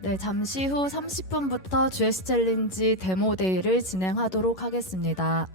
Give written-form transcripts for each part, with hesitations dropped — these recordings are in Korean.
네, 잠시 후 30분부터 GS 챌린지 데모데이를 진행하도록 하겠습니다.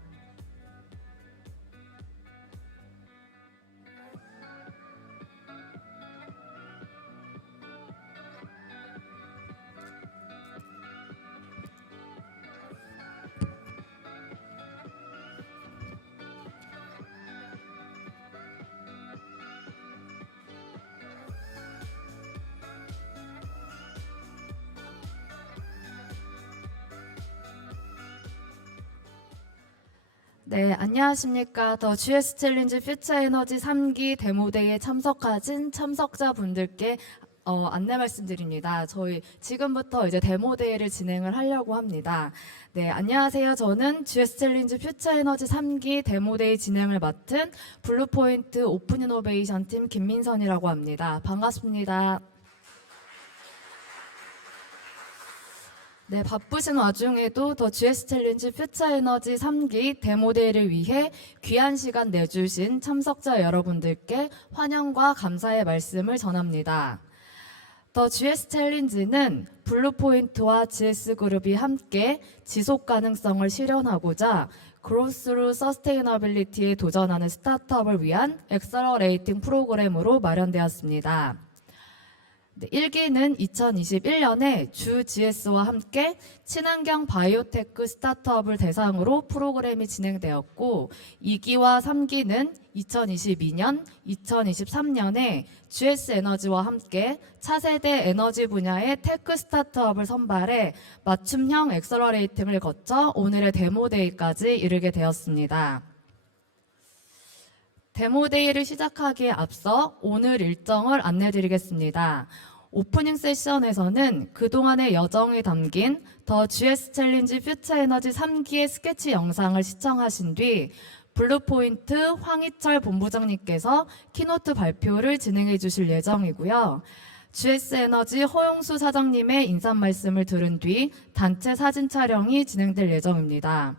네, 안녕하십니까. 더 GS 챌린지 퓨처 에너지 3기 데모데이에 참석하신 참석자분들께 안내 말씀드립니다. 저희 지금부터 이제 데모데이를 진행을 하려고 합니다. 네, 안녕하세요. 저는 GS 챌린지 퓨처 에너지 3기 데모데이 진행을 맡은 블루포인트 오픈 이노베이션 팀 김민선이라고 합니다. 반갑습니다. 네, 바쁘신 와중에도 더 GS 챌린지 퓨처 에너지 3기 데모데이를 위해 귀한 시간 내주신 참석자 여러분들께 환영과 감사의 말씀을 전합니다. 더 GS 챌린지는 블루포인트와 GS그룹이 함께 지속 가능성을 실현하고자 Growth through Sustainability에 도전하는 스타트업을 위한 엑셀러레이팅 프로그램으로 마련되었습니다. 1기는 2021년에 주 GS와 함께 친환경 바이오테크 스타트업을 대상으로 프로그램이 진행되었고 2기와 3기는 2022년, 2023년에 GS 에너지와 함께 차세대 에너지 분야의 테크 스타트업을 선발해 맞춤형 엑셀러레이팅을 거쳐 오늘의 데모데이까지 이르게 되었습니다. 데모데이를 시작하기에 앞서 오늘 일정을 안내드리겠습니다. 오프닝 세션에서는 그동안의 여정이 담긴 더 GS 챌린지 퓨처 에너지 3기의 스케치 영상을 시청하신 뒤 블루포인트 황희철 본부장님께서 키노트 발표를 진행해 주실 예정이고요. GS 에너지 허용수 사장님의 인사 말씀을 들은 뒤 단체 사진 촬영이 진행될 예정입니다.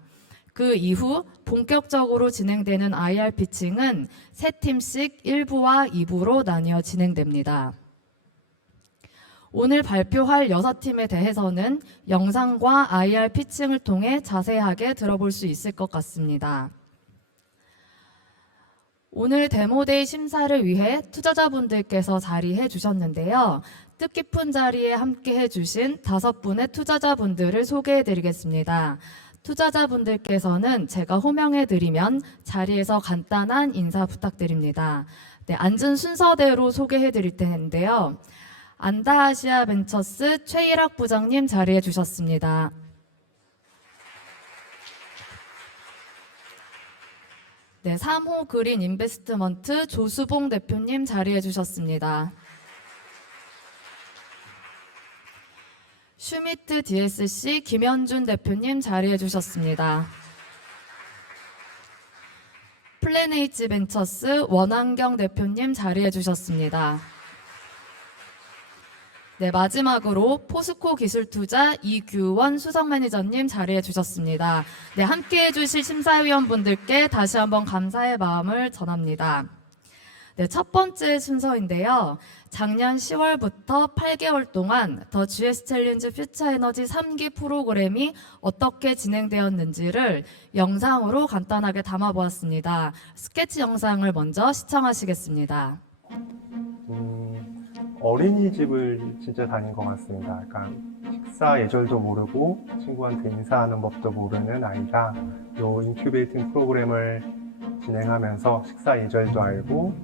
그 이후 본격적으로 진행되는 IR 피칭은 세 팀씩 1부와 2부로 나뉘어 진행됩니다. 오늘 발표할 6팀에 대해서는 영상과 IR 피칭을 통해 자세하게 들어볼 수 있을 것 같습니다. 오늘 데모데이 심사를 위해 투자자분들께서 자리해 주셨는데요. 뜻깊은 자리에 함께 해주신 5분의 투자자분들을 소개해 드리겠습니다. 투자자분들께서는 제가 호명해드리면 자리에서 간단한 인사 부탁드립니다. 네, 앉은 순서대로 소개해드릴 텐데요. 안다아시아 벤처스 최일학 부장님 자리해 주셨습니다. 네, 3호 그린 인베스트먼트 조수봉 대표님 자리해 주셨습니다. 슈미트 DSC 김현준 대표님 자리해 주셨습니다. 플래네이지 벤처스 원환경 대표님 자리해 주셨습니다. 네, 마지막으로 포스코 기술투자 이규원 수석 매니저님 자리해 주셨습니다. 네, 함께 해주실 심사위원분들께 다시 한번 감사의 마음을 전합니다. 네, 첫 번째 순서인데요. 작년 10월부터 8개월 동안 더 GS 챌린지 퓨처 에너지 3기 프로그램이 어떻게 진행되었는지를 영상으로 간단하게 담아보았습니다. 스케치 영상을 먼저 시청하시겠습니다. 어린이집을 진짜 다닌 것 같습니다. 약간 식사 예절도 모르고 친구한테 인사하는 법도 모르는 아이가 요 인큐베이팅 프로그램을 진행하면서 식사 예절도 알고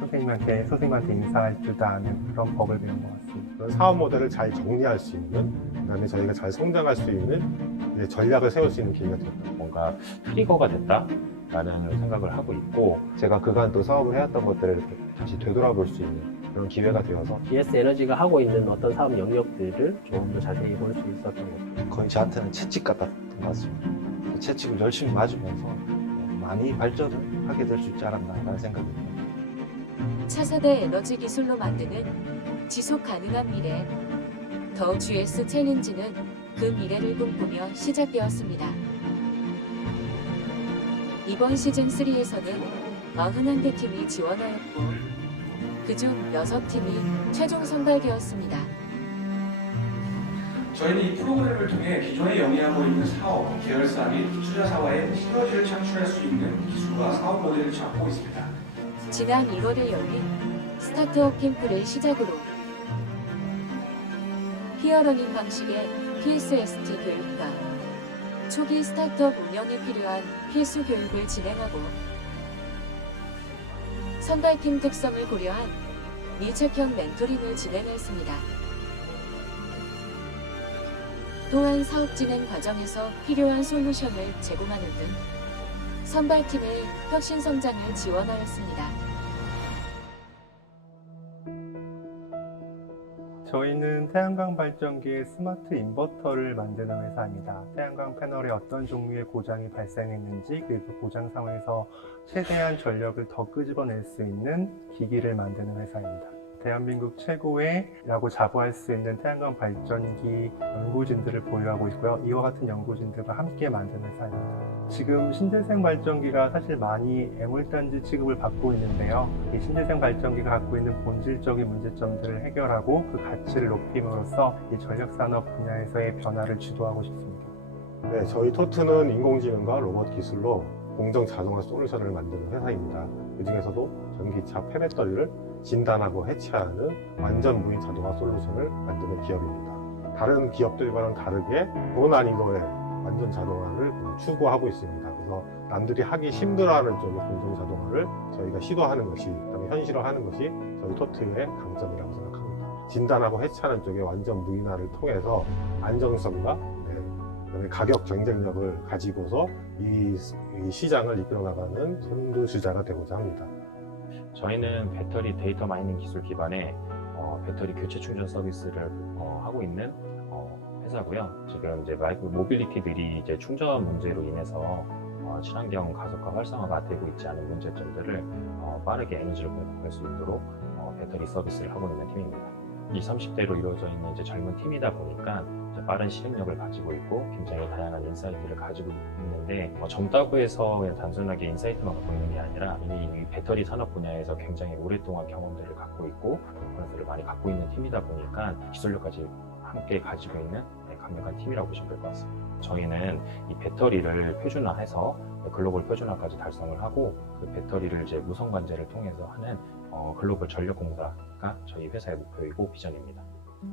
선생님한테 인사할 줄도 아는 그런 법을 배운 것 같습니다. 사업 모델을 잘 정리할 수 있는, 그다음에 저희가 잘 성장할 수 있는 전략을 세울 수 있는 기회가 됐다. 뭔가 트리거가 됐다라는 생각을 하고 있고, 제가 그간 또 사업을 해왔던 것들을 이렇게 다시 되돌아볼 수 있는 그런 기회가 되어서 GS 에너지가 하고 있는 어떤 사업 영역들을 조금 더 자세히 볼 수 있었던 것 같아요. 거의 저한테는 채찍 같았던 것 같습니다. 그 채찍을 열심히 맞으면서 많이 발전을 하게 될 수 있지 않았나라는 생각이 듭니다. 차세대 에너지 기술로 만드는 지속 가능한 미래, 더 GS 챌린지는 그 미래를 꿈꾸며 시작되었습니다. 이번 시즌3에서는 91개 팀이 지원하였고 그중 6팀이 최종 선발되었습니다. 저희는 이 프로그램을 통해 기존에 영위하고 있는 사업, 계열사 및 투자사와의 시너지를 창출할 수 있는 기술과 사업 모델을 찾고 있습니다. 지난 1월에 열린 스타트업 캠프를 시작으로 피어러닝 방식의 PSST 교육과 초기 스타트업 운영에 필요한 필수 교육을 진행하고 선발팀 특성을 고려한 밀착형 멘토링을 진행했습니다. 또한 사업 진행 과정에서 필요한 솔루션을 제공하는 등 선발팀의 혁신 성장을 지원하였습니다. 저희는 태양광 발전기의 스마트 인버터를 만드는 회사입니다. 태양광 패널에 어떤 종류의 고장이 발생했는지, 그리고 고장 상황에서 최대한 전력을 더 끄집어낼 수 있는 기기를 만드는 회사입니다. 대한민국 최고의라고 자부할 수 있는 태양광 발전기 연구진들을 보유하고 있고요. 이와 같은 연구진들과 함께 만드는 회사입니다. 지금 신재생 발전기가 사실 많이 애물단지 취급을 받고 있는데요. 이 신재생 발전기가 갖고 있는 본질적인 문제점들을 해결하고 그 가치를 높임으로써 이 전력산업 분야에서의 변화를 주도하고 싶습니다. 네, 저희 토트는 인공지능과 로봇 기술로 공정 자동화 솔루션을 만드는 회사입니다. 그 중에서도 전기차 폐배터리를 진단하고 해체하는 완전 무인 자동화 솔루션을 만드는 기업입니다. 다른 기업들과는 다르게 고난이도의 완전 자동화를 추구하고 있습니다. 그래서 남들이 하기 힘들어하는 쪽의 공정 자동화를 저희가 시도하는 것이, 그다음에 현실화하는 것이 저희 토트의 강점이라고 생각합니다. 진단하고 해체하는 쪽의 완전 무인화를 통해서 안정성과 그다음에 가격 경쟁력을 가지고서 이 시장을 이끌어 나가는 선두주자가 되고자 합니다. 저희는 배터리 데이터 마이닝 기술 기반의 배터리 교체 충전 서비스를 하고 있는 회사고요. 지금 이제 모빌리티들이 이제 충전 문제로 인해서 친환경 가속화 활성화가 되고 있지 않은 문제점들을 빠르게 에너지를 공급할 수 있도록 배터리 서비스를 하고 있는 팀입니다. 20, 30대로 이루어져 있는 이제 젊은 팀이다 보니까 빠른 실행력을 가지고 있고 굉장히 다양한 인사이트를 가지고 있는데 젊다고 해서 그냥 단순하게 인사이트만 갖고 있는 게 아니라 이미 이 배터리 산업 분야에서 굉장히 오랫동안 경험들을 갖고 있고 그런들을 많이 갖고 있는 팀이다 보니까 기술력까지 함께 가지고 있는 강력한 팀이라고 보시면 될 것 같습니다. 저희는 이 배터리를 표준화해서 글로벌 표준화까지 달성을 하고 그 배터리를 이제 무선 관제를 통해서 하는 글로벌 전력공사가 저희 회사의 목표이고 비전입니다.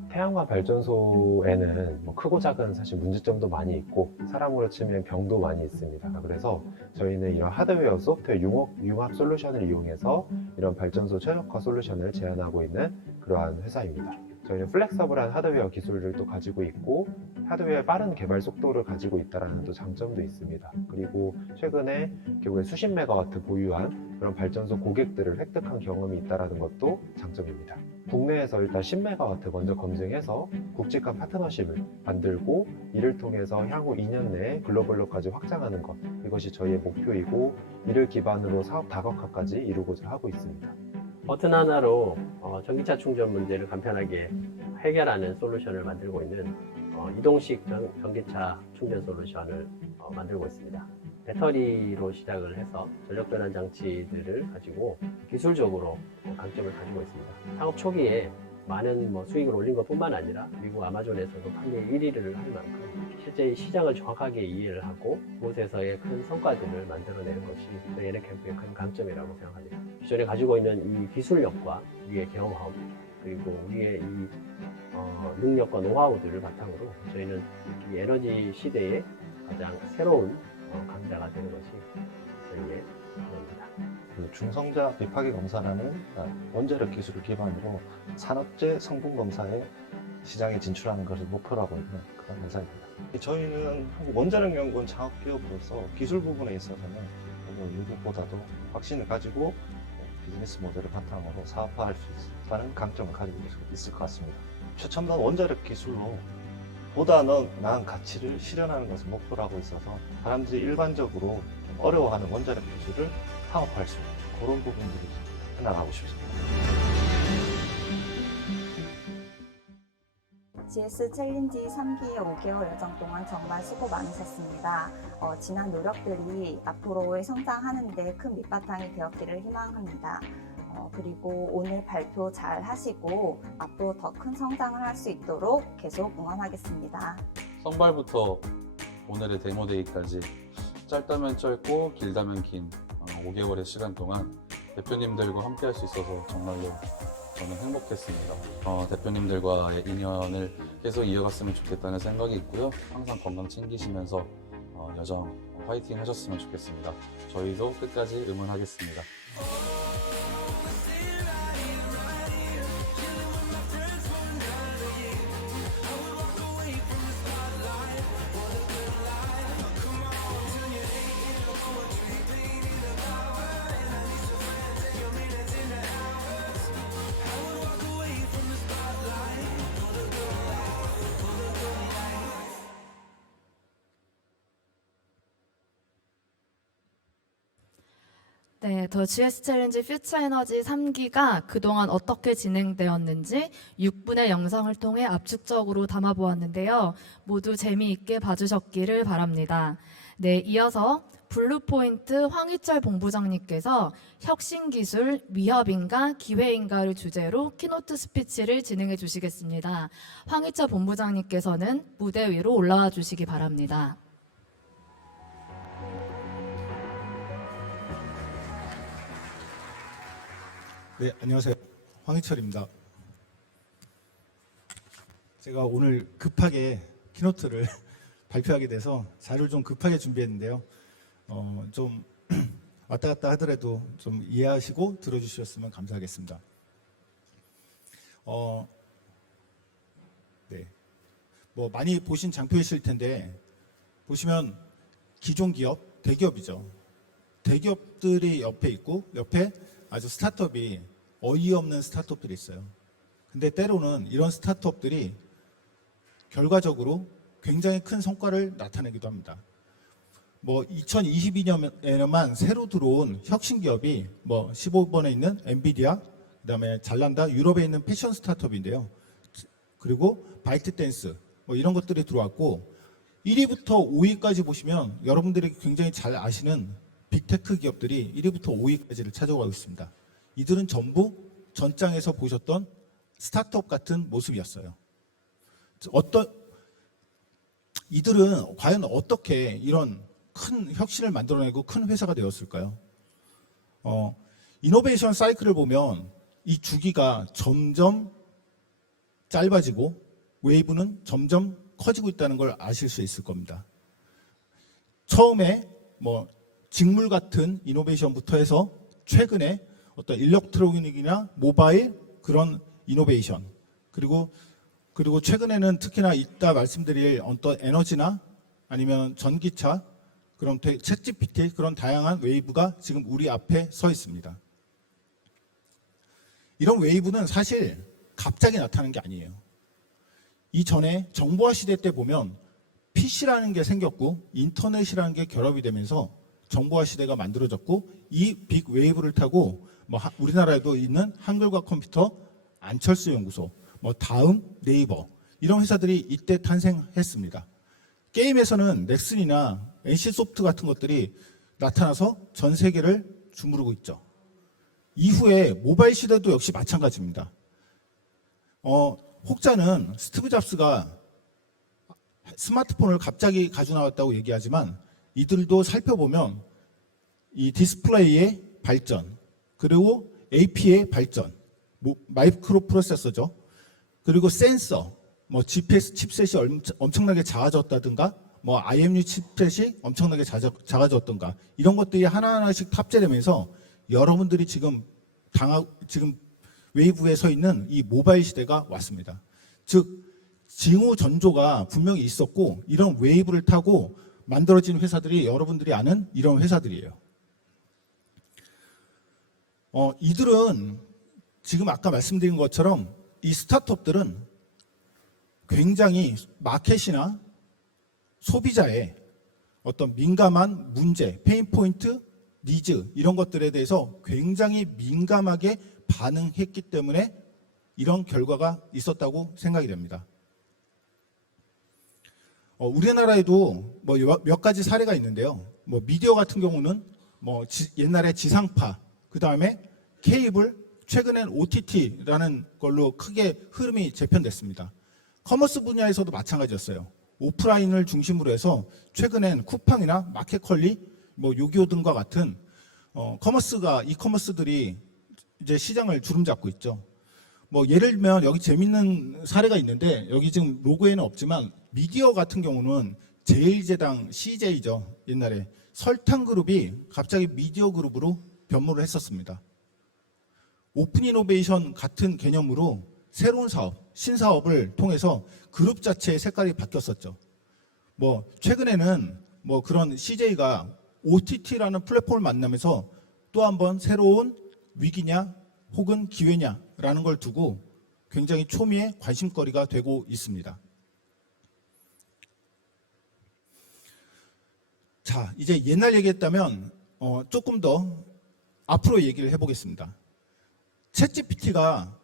태양광 발전소에는 뭐 크고 작은 사실 문제점도 많이 있고 사람으로 치면 병도 많이 있습니다. 그래서 저희는 이런 하드웨어, 소프트웨어 융합 솔루션을 이용해서 이런 발전소 최적화 솔루션을 제안하고 있는 그러한 회사입니다. 저희는 플렉서블한 하드웨어 기술을 또 가지고 있고 하드웨어의 빠른 개발 속도를 가지고 있다는 또 장점도 있습니다. 그리고 최근에 결국에 수십 메가와트 보유한 그런 발전소 고객들을 획득한 경험이 있다는 것도 장점입니다. 국내에서 일단 10메가와트 먼저 검증해서 굵직한 파트너십을 만들고 이를 통해서 향후 2년 내에 글로벌로까지 확장하는 것, 이것이 저희의 목표이고 이를 기반으로 사업 다각화까지 이루고자 하고 있습니다. 버튼 하나로 전기차 충전 문제를 간편하게 해결하는 솔루션을 만들고 있는 이동식 전기차 충전 솔루션을 만들고 있습니다. 배터리로 시작을 해서 전력 변환 장치들을 가지고 기술적으로 강점을 가지고 있습니다. 창업 초기에 많은 수익을 올린 것뿐만 아니라 미국 아마존에서도 판매 1위를 할 만큼 실제 시장을 정확하게 이해를 하고 그곳에서의 큰 성과들을 만들어내는 것이 저희 NMCam프의 큰 강점이라고 생각합니다. 기존에 가지고 있는 이 기술력과 우리의 경험 그리고 우리의 이 능력과 노하우들을 바탕으로 저희는 이 에너지 시대의 가장 새로운 강자가 되는 것이 저희의 목표입니다. 중성자 비파기 검사라는 원자력 기술을 기반으로 산업재 성분 검사에 시장에 진출하는 것을 목표로 하고 있는 그런 회사입니다. 저희는 원자력연구원 창업기업으로서 기술 부분에 있어서는 누구보다도 확신을 가지고 비즈니스 모델을 바탕으로 사업화할 수 있다는 강점을 가지고 있을 것 같습니다. 최첨단 원자력 기술로 보다 나은 가치를 실현하는 것을 목표로 하고 있어서 사람들이 일반적으로 어려워하는 원자력 기술을 사업할 수 있는 그런 부분들을 해나가고 싶습니다. GS 챌린지 3기 5개월 여정 동안 정말 수고 많으셨습니다. 지난 노력들이 앞으로의 성장하는 데 큰 밑바탕이 되었기를 희망합니다. 그리고 오늘 발표 잘 하시고 앞으로 더 큰 성장을 할 수 있도록 계속 응원하겠습니다. 선발부터 오늘의 데모데이까지 짧다면 짧고 길다면 긴 5개월의 시간 동안 대표님들과 함께 할 수 있어서 정말로 저는 행복했습니다. 대표님들과의 인연을 계속 이어갔으면 좋겠다는 생각이 있고요. 항상 건강 챙기시면서 여정 화이팅 하셨으면 좋겠습니다. 저희도 끝까지 응원하겠습니다. 네, 더 GS 챌린지 퓨처 에너지 3기가 그동안 어떻게 진행되었는지 6분의 영상을 통해 압축적으로 담아보았는데요. 모두 재미있게 봐주셨기를 바랍니다. 네, 이어서 블루포인트 황희철 본부장님께서 혁신기술, 위협인가, 기회인가를 주제로 키노트 스피치를 진행해 주시겠습니다. 황희철 본부장님께서는 무대 위로 올라와 주시기 바랍니다. 네, 안녕하세요. 황희철입니다. 제가 오늘 급하게 키노트를 발표하게 돼서 자료를 좀 급하게 준비했는데요. 좀 왔다 갔다 하더라도 좀 이해하시고 들어주셨으면 감사하겠습니다. 네, 뭐 많이 보신 장표이실 텐데 보시면 기존 기업, 대기업이죠. 대기업들이 옆에 있고 옆에 아주 스타트업이 어이없는 스타트업들이 있어요. 근데 때로는 이런 스타트업들이 결과적으로 굉장히 큰 성과를 나타내기도 합니다. 뭐 2022년에만 새로 들어온 혁신 기업이 뭐 15번에 있는 엔비디아, 그다음에 잘난다 유럽에 있는 패션 스타트업인데요. 그리고 바이트댄스 뭐 이런 것들이 들어왔고 1위부터 5위까지 보시면 여러분들이 굉장히 잘 아시는 빅테크 기업들이 1위부터 5위까지를 차지하고 있습니다. 이들은 전부 전장에서 보셨던 스타트업 같은 모습이었어요. 이들은 과연 어떻게 이런 큰 혁신을 만들어내고 큰 회사가 되었을까요? 이노베이션 사이클을 보면 이 주기가 점점 짧아지고 웨이브는 점점 커지고 있다는 걸 아실 수 있을 겁니다. 처음에 뭐 직물 같은 이노베이션부터 해서 최근에 어떤 일렉트로닉이나 모바일 그런 이노베이션 그리고 최근에는 특히나 이따 말씀드릴 어떤 에너지나 아니면 전기차 그런 챗GPT 그런 다양한 웨이브가 지금 우리 앞에 서 있습니다. 이런 웨이브는 사실 갑자기 나타난 게 아니에요. 이전에 정보화 시대 때 보면 PC라는 게 생겼고 인터넷이라는 게 결합이 되면서 정보화 시대가 만들어졌고 이 빅 웨이브를 타고 뭐 우리나라에도 있는 한글과 컴퓨터, 안철수 연구소, 뭐 다음, 네이버 이런 회사들이 이때 탄생했습니다. 게임에서는 넥슨이나 NC소프트 같은 것들이 나타나서 전 세계를 주무르고 있죠. 이후에 모바일 시대도 역시 마찬가지입니다. 혹자는 스티브 잡스가 스마트폰을 갑자기 가지고 나왔다고 얘기하지만 이들도 살펴보면 이 디스플레이의 발전 그리고 AP의 발전 마이크로 프로세서죠. 그리고 센서 뭐 GPS 칩셋이 엄청나게 작아졌다든가 뭐 IMU 칩셋이 엄청나게 작아졌던가 이런 것들이 하나하나씩 탑재되면서 여러분들이 지금 웨이브에 서 있는 이 모바일 시대가 왔습니다. 즉 징후 전조가 분명히 있었고 이런 웨이브를 타고 만들어진 회사들이 여러분들이 아는 이런 회사들이에요. 이들은 지금 아까 말씀드린 것처럼 이 스타트업들은 굉장히 마켓이나 소비자의 어떤 민감한 문제, 페인포인트, 니즈 이런 것들에 대해서 굉장히 민감하게 반응했기 때문에 이런 결과가 있었다고 생각이 됩니다. 우리나라에도 뭐 몇 가지 사례가 있는데요. 뭐 미디어 같은 경우는 뭐 옛날에 지상파, 그 다음에 케이블, 최근엔 OTT라는 걸로 크게 흐름이 재편됐습니다. 커머스 분야에서도 마찬가지였어요. 오프라인을 중심으로 해서 최근엔 쿠팡이나 마켓컬리, 뭐 요기요 등과 같은 이커머스들이 이제 시장을 주름잡고 있죠. 뭐 예를 들면 여기 재밌는 사례가 있는데 여기 지금 로고에는 없지만 미디어 같은 경우는 제1제당 CJ죠. 옛날에 설탕그룹이 갑자기 미디어 그룹으로 변모를 했었습니다. 오픈 이노베이션 같은 개념으로 새로운 사업, 신사업을 통해서 그룹 자체의 색깔이 바뀌었었죠. 뭐 최근에는 뭐 그런 CJ가 OTT라는 플랫폼을 만나면서 또 한번 새로운 위기냐 혹은 기회냐라는 걸 두고 굉장히 초미의 관심거리가 되고 있습니다. 자, 이제 옛날 얘기했다면 조금 더 앞으로 얘기를 해보겠습니다. 챗GPT가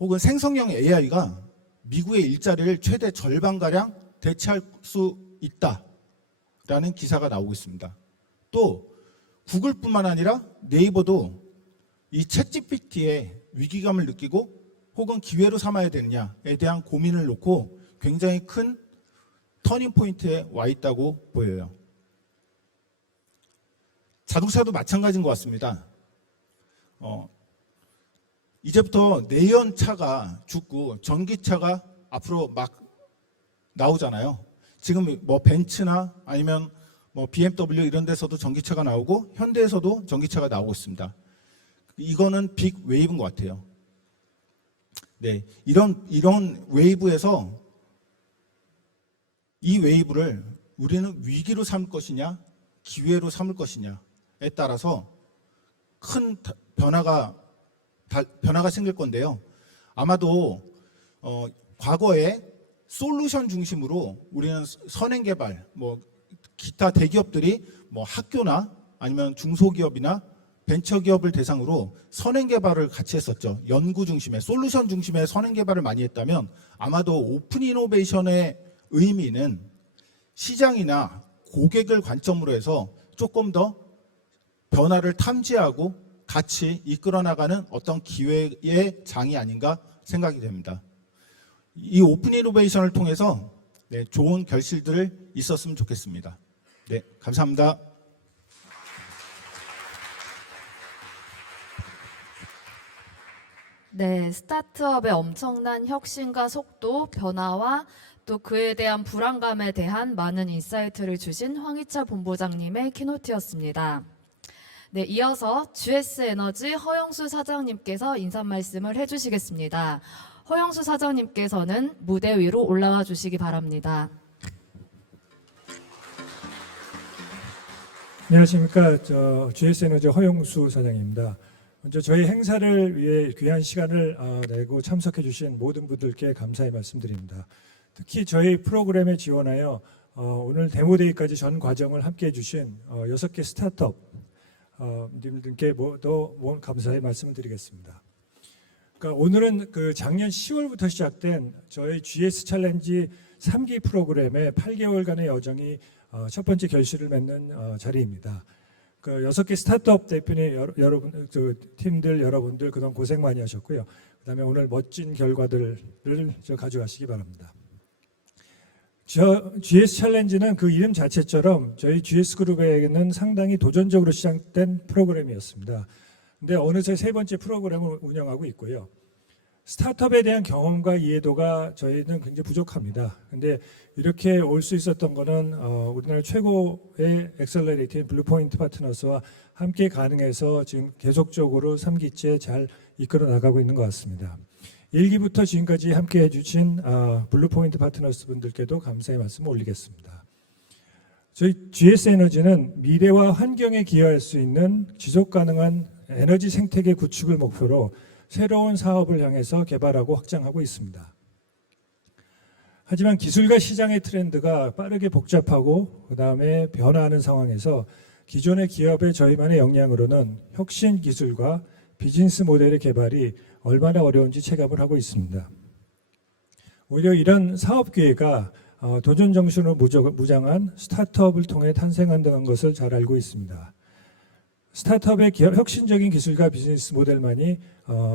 혹은 생성형 AI가 미국의 일자리를 최대 절반가량 대체할 수 있다라는 기사가 나오고 있습니다. 또 구글뿐만 아니라 네이버도 이 챗GPT의 위기감을 느끼고 혹은 기회로 삼아야 되느냐에 대한 고민을 놓고 굉장히 큰 터닝 포인트에 와 있다고 보여요. 자동차도 마찬가지인 것 같습니다. 이제부터 내연차가 죽고 전기차가 앞으로 막 나오잖아요. 지금 뭐 벤츠나 아니면 뭐 BMW 이런 데서도 전기차가 나오고 현대에서도 전기차가 나오고 있습니다. 이거는 빅 웨이브인 것 같아요. 네, 이런 웨이브에서 이 웨이브를 우리는 위기로 삼을 것이냐 기회로 삼을 것이냐에 따라서 큰 변화가 생길 건데요. 아마도 과거에 솔루션 중심으로 우리는 선행 개발, 뭐 기타 대기업들이 뭐 학교나 아니면 중소기업이나 벤처기업을 대상으로 선행 개발을 같이 했었죠. 연구 중심의 솔루션 중심의 선행 개발을 많이 했다면 아마도 오픈 이노베이션의 의미는 시장이나 고객을 관점으로 해서 조금 더 변화를 탐지하고 같이 이끌어 나가는 어떤 기회의 장이 아닌가 생각이 됩니다. 이 오픈 이노베이션을 통해서 좋은 결실들을 있었으면 좋겠습니다. 네, 감사합니다. 네, 스타트업의 엄청난 혁신과 속도, 변화와 또 그에 대한 불안감에 대한 많은 인사이트를 주신 황희철 본부장님의 키노트였습니다. 네, 이어서 GS에너지 허영수 사장님께서 인사 말씀을 해주시겠습니다. 허영수 사장님께서는 무대 위로 올라와 주시기 바랍니다. 안녕하십니까. GS에너지 허영수 사장입니다. 먼저 저희 행사를 위해 귀한 시간을 내고 참석해 주신 모든 분들께 감사의 말씀드립니다. 특히 저희 프로그램에 지원하여 오늘 데모데이까지 전 과정을 함께해 주신 6개 스타트업 님들께 더 감사의 말씀을 드리겠습니다. 그러니까 오늘은 그 작년 10월부터 시작된 저희 GS 챌린지 3기 프로그램의 8개월간의 여정이 첫 번째 결실을 맺는 자리입니다. 그 6개 스타트업 대표님 여러분, 팀들 여러분들 그동안 고생 많이 하셨고요. 그다음에 오늘 멋진 결과들을 가져가시기 바랍니다. GS 챌린지는 그 이름 자체처럼 저희 GS 그룹에게는 상당히 도전적으로 시작된 프로그램이었습니다. 근데 어느새 세 번째 프로그램을 운영하고 있고요. 스타트업에 대한 경험과 이해도가 저희는 굉장히 부족합니다. 근데 이렇게 올 수 있었던 거는 우리나라 최고의 엑셀러레이팅 블루포인트 파트너스와 함께 가능해서 지금 계속적으로 3기째 잘 이끌어 나가고 있는 것 같습니다. 1기부터 지금까지 함께 해주신 블루포인트 파트너스 분들께도 감사의 말씀을 올리겠습니다. 저희 GS에너지는 미래와 환경에 기여할 수 있는 지속가능한 에너지 생태계 구축을 목표로 새로운 사업을 향해서 개발하고 확장하고 있습니다. 하지만 기술과 시장의 트렌드가 빠르게 복잡하고 그다음에 변화하는 상황에서 기존의 기업의 저희만의 역량으로는 혁신 기술과 비즈니스 모델의 개발이 얼마나 어려운지 체감을 하고 있습니다. 오히려 이런 사업 기회가 도전 정신으로 무장한 스타트업을 통해 탄생한다는 것을 잘 알고 있습니다. 스타트업의 혁신적인 기술과 비즈니스 모델만이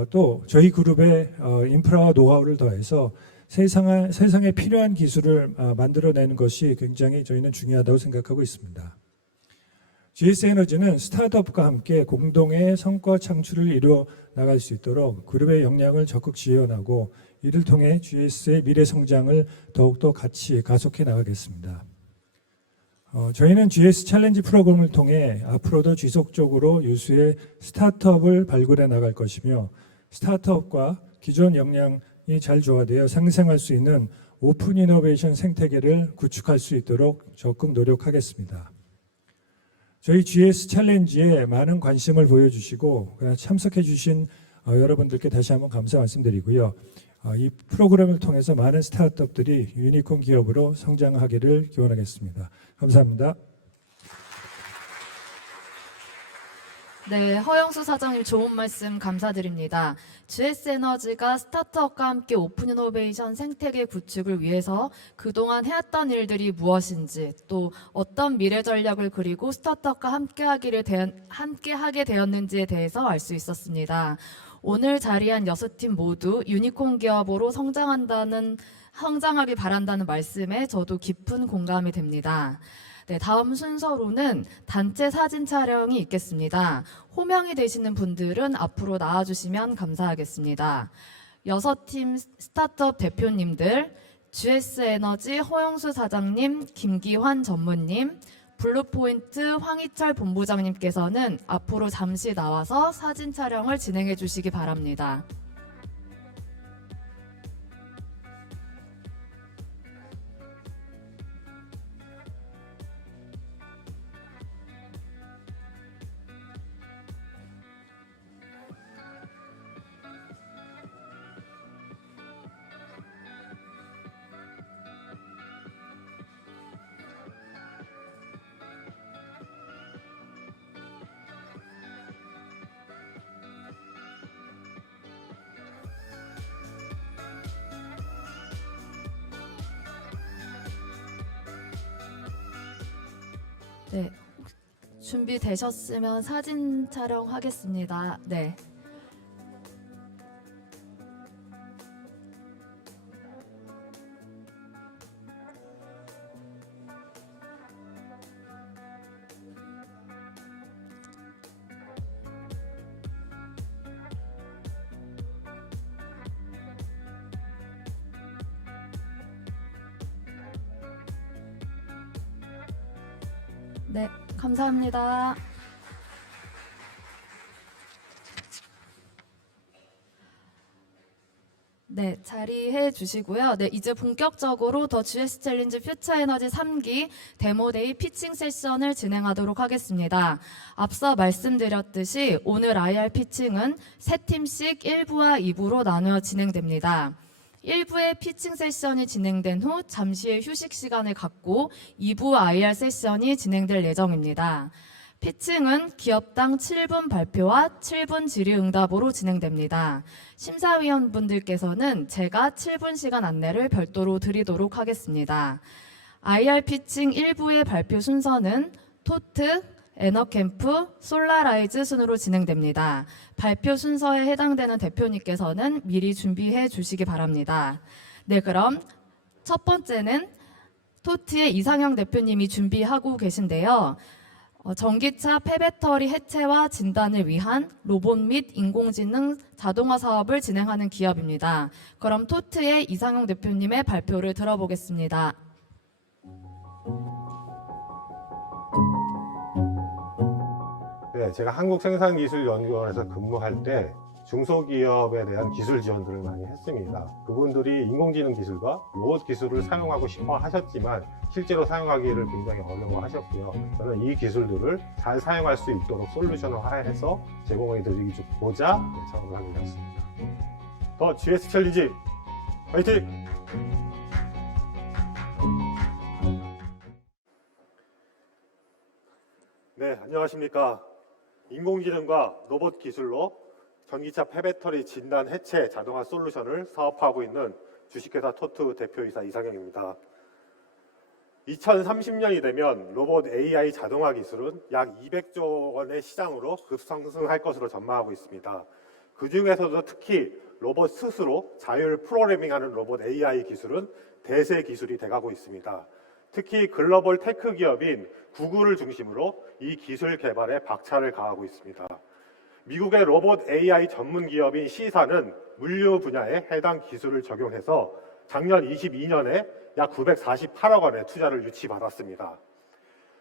또 저희 그룹의 인프라와 노하우를 더해서 세상에 필요한 기술을 만들어내는 것이 굉장히 저희는 중요하다고 생각하고 있습니다. GS에너지는 스타트업과 함께 공동의 성과 창출을 이루어 나갈 수 있도록 그룹의 역량을 적극 지원하고 이를 통해 GS의 미래 성장을 더욱더 같이 가속해 나가겠습니다. 저희는 GS 챌린지 프로그램을 통해 앞으로도 지속적으로 유수의 스타트업을 발굴해 나갈 것이며 스타트업과 기존 역량이 잘 조화되어 상생할 수 있는 오픈 이노베이션 생태계를 구축할 수 있도록 적극 노력하겠습니다. 저희 GS 챌린지에 많은 관심을 보여주시고 참석해 주신 여러분들께 다시 한번 감사 말씀드리고요. 이 프로그램을 통해서 많은 스타트업들이 유니콘 기업으로 성장하기를 기원하겠습니다. 감사합니다. 네, 허영수 사장님 좋은 말씀 감사드립니다. GS에너지가 스타트업과 함께 오픈 이노베이션 생태계 구축을 위해서 그동안 해왔던 일들이 무엇인지 또 어떤 미래 전략을 그리고 스타트업과 함께 하게 되었는지에 대해서 알 수 있었습니다. 오늘 자리한 6팀 모두 유니콘 기업으로 성장하길 바란다는 말씀에 저도 깊은 공감이 됩니다. 네, 다음 순서로는 단체 사진 촬영이 있겠습니다. 호명이 되시는 분들은 앞으로 나와주시면 감사하겠습니다. 6팀 스타트업 대표님들, GS에너지 허영수 사장님, 김기환 전무님, 블루포인트 황희철 본부장님께서는 앞으로 잠시 나와서 사진 촬영을 진행해 주시기 바랍니다. 네, 준비되셨으면 사진 촬영하겠습니다. 네. 네, 감사합니다. 네, 자리해 주시고요. 네, 이제 본격적으로 더 GS 챌린지 퓨처 에너지 3기 데모데이 피칭 세션을 진행하도록 하겠습니다. 앞서 말씀드렸듯이 오늘 IR 피칭은 3팀씩 1부와 2부로 나누어 진행됩니다. 1부의 피칭 세션이 진행된 후 잠시의 휴식 시간을 갖고 2부 IR 세션이 진행될 예정입니다. 피칭은 기업당 7분 발표와 7분 질의응답으로 진행됩니다. 심사위원분들께서는 제가 7분 시간 안내를 별도로 드리도록 하겠습니다. IR 피칭 1부의 발표 순서는 토트, 에너캠프, 솔라라이즈 순으로 진행됩니다. 발표 순서에 해당되는 대표님께서는 미리 준비해 주시기 바랍니다. 네, 그럼 첫 번째는 토트의 이상형 대표님이 준비하고 계신데요. 전기차 폐배터리 해체와 진단을 위한 로봇 및 인공지능 자동화 사업을 진행하는 기업입니다. 그럼 토트의 이상형 대표님의 발표를 들어보겠습니다. 네, 제가 한국생산기술연구원에서 근무할 때 중소기업에 대한 기술 지원들을 많이 했습니다. 그분들이 인공지능 기술과 로봇 기술을 사용하고 싶어 하셨지만 실제로 사용하기를 굉장히 어려워하셨고요. 저는 이 기술들을 잘 사용할 수 있도록 솔루션화해서 제공해 드리고자 창업을 하게 되었습니다. 더 GS 챌린지 화이팅! 네, 안녕하십니까. 인공지능과 로봇 기술로 전기차 폐배터리 진단 해체 자동화 솔루션을 사업화하고 있는 주식회사 토트 대표이사 이상형입니다. 2030년이 되면 로봇 AI 자동화 기술은 약 200조 원의 시장으로 급상승할 것으로 전망하고 있습니다. 그 중에서도 특히 로봇 스스로 자율 프로그래밍하는 로봇 AI 기술은 대세 기술이 돼가고 있습니다. 특히 글로벌 테크 기업인 구글을 중심으로 이 기술 개발에 박차를 가하고 있습니다. 미국의 로봇 AI 전문 기업인 C사는 물류 분야에 해당 기술을 적용해서 작년 22년에 약 948억 원의 투자를 유치받았습니다.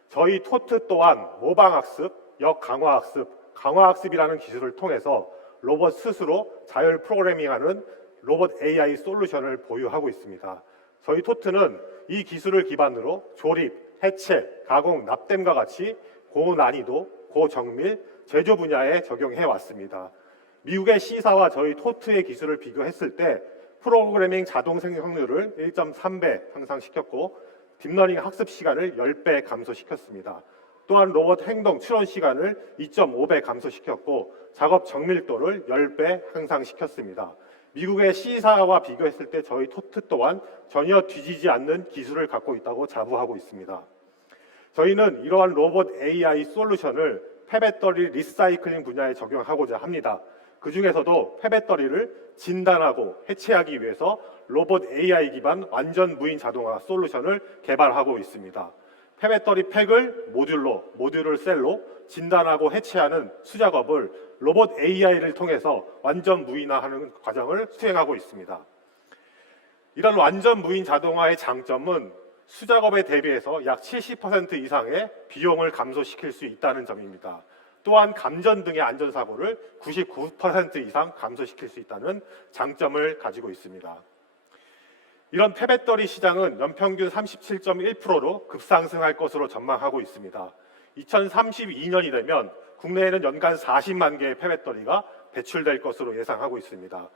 저희 토트 또한 모방학습, 역강화학습, 강화학습이라는 기술을 통해서 로봇 스스로 자율 프로그래밍하는 로봇 AI 솔루션을 보유하고 있습니다. 저희 토트는 이 기술을 기반으로 조립, 해체, 가공, 납땜과 같이 고난이도, 고정밀, 제조 분야에 적용해 왔습니다. 미국의 C사와 저희 토트의 기술을 비교했을 때 프로그래밍 자동 생성률을 1.3배 향상시켰고 딥러닝 학습 시간을 10배 감소시켰습니다. 또한 로봇 행동 추론 시간을 2.5배 감소시켰고 작업 정밀도를 10배 향상시켰습니다. 미국의 C사와 비교했을 때 저희 토트 또한 전혀 뒤지지 않는 기술을 갖고 있다고 자부하고 있습니다. 저희는 이러한 로봇 AI 솔루션을 폐배터리 리사이클링 분야에 적용하고자 합니다. 그 중에서도 폐배터리를 진단하고 해체하기 위해서 로봇 AI 기반 완전 무인 자동화 솔루션을 개발하고 있습니다. 폐배터리 팩을 모듈로, 모듈을 셀로 진단하고 해체하는 수작업을 로봇 AI를 통해서 완전 무인화하는 과정을 수행하고 있습니다. 이런 완전 무인 자동화의 장점은 수작업에 대비해서 약 70% 이상의 비용을 감소시킬 수 있다는 점입니다. 또한 감전 등의 안전사고를 99% 이상 감소시킬 수 있다는 장점을 가지고 있습니다. 이런 폐배터리 시장은 연평균 37.1%로 급상승할 것으로 전망하고 있습니다. 2032년이 되면 국내에는 연간 40만 개의 폐배터리가 배출될 것으로 예상하고 있습니다.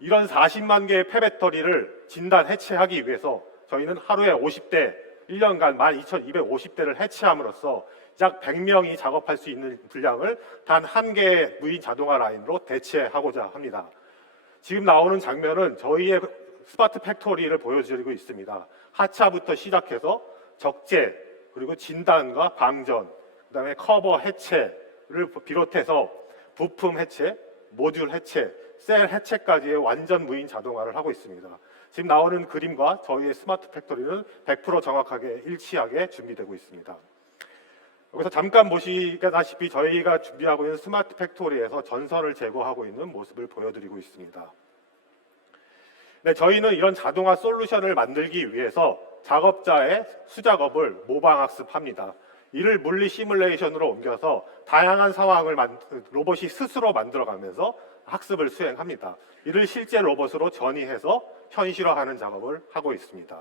이런 40만 개의 폐배터리를 진단 해체하기 위해서 저희는 하루에 50대, 1년간 12,250대를 해체함으로써 약 100명이 작업할 수 있는 분량을 단 한 개의 무인 자동화 라인으로 대체하고자 합니다. 지금 나오는 장면은 저희의 스마트 팩토리를 보여드리고 있습니다. 하차부터 시작해서 적재, 그리고 진단과 방전, 그다음에 커버 해체를 비롯해서 부품 해체, 모듈 해체, 셀 해체까지의 완전 무인 자동화를 하고 있습니다. 지금 나오는 그림과 저희의 스마트 팩토리는 100% 정확하게 일치하게 준비되고 있습니다. 여기서 잠깐 보시다시피 저희가 준비하고 있는 스마트 팩토리에서 전선을 제거하고 있는 모습을 보여드리고 있습니다. 네, 저희는 이런 자동화 솔루션을 만들기 위해서 작업자의 수작업을 모방학습합니다. 이를 물리 시뮬레이션으로 옮겨서 다양한 상황을 로봇이 스스로 만들어가면서 학습을 수행합니다. 이를 실제 로봇으로 전이해서 현실화하는 작업을 하고 있습니다.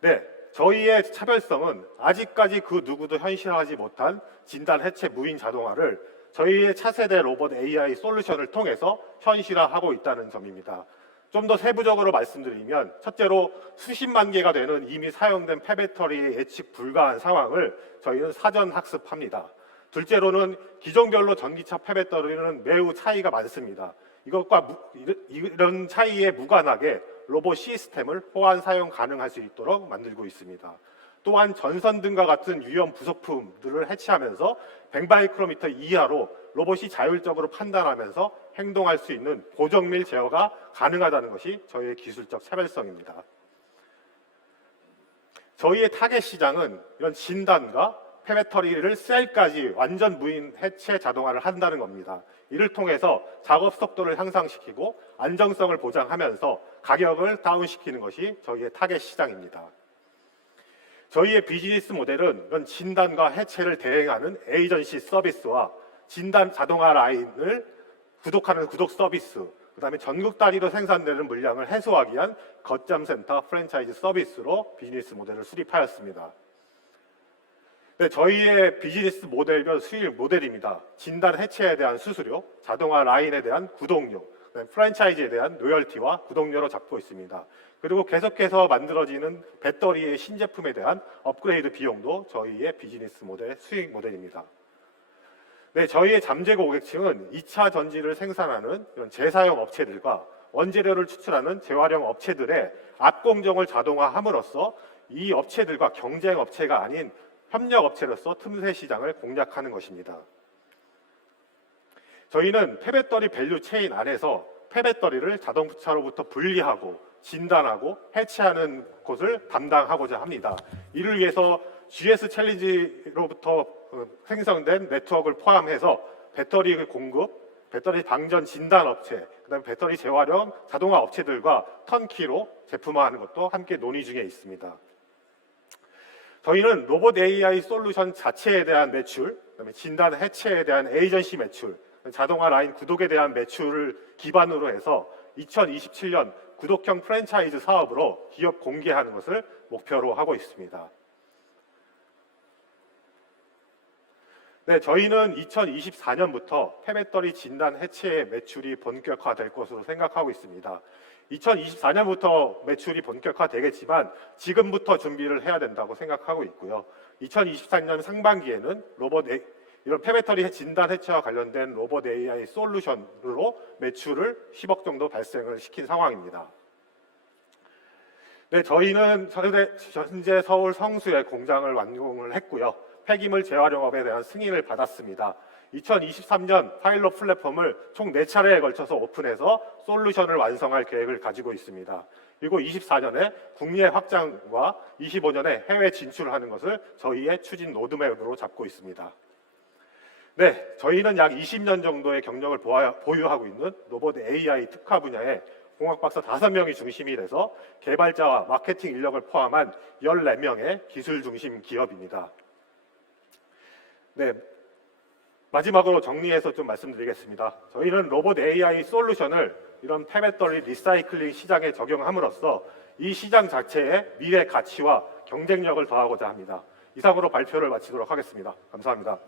네, 저희의 차별성은 아직까지 그 누구도 현실화하지 못한 진단 해체 무인 자동화를 저희의 차세대 로봇 AI 솔루션을 통해서 현실화하고 있다는 점입니다. 좀 더 세부적으로 말씀드리면 첫째로 수십만 개가 되는 이미 사용된 폐배터리의 예측 불가한 상황을 저희는 사전 학습합니다. 둘째로는 기종별로 전기차 폐배터리는 매우 차이가 많습니다. 이런 차이에 무관하게 로봇 시스템을 호환 사용 가능할 수 있도록 만들고 있습니다. 또한 전선 등과 같은 위험 부속품들을 해체하면서 100마이크로미터 이하로 로봇이 자율적으로 판단하면서 행동할 수 있는 고정밀 제어가 가능하다는 것이 저희의 기술적 차별성입니다. 저희의 타겟 시장은 이런 진단과 폐배터리를 셀까지 완전 무인 해체 자동화를 한다는 겁니다. 이를 통해서 작업 속도를 향상시키고 안정성을 보장하면서 가격을 다운시키는 것이 저희의 타겟 시장입니다. 저희의 비즈니스 모델은 이런 진단과 해체를 대행하는 에이전시 서비스와 진단 자동화 라인을 구독하는 구독 서비스, 그다음에 전국 단위로 생산되는 물량을 해소하기 위한 거점 센터 프랜차이즈 서비스로 비즈니스 모델을 수립하였습니다. 네, 저희의 비즈니스 모델별 수익 모델입니다. 진단 해체에 대한 수수료, 자동화 라인에 대한 구독료, 프랜차이즈에 대한 로열티와 구독료로 잡고 있습니다. 그리고 계속해서 만들어지는 배터리의 신제품에 대한 업그레이드 비용도 저희의 비즈니스 모델 수익 모델입니다. 네, 저희의 잠재 고객층은 2차 전지를 생산하는 이런 재사용 업체들과 원재료를 추출하는 재활용 업체들의 압공정을 자동화함으로써 이 업체들과 경쟁 업체가 아닌 협력 업체로서 틈새 시장을 공략하는 것입니다. 저희는 폐배터리 밸류 체인 안에서 폐배터리를 자동차로부터 분리하고 진단하고 해체하는 것을 담당하고자 합니다. 이를 위해서 GS 챌린지로부터 생성된 네트워크를 포함해서 배터리 공급, 배터리 방전 진단 업체, 그다음에 배터리 재활용 자동화 업체들과 턴키로 제품화하는 것도 함께 논의 중에 있습니다. 저희는 로봇 AI 솔루션 자체에 대한 매출, 그다음에 진단 해체에 대한 에이전시 매출, 자동화 라인 구독에 대한 매출을 기반으로 해서 2027년 구독형 프랜차이즈 사업으로 기업 공개하는 것을 목표로 하고 있습니다. 네, 저희는 2024년부터 폐배터리 진단 해체의 매출이 본격화될 것으로 생각하고 있습니다. 2024년부터 매출이 본격화되겠지만 지금부터 준비를 해야 된다고 생각하고 있고요. 2023년 상반기에는 이런 폐배터리 진단 해체와 관련된 로봇 AI 솔루션으로 매출을 10억 정도 발생을 시킨 상황입니다. 네, 저희는 현재 서울 성수에 공장을 완공을 했고요. 폐기물 재활용업에 대한 승인을 받았습니다. 2023년 파일럿 플랫폼을 총 4차례에 걸쳐서 오픈해서 솔루션을 완성할 계획을 가지고 있습니다. 그리고 24년에 국내 확장과 25년에 해외 진출하는 것을 저희의 추진 로드맵으로 잡고 있습니다. 네, 저희는 약 20년 정도의 경력을 보유하고 있는 로봇 AI 특화 분야에 공학박사 5명이 중심이 돼서 개발자와 마케팅 인력을 포함한 14명의 기술 중심 기업입니다. 네, 마지막으로 정리해서 좀 말씀드리겠습니다. 저희는 로봇 AI 솔루션을 이런 폐배터리 리사이클링 시장에 적용함으로써 이 시장 자체의 미래 가치와 경쟁력을 더하고자 합니다. 이상으로 발표를 마치도록 하겠습니다. 감사합니다.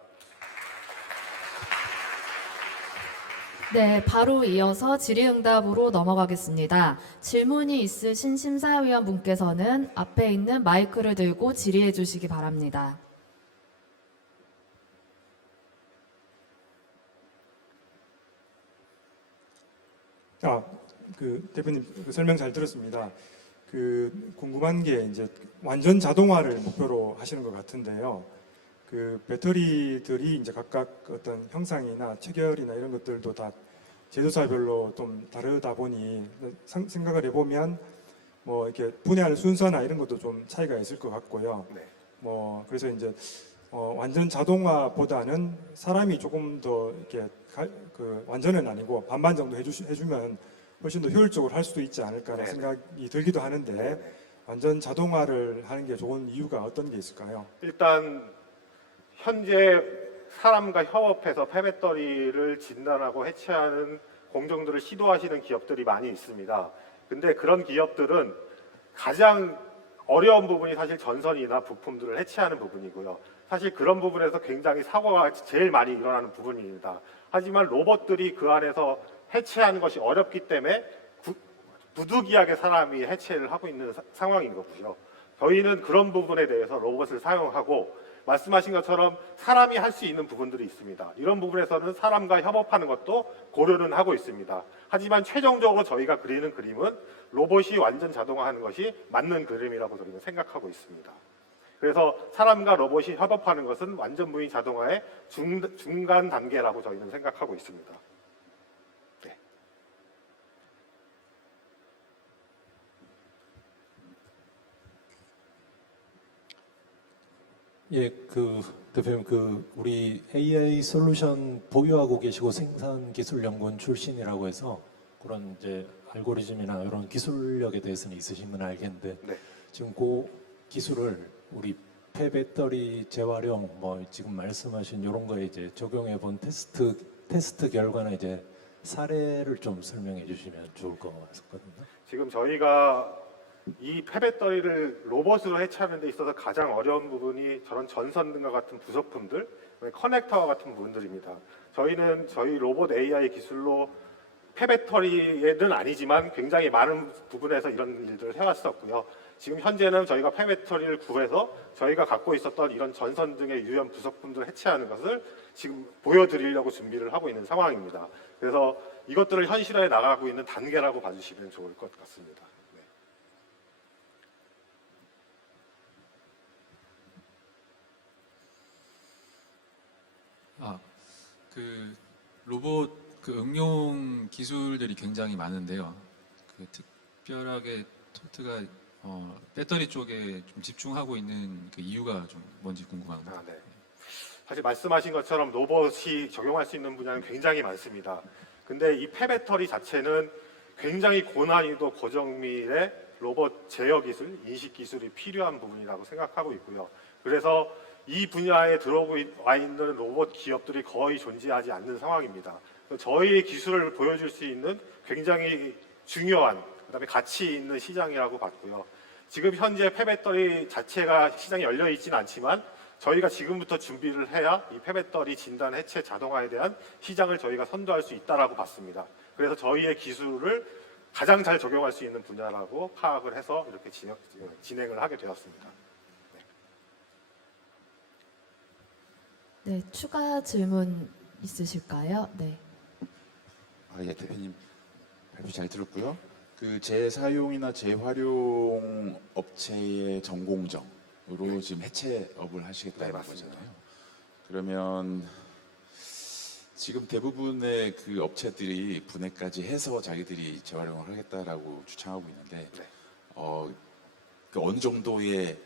네, 바로 이어서 질의응답으로 넘어가겠습니다. 질문이 있으신 심사위원분께서는 앞에 있는 마이크를 들고 질의해 주시기 바랍니다. 대표님 설명 잘 들었습니다. 궁금한 게 이제 완전 자동화를 목표로 하시는 것 같은데요. 배터리들이 이제 각각 어떤 형상이나 체결이나 이런 것들도 다 제조사별로 좀 다르다 보니 생각을 해보면 뭐 이렇게 분해할 순서나 이런 것도 좀 차이가 있을 것 같고요. 네. 그래서 이제 완전 자동화보다는 사람이 조금 더 이렇게 완전은 아니고 반반 정도 해주면 훨씬 더 효율적으로 할 수도 있지 않을까라는 생각이 들기도 하는데 완전 자동화를 하는 게 좋은 이유가 어떤 게 있을까요? 일단 현재 사람과 협업해서 폐배터리를 진단하고 해체하는 공정들을 시도하시는 기업들이 많이 있습니다. 근데 그런 기업들은 가장 어려운 부분이 사실 전선이나 부품들을 해체하는 부분이고요. 사실 그런 부분에서 굉장히 사고가 제일 많이 일어나는 부분입니다. 하지만 로봇들이 그 안에서 해체하는 것이 어렵기 때문에 부득이하게 사람이 해체를 하고 있는 상황인 거고요. 저희는 그런 부분에 대해서 로봇을 사용하고 말씀하신 것처럼 사람이 할 수 있는 부분들이 있습니다. 이런 부분에서는 사람과 협업하는 것도 고려는 하고 있습니다. 하지만 최종적으로 저희가 그리는 그림은 로봇이 완전 자동화하는 것이 맞는 그림이라고 저희는 생각하고 있습니다. 그래서 사람과 로봇이 협업하는 것은 완전 무인 자동화의 중간 단계라고 저희는 생각하고 있습니다. 네. 예, 대표님, 우리 AI 솔루션 보유하고 계시고 생산기술연구원 출신이라고 해서 그런 이제 알고리즘이나 이런 기술력에 대해서는 있으신 건 알겠는데 네. 지금 그 기술을 우리 폐배터리 재활용 지금 말씀하신 이런 거에 이제 적용해 본 테스트 결과나 이제 사례를 좀 설명해 주시면 좋을 것 같거든요. 지금 저희가 이 폐배터리를 로봇으로 해체하는 데 있어서 가장 어려운 부분이 저런 전선 등과 같은 부속품들, 커넥터와 같은 부분들입니다. 저희는 저희 로봇 AI 기술로 폐배터리는 아니지만 굉장히 많은 부분에서 이런 일들을 해왔었고요. 지금 현재는 저희가 폐배터리를 구해서 저희가 갖고 있었던 이런 전선 등의 유연 부속품들을 해체하는 것을 지금 보여드리려고 준비를 하고 있는 상황입니다. 그래서 이것들을 현실화해 나가고 있는 단계라고 봐주시면 좋을 것 같습니다. 네. 그 로봇 그 응용 기술들이 굉장히 많은데요. 그 특별하게 토트가 배터리 쪽에 좀 집중하고 있는 그 이유가 좀 뭔지 궁금합니다. 네. 사실 말씀하신 것처럼 로봇이 적용할 수 있는 분야는 굉장히 많습니다. 근데 이 폐배터리 자체는 굉장히 고난이도 고정밀의 로봇 제어 기술, 인식 기술이 필요한 부분이라고 생각하고 있고요. 그래서 이 분야에 들어와 있는 로봇 기업들이 거의 존재하지 않는 상황입니다. 저희의 기술을 보여줄 수 있는 굉장히 중요한, 그다음에 가치 있는 시장이라고 봤고요. 지금 현재 폐배터리 자체가 시장이 열려 있지는 않지만 저희가 지금부터 준비를 해야 이 폐배터리 진단 해체 자동화에 대한 시장을 저희가 선도할 수 있다라고 봤습니다. 그래서 저희의 기술을 가장 잘 적용할 수 있는 분야라고 파악을 해서 이렇게 진행을 하게 되었습니다. 네, 추가 질문 있으실까요? 네. 예, 대표님 발표 잘 들었고요. 그 재사용이나 재활용 업체의 전공정으로 지금 해체업을 하시겠다는 거잖아요. 그러면 지금 대부분의 그 업체들이 분해까지 해서 자기들이 재활용을 하겠다라고 주창하고 있는데 그 어느 정도의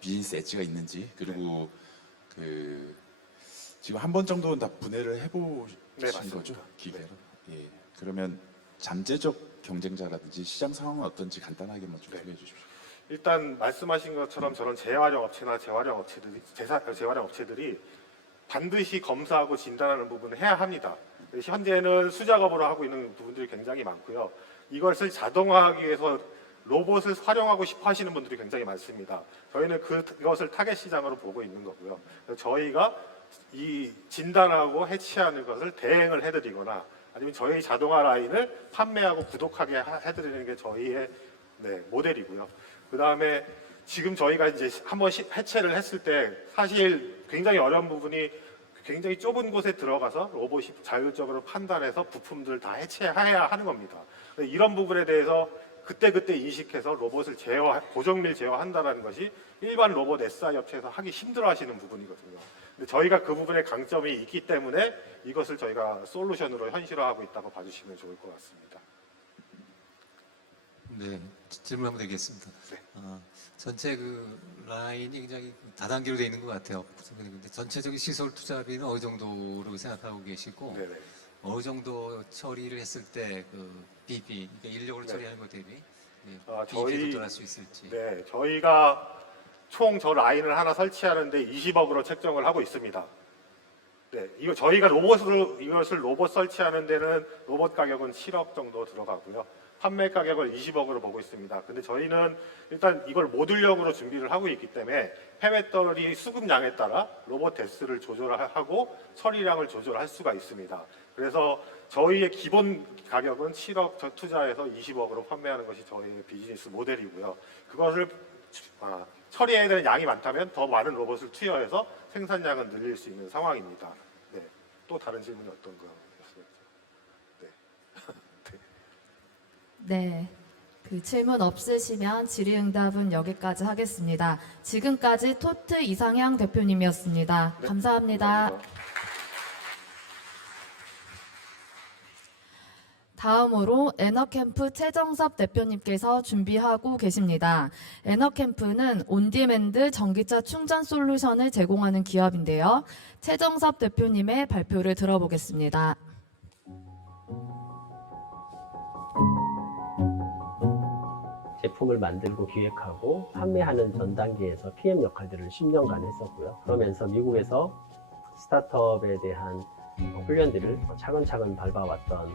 비즈니스 엣지가 있는지, 그리고 그 지금 한 번 정도는 다 분해를 해보신 거죠? 기계로. 예. 그러면 잠재적 경쟁자라든지 시장 상황은 어떤지 간단하게만 좀 소개해 주십시오. 일단 말씀하신 것처럼 저런 재활용 업체나 재활용 업체들이 반드시 검사하고 진단하는 부분을 해야 합니다. 현재는 수작업으로 하고 있는 부분들이 굉장히 많고요. 이것을 자동화하기 위해서 로봇을 활용하고 싶어 하시는 분들이 굉장히 많습니다. 저희는 그것을 타겟 시장으로 보고 있는 거고요. 저희가 이 진단하고 해치하는 것을 대행을 해드리거나 아니면 저희 자동화 라인을 판매하고 구독하게 해드리는 게 저희의 모델이고요. 그 다음에 지금 저희가 이제 한번 해체를 했을 때 사실 굉장히 어려운 부분이 굉장히 좁은 곳에 들어가서 로봇이 자율적으로 판단해서 부품들 다 해체해야 하는 겁니다. 이런 부분에 대해서 그때그때 인식해서 로봇을 고정밀 제어한다는 것이 일반 로봇 SI 업체에서 하기 힘들어 하시는 부분이거든요. 근데 저희가 그 부분에 강점이 있기 때문에 이것을 저희가 솔루션으로 현실화하고 있다고 봐주시면 좋을 것 같습니다. 네, 질문 한번 드리겠습니다. 네. 전체 그 라인이 굉장히 다단계로 되어 있는 것 같아요. 근데 전체적인 시설 투자비는 어느 정도로 생각하고 계시고, 네네. 어느 정도 처리를 했을 때 그 BB, 그러니까 인력으로 처리하는 것 대비 BB에 도달할 수 있을지. 네, 저희가 총 저 라인을 하나 설치하는데 20억으로 책정을 하고 있습니다. 네, 이거 저희가 이것을 로봇 설치하는 데는 로봇 가격은 7억 정도 들어가고요. 판매 가격을 20억으로 보고 있습니다. 근데 저희는 일단 이걸 모듈형으로 준비를 하고 있기 때문에 폐배터리 수급량에 따라 로봇 대수를 조절하고 처리량을 조절할 수가 있습니다. 그래서 저희의 기본 가격은 7억 투자해서 20억으로 판매하는 것이 저희의 비즈니스 모델이고요. 그것을 처리해야 되는 양이 많다면 더 많은 로봇을 투여해서 생산량을 늘릴 수 있는 상황입니다. 네. 또 다른 질문이 어떤 거? 네. 그 질문 없으시면 질의응답은 여기까지 하겠습니다. 지금까지 토트 이상향 대표님이었습니다. 네, 감사합니다. 감사합니다. 다음으로 에너캠프 최정섭 대표님께서 준비하고 계십니다. 에너캠프는 온디맨드 전기차 충전 솔루션을 제공하는 기업인데요. 최정섭 대표님의 발표를 들어보겠습니다. 제품을 만들고 기획하고 판매하는 전 단계에서 PM 역할들을 10년간 했었고요. 그러면서 미국에서 스타트업에 대한 훈련들을 차근차근 밟아왔던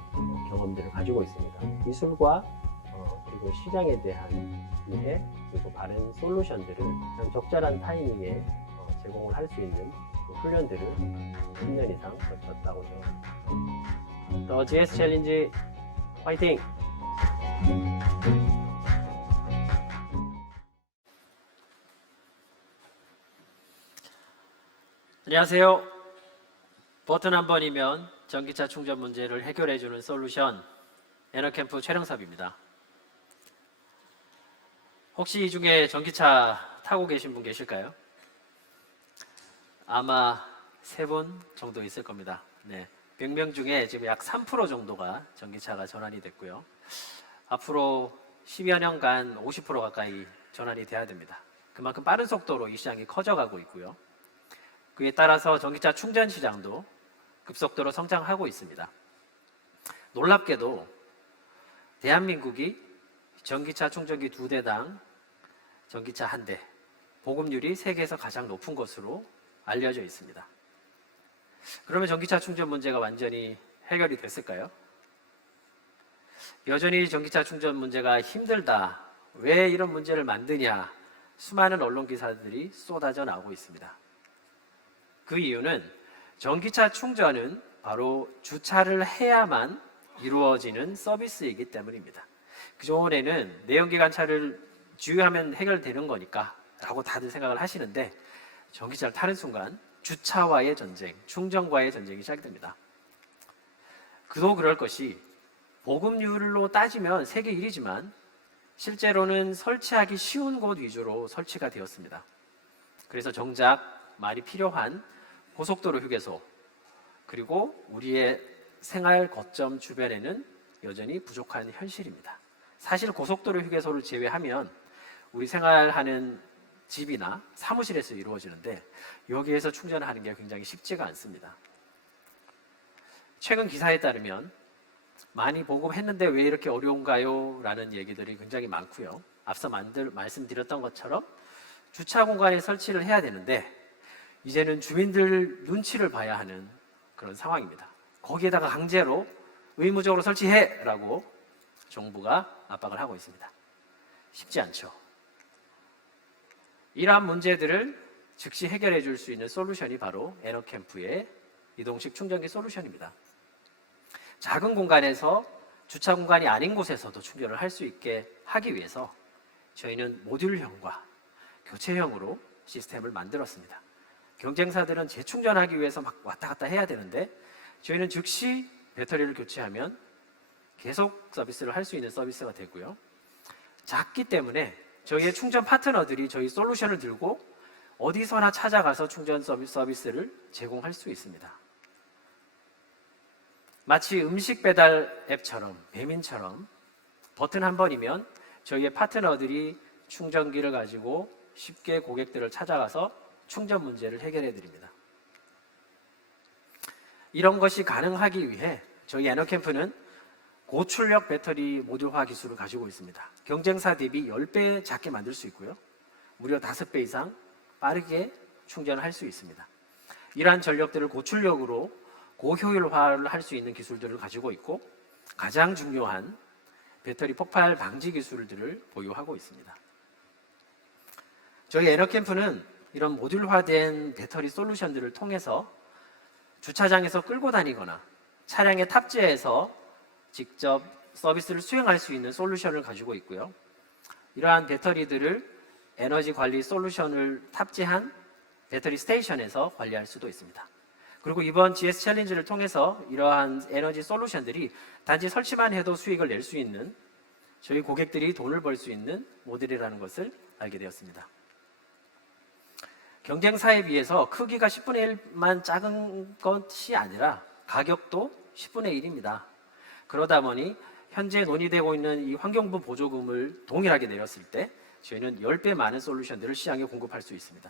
경험들을 가지고 있습니다. 기술과 그리고 시장에 대한 이해 그리고 바른 솔루션들을 적절한 타이밍에 제공을 할 수 있는 그 훈련들을 10년 이상 거쳤다고 생각합니다. 더 GS 챌린지 화이팅! 안녕하세요. 버튼 한 번이면 전기차 충전 문제를 해결해주는 솔루션 에너캠프 최령섭입니다. 혹시 이 중에 전기차 타고 계신 분 계실까요? 아마 3분 정도 있을 겁니다. 네, 100명 중에 지금 약 3% 정도가 전기차가 전환이 됐고요. 앞으로 10여 년간 50% 가까이 전환이 돼야 됩니다. 그만큼 빠른 속도로 이 시장이 커져가고 있고요. 그에 따라서 전기차 충전 시장도 급속도로 성장하고 있습니다. 놀랍게도 대한민국이 전기차 충전기 2대당 전기차 1대, 보급률이 세계에서 가장 높은 것으로 알려져 있습니다. 그러면 전기차 충전 문제가 완전히 해결이 됐을까요? 여전히 전기차 충전 문제가 힘들다. 왜 이런 문제를 만드냐? 수많은 언론 기사들이 쏟아져 나오고 있습니다. 그 이유는 전기차 충전은 바로 주차를 해야만 이루어지는 서비스이기 때문입니다. 그전에는 내연기관차를 주유하면 해결되는 거니까 라고 다들 생각을 하시는데 전기차를 타는 순간 주차와의 전쟁, 충전과의 전쟁이 시작됩니다. 그도 그럴 것이 보급률로 따지면 세계 1위지만 실제로는 설치하기 쉬운 곳 위주로 설치가 되었습니다. 그래서 정작 말이 필요한 고속도로 휴게소 그리고 우리의 생활 거점 주변에는 여전히 부족한 현실입니다. 사실 고속도로 휴게소를 제외하면 우리 생활하는 집이나 사무실에서 이루어지는데 여기에서 충전하는 게 굉장히 쉽지가 않습니다. 최근 기사에 따르면 많이 보급했는데 왜 이렇게 어려운가요? 라는 얘기들이 굉장히 많고요. 앞서 말씀드렸던 것처럼 주차 공간에 설치를 해야 되는데 이제는 주민들 눈치를 봐야 하는 그런 상황입니다. 거기에다가 강제로 의무적으로 설치해! 라고 정부가 압박을 하고 있습니다. 쉽지 않죠. 이러한 문제들을 즉시 해결해 줄 수 있는 솔루션이 바로 에너캠프의 이동식 충전기 솔루션입니다. 작은 공간에서 주차 공간이 아닌 곳에서도 충전을 할 수 있게 하기 위해서 저희는 모듈형과 교체형으로 시스템을 만들었습니다. 경쟁사들은 재충전하기 위해서 막 왔다 갔다 해야 되는데 저희는 즉시 배터리를 교체하면 계속 서비스를 할 수 있는 서비스가 되고요. 작기 때문에 저희의 충전 파트너들이 저희 솔루션을 들고 어디서나 찾아가서 충전 서비스를 제공할 수 있습니다. 마치 음식 배달 앱처럼, 배민처럼 버튼 한 번이면 저희의 파트너들이 충전기를 가지고 쉽게 고객들을 찾아가서 충전 문제를 해결해 드립니다. 이런 것이 가능하기 위해 저희 에너캠프는 고출력 배터리 모듈화 기술을 가지고 있습니다. 경쟁사 대비 10배 작게 만들 수 있고요. 무려 5배 이상 빠르게 충전을 할 수 있습니다. 이러한 전력들을 고출력으로 고효율화를 할 수 있는 기술들을 가지고 있고 가장 중요한 배터리 폭발 방지 기술들을 보유하고 있습니다. 저희 에너캠프는 이런 모듈화된 배터리 솔루션들을 통해서 주차장에서 끌고 다니거나 차량에 탑재해서 직접 서비스를 수행할 수 있는 솔루션을 가지고 있고요. 이러한 배터리들을 에너지 관리 솔루션을 탑재한 배터리 스테이션에서 관리할 수도 있습니다. 그리고 이번 GS 챌린지를 통해서 이러한 에너지 솔루션들이 단지 설치만 해도 수익을 낼 수 있는 저희 고객들이 돈을 벌 수 있는 모델이라는 것을 알게 되었습니다. 경쟁사에 비해서 크기가 10분의 1만 작은 것이 아니라 가격도 10분의 1입니다. 그러다 보니 현재 논의되고 있는 이 환경부 보조금을 동일하게 내렸을 때 저희는 10배 많은 솔루션들을 시장에 공급할 수 있습니다.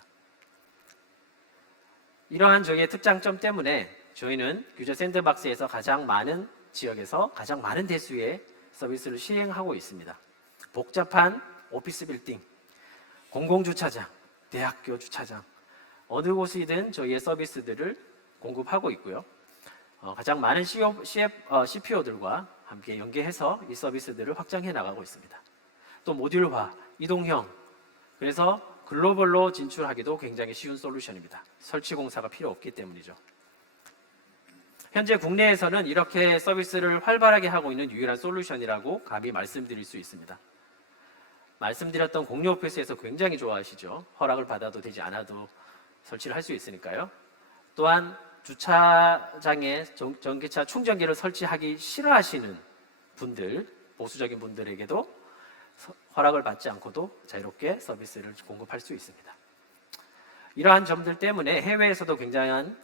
이러한 저희의 특장점 때문에 저희는 규제 샌드박스에서 가장 많은 지역에서 가장 많은 대수의 서비스를 시행하고 있습니다. 복잡한 오피스 빌딩, 공공주차장, 대학교 주차장, 어느 곳이든 저희의 서비스들을 공급하고 있고요. 가장 많은 CPO들과 함께 연계해서 이 서비스들을 확장해 나가고 있습니다. 또 모듈화, 이동형, 그래서 글로벌로 진출하기도 굉장히 쉬운 솔루션입니다. 설치 공사가 필요 없기 때문이죠. 현재 국내에서는 이렇게 서비스를 활발하게 하고 있는 유일한 솔루션이라고 감히 말씀드릴 수 있습니다. 말씀드렸던 공유 오피스에서 굉장히 좋아하시죠. 허락을 받아도 되지 않아도 설치를 할 수 있으니까요. 또한 주차장에 전기차 충전기를 설치하기 싫어하시는 분들, 보수적인 분들에게도 허락을 받지 않고도 자유롭게 서비스를 공급할 수 있습니다. 이러한 점들 때문에 해외에서도 굉장한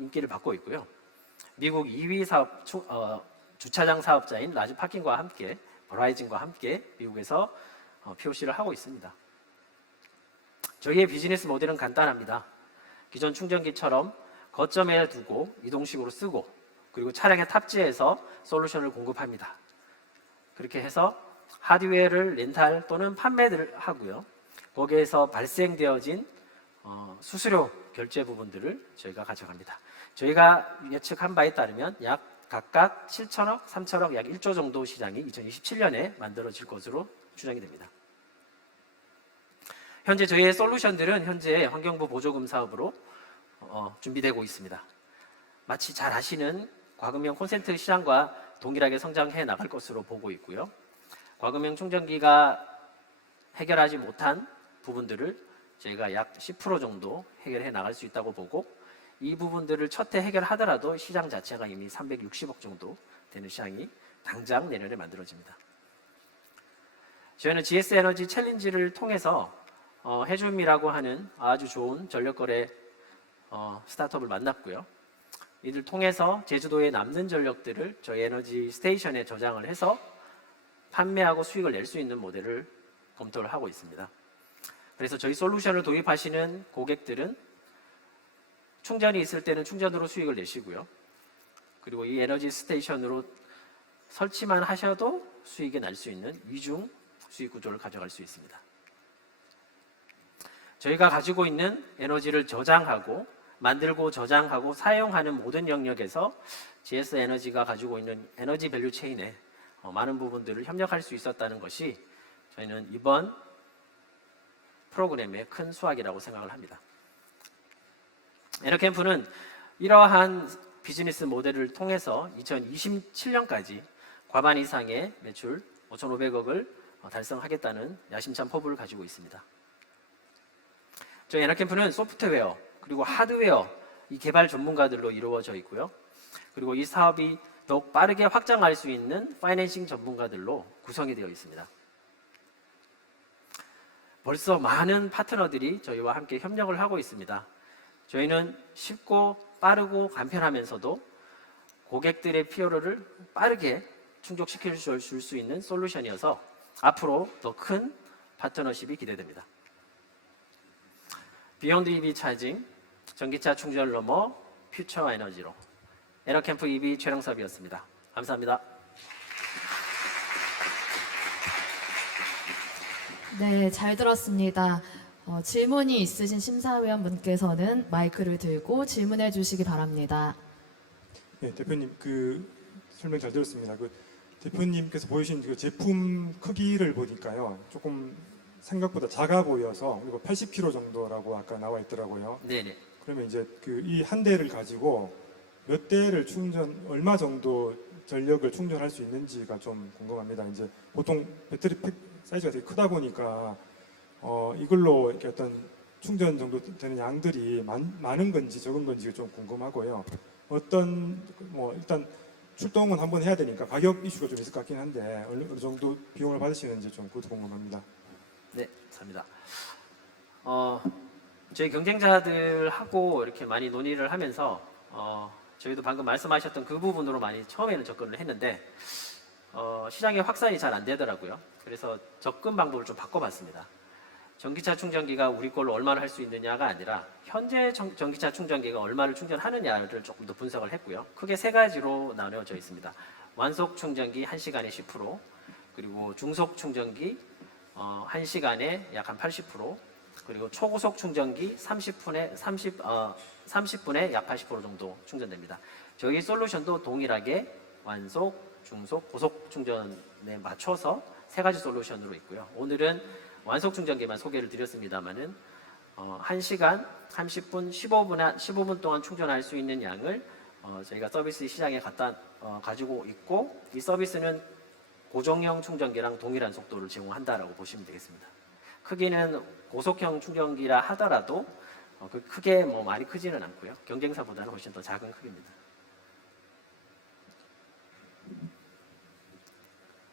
인기를 받고 있고요. 미국 2위 주차장 사업자인 라지 파킹과 함께 버라이즌과 함께 미국에서 POC를 하고 있습니다. 저희의 비즈니스 모델은 간단합니다. 기존 충전기처럼 거점에 두고 이동식으로 쓰고 그리고 차량에 탑재해서 솔루션을 공급합니다. 그렇게 해서 하드웨어를 렌탈 또는 판매를 하고요. 거기에서 발생되어진 수수료 결제 부분들을 저희가 가져갑니다. 저희가 예측한 바에 따르면 약 각각 7천억, 3천억, 약 1조 정도 시장이 2027년에 만들어질 것으로 추정이 됩니다. 현재 저희의 솔루션들은 현재 환경부 보조금 사업으로 준비되고 있습니다. 마치 잘 아시는 과금형 콘센트 시장과 동일하게 성장해 나갈 것으로 보고 있고요. 과금형 충전기가 해결하지 못한 부분들을 저희가 약 10% 정도 해결해 나갈 수 있다고 보고 이 부분들을 첫해 해결하더라도 시장 자체가 이미 360억 정도 되는 시장이 당장 내년에 만들어집니다. 저희는 GS 에너지 챌린지를 통해서 해줌이라고 하는 아주 좋은 전력거래 스타트업을 만났고요. 이들 통해서 제주도에 남는 전력들을 저희 에너지 스테이션에 저장을 해서 판매하고 수익을 낼 수 있는 모델을 검토를 하고 있습니다. 그래서 저희 솔루션을 도입하시는 고객들은 충전이 있을 때는 충전으로 수익을 내시고요. 그리고 이 에너지 스테이션으로 설치만 하셔도 수익이 날 수 있는 이중 수익 구조를 가져갈 수 있습니다. 저희가 가지고 있는 에너지를 저장하고 만들고 저장하고 사용하는 모든 영역에서 GS 에너지가 가지고 있는 에너지 밸류 체인에 많은 부분들을 협력할 수 있었다는 것이 저희는 이번 프로그램의 큰 수확이라고 생각을 합니다. 에너캠프는 이러한 비즈니스 모델을 통해서 2027년까지 과반 이상의 매출 5,500억을 달성하겠다는 야심찬 포부를 가지고 있습니다. 저희 에너캠프는 소프트웨어 그리고 하드웨어 이 개발 전문가들로 이루어져 있고요. 그리고 이 사업이 더욱 빠르게 확장할 수 있는 파이낸싱 전문가들로 구성이 되어 있습니다. 벌써 많은 파트너들이 저희와 함께 협력을 하고 있습니다. 저희는 쉽고 빠르고 간편하면서도 고객들의 필요를 빠르게 충족시켜 줄 수 있는 솔루션이어서 앞으로 더 큰 파트너십이 기대됩니다. 비욘드 EV 차징, 전기차 충전을 넘어 퓨처 에너지로 에너캠프 EV 촬영사업이었습니다. 감사합니다. 네, 잘 들었습니다. 질문이 있으신 심사위원분께서는 마이크를 들고 질문해 주시기 바랍니다. 네, 대표님 설명 잘 들었습니다. 대표님께서 보여주신 제품 크기를 보니까요, 조금 생각보다 작아 보여서 그리고 80kg 정도라고 아까 나와 있더라고요. 네네. 그러면 이제 이 한 대를 가지고 몇 대를 얼마 정도 전력을 충전할 수 있는지가 좀 궁금합니다. 이제 보통 배터리 팩 사이즈가 되게 크다 보니까 이걸로 이렇게 어떤 충전 정도 되는 양들이 많은 건지 적은 건지 좀 궁금하고요. 일단 출동은 한번 해야 되니까 가격 이슈가 좀 있을 것 같긴 한데 어느 정도 비용을 받으시는지 좀 그것도 궁금합니다. 네, 감사합니다. 저희 경쟁자들하고 이렇게 많이 논의를 하면서 저희도 방금 말씀하셨던 그 부분으로 많이 처음에는 접근을 했는데 시장의 확산이 잘 안 되더라고요. 그래서 접근 방법을 좀 바꿔봤습니다. 전기차 충전기가 우리 걸로 얼마나 할 수 있느냐가 아니라 현재 전기차 충전기가 얼마를 충전하느냐를 조금 더 분석을 했고요. 크게 세 가지로 나누어져 있습니다. 완속 충전기 1시간에 10%, 그리고 중속 충전기 1시간에 약 한 80%, 그리고 초고속 충전기 30분에 약 80% 정도 충전됩니다. 저희 솔루션도 동일하게 완속, 중속, 고속 충전에 맞춰서 세 가지 솔루션으로 있고요. 오늘은 완속 충전기만 소개를 드렸습니다만은 1시간, 30분, 15분 동안 충전할 수 있는 양을 저희가 서비스 시장에 가지고 있고, 이 서비스는 고정형 충전기랑 동일한 속도를 제공한다라고 보시면 되겠습니다. 크기는 고속형 충전기라 하더라도 크게 뭐 많이 크지는 않고요. 경쟁사보다는 훨씬 더 작은 크기입니다.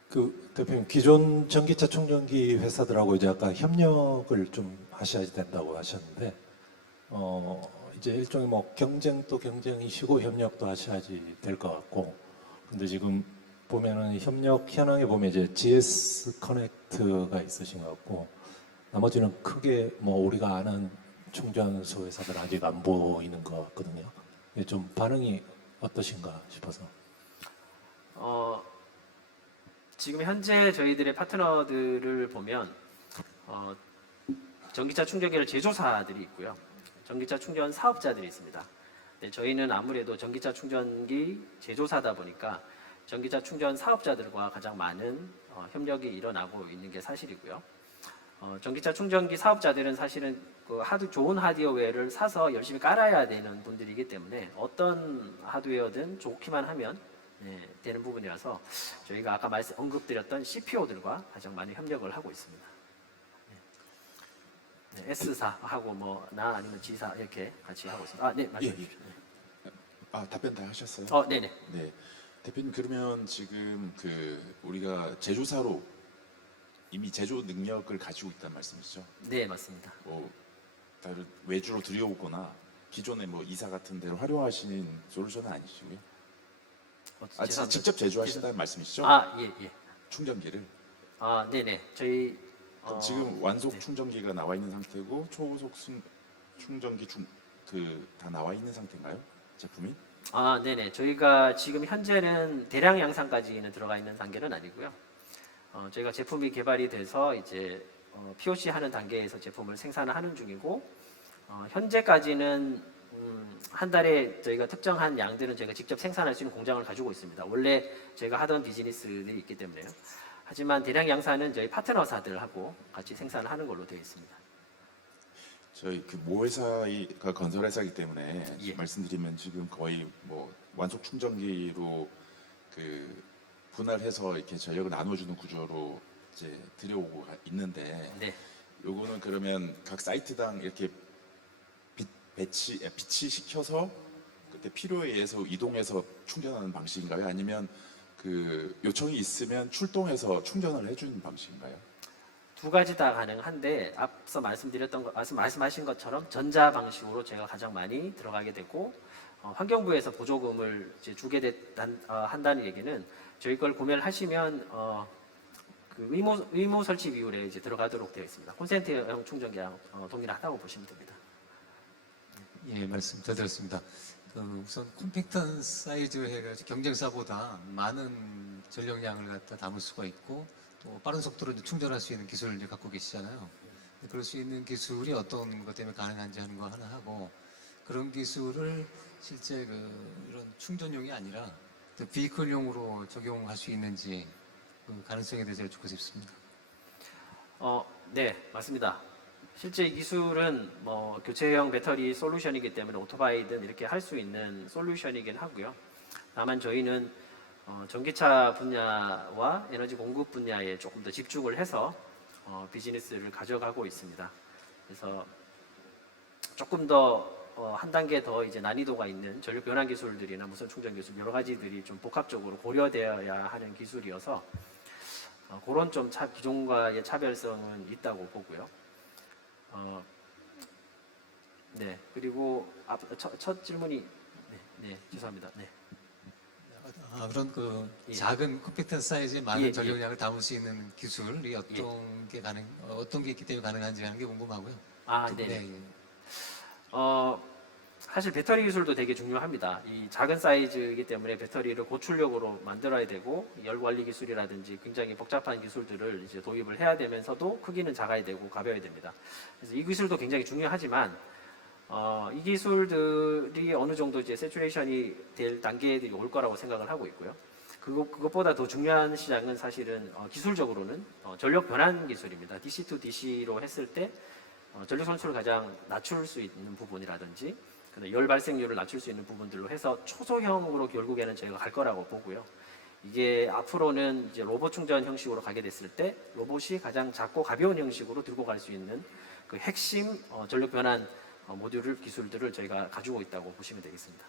그 대표님 기존 전기차 충전기 회사들하고 이제 아까 협력을 좀 하셔야 된다고 하셨는데 이제 일종의 뭐 경쟁도 경쟁이시고 협력도 하셔야지 될 것 같고 근데 지금 보면은 협력 현황에 보면 이제 GS 커넥트가 있으신 것 같고 나머지는 크게 뭐 우리가 아는 충전소 회사들 아직 안 보이는 것 같거든요. 이게 좀 반응이 어떠신가 싶어서. 지금 현재 저희들의 파트너들을 보면 전기차 충전기를 제조사들이 있고요. 전기차 충전 사업자들이 있습니다. 네, 저희는 아무래도 전기차 충전기 제조사다 보니까 전기차 충전 사업자들과 가장 많은 협력이 일어나고 있는 게 사실이고요. 전기차 충전기 사업자들은 사실은 그 좋은 하드웨어를 사서 열심히 깔아야 되는 분들이기 때문에 어떤 하드웨어든 좋기만 하면 되는 부분이라서 저희가 아까 언급드렸던 CPO들과 가장 많이 협력을 하고 있습니다. S사하고 뭐 나 아니면 G사 이렇게 같이 하고 있습니다. 네, 말씀해 주십시오. 답변 다 하셨어요? 네네. 네. 대표님 그러면 지금 우리가 제조사로 이미 제조 능력을 가지고 있다는 말씀이시죠? 네, 맞습니다. 다른 외주로 들여오거나 기존의 뭐 이사 같은 데로 활용하시는 솔루션은 아니시고요? 직접 제조하신다는 말씀이시죠? 예. 충전기를? 네네. 저희 지금 완속 충전기가 나와 있는 상태고 초속 충전기 다 나와 있는 상태인가요? 제품이? 네네. 저희가 지금 현재는 대량 양산까지는 들어가 있는 단계는 아니고요. 저희가 제품이 개발이 돼서 이제 POC 하는 단계에서 제품을 생산하는 중이고 현재까지는 한 달에 저희가 특정한 양들은 저희가 직접 생산할 수 있는 공장을 가지고 있습니다. 원래 저희가 하던 비즈니스들이 있기 때문에요. 하지만 대량 양산은 저희 파트너사들하고 같이 생산하는 걸로 되어 있습니다. 저희 모 회사가 건설 회사이기 때문에 말씀드리면 지금 거의 뭐 완속 충전기로 분할해서 이렇게 전력을 나눠주는 구조로 이제 들여오고 있는데 요거는 그러면 각 사이트당 이렇게 비치시켜서 그때 필요에 의해서 이동해서 충전하는 방식인가요? 아니면 요청이 있으면 출동해서 충전을 해주는 방식인가요? 두 가지 다 가능한데 앞서 말씀하신 것처럼 전자 방식으로 제가 가장 많이 들어가게 되고 환경부에서 보조금을 이제 주게 한다는 얘기는 저희 걸 구매를 하시면 의무 설치 비율에 이제 들어가도록 되어 있습니다. 콘센트형 충전기랑 동일하다고 보시면 됩니다. 예, 말씀 잘 들었습니다. 우선 컴팩트한 사이즈 해가지고 경쟁사보다 많은 전력량을 갖다 담을 수가 있고 또 빠른 속도로 충전할 수 있는 기술을 이제 갖고 계시잖아요. 그럴 수 있는 기술이 어떤 것 때문에 가능한지 하는 거 하나 하고 그런 기술을 실제 이런 충전용이 아니라 비이클용으로 적용할 수 있는지 가능성에 대해서 여쭙고 싶습니다. 네, 맞습니다. 실제 이 기술은 뭐 교체형 배터리 솔루션이기 때문에 오토바이든 이렇게 할 수 있는 솔루션이긴 하고요. 다만 저희는 전기차 분야와 에너지 공급 분야에 조금 더 집중을 해서 비즈니스를 가져가고 있습니다. 그래서 조금 더 한 단계 더 이제 난이도가 있는 전력 변환 기술들이나 무선 충전 기술 여러 가지들이 좀 복합적으로 고려되어야 하는 기술이어서 그런 좀 기존과의 차별성은 있다고 보고요. 네, 그리고 첫 질문이 죄송합니다. 네. 그런 작은 컴팩트한 사이즈의 많은 전력량을 담을 수 있는 기술이 어떤 게 있기 때문에 가능한지 하는 게 궁금하고요. 네. 사실 배터리 기술도 되게 중요합니다. 이 작은 사이즈이기 때문에 배터리를 고출력으로 만들어야 되고 열 관리 기술이라든지 굉장히 복잡한 기술들을 이제 도입을 해야 되면서도 크기는 작아야 되고 가벼워야 됩니다. 그래서 이 기술도 굉장히 중요하지만 이 기술들이 어느 정도 이제 세츄레이션이 될 단계에 올 거라고 생각을 하고 있고요. 그것보다 더 중요한 시장은 사실은 기술적으로는 전력 변환 기술입니다. DC to DC로 했을 때 전력 손실을 가장 낮출 수 있는 부분이라든지 열 발생률을 낮출 수 있는 부분들로 해서 초소형으로 결국에는 저희가 갈 거라고 보고요. 이게 앞으로는 이제 로봇 충전 형식으로 가게 됐을 때 로봇이 가장 작고 가벼운 형식으로 들고 갈 수 있는 그 핵심 전력 변환 모듈 기술들을 저희가 가지고 있다고 보시면 되겠습니다.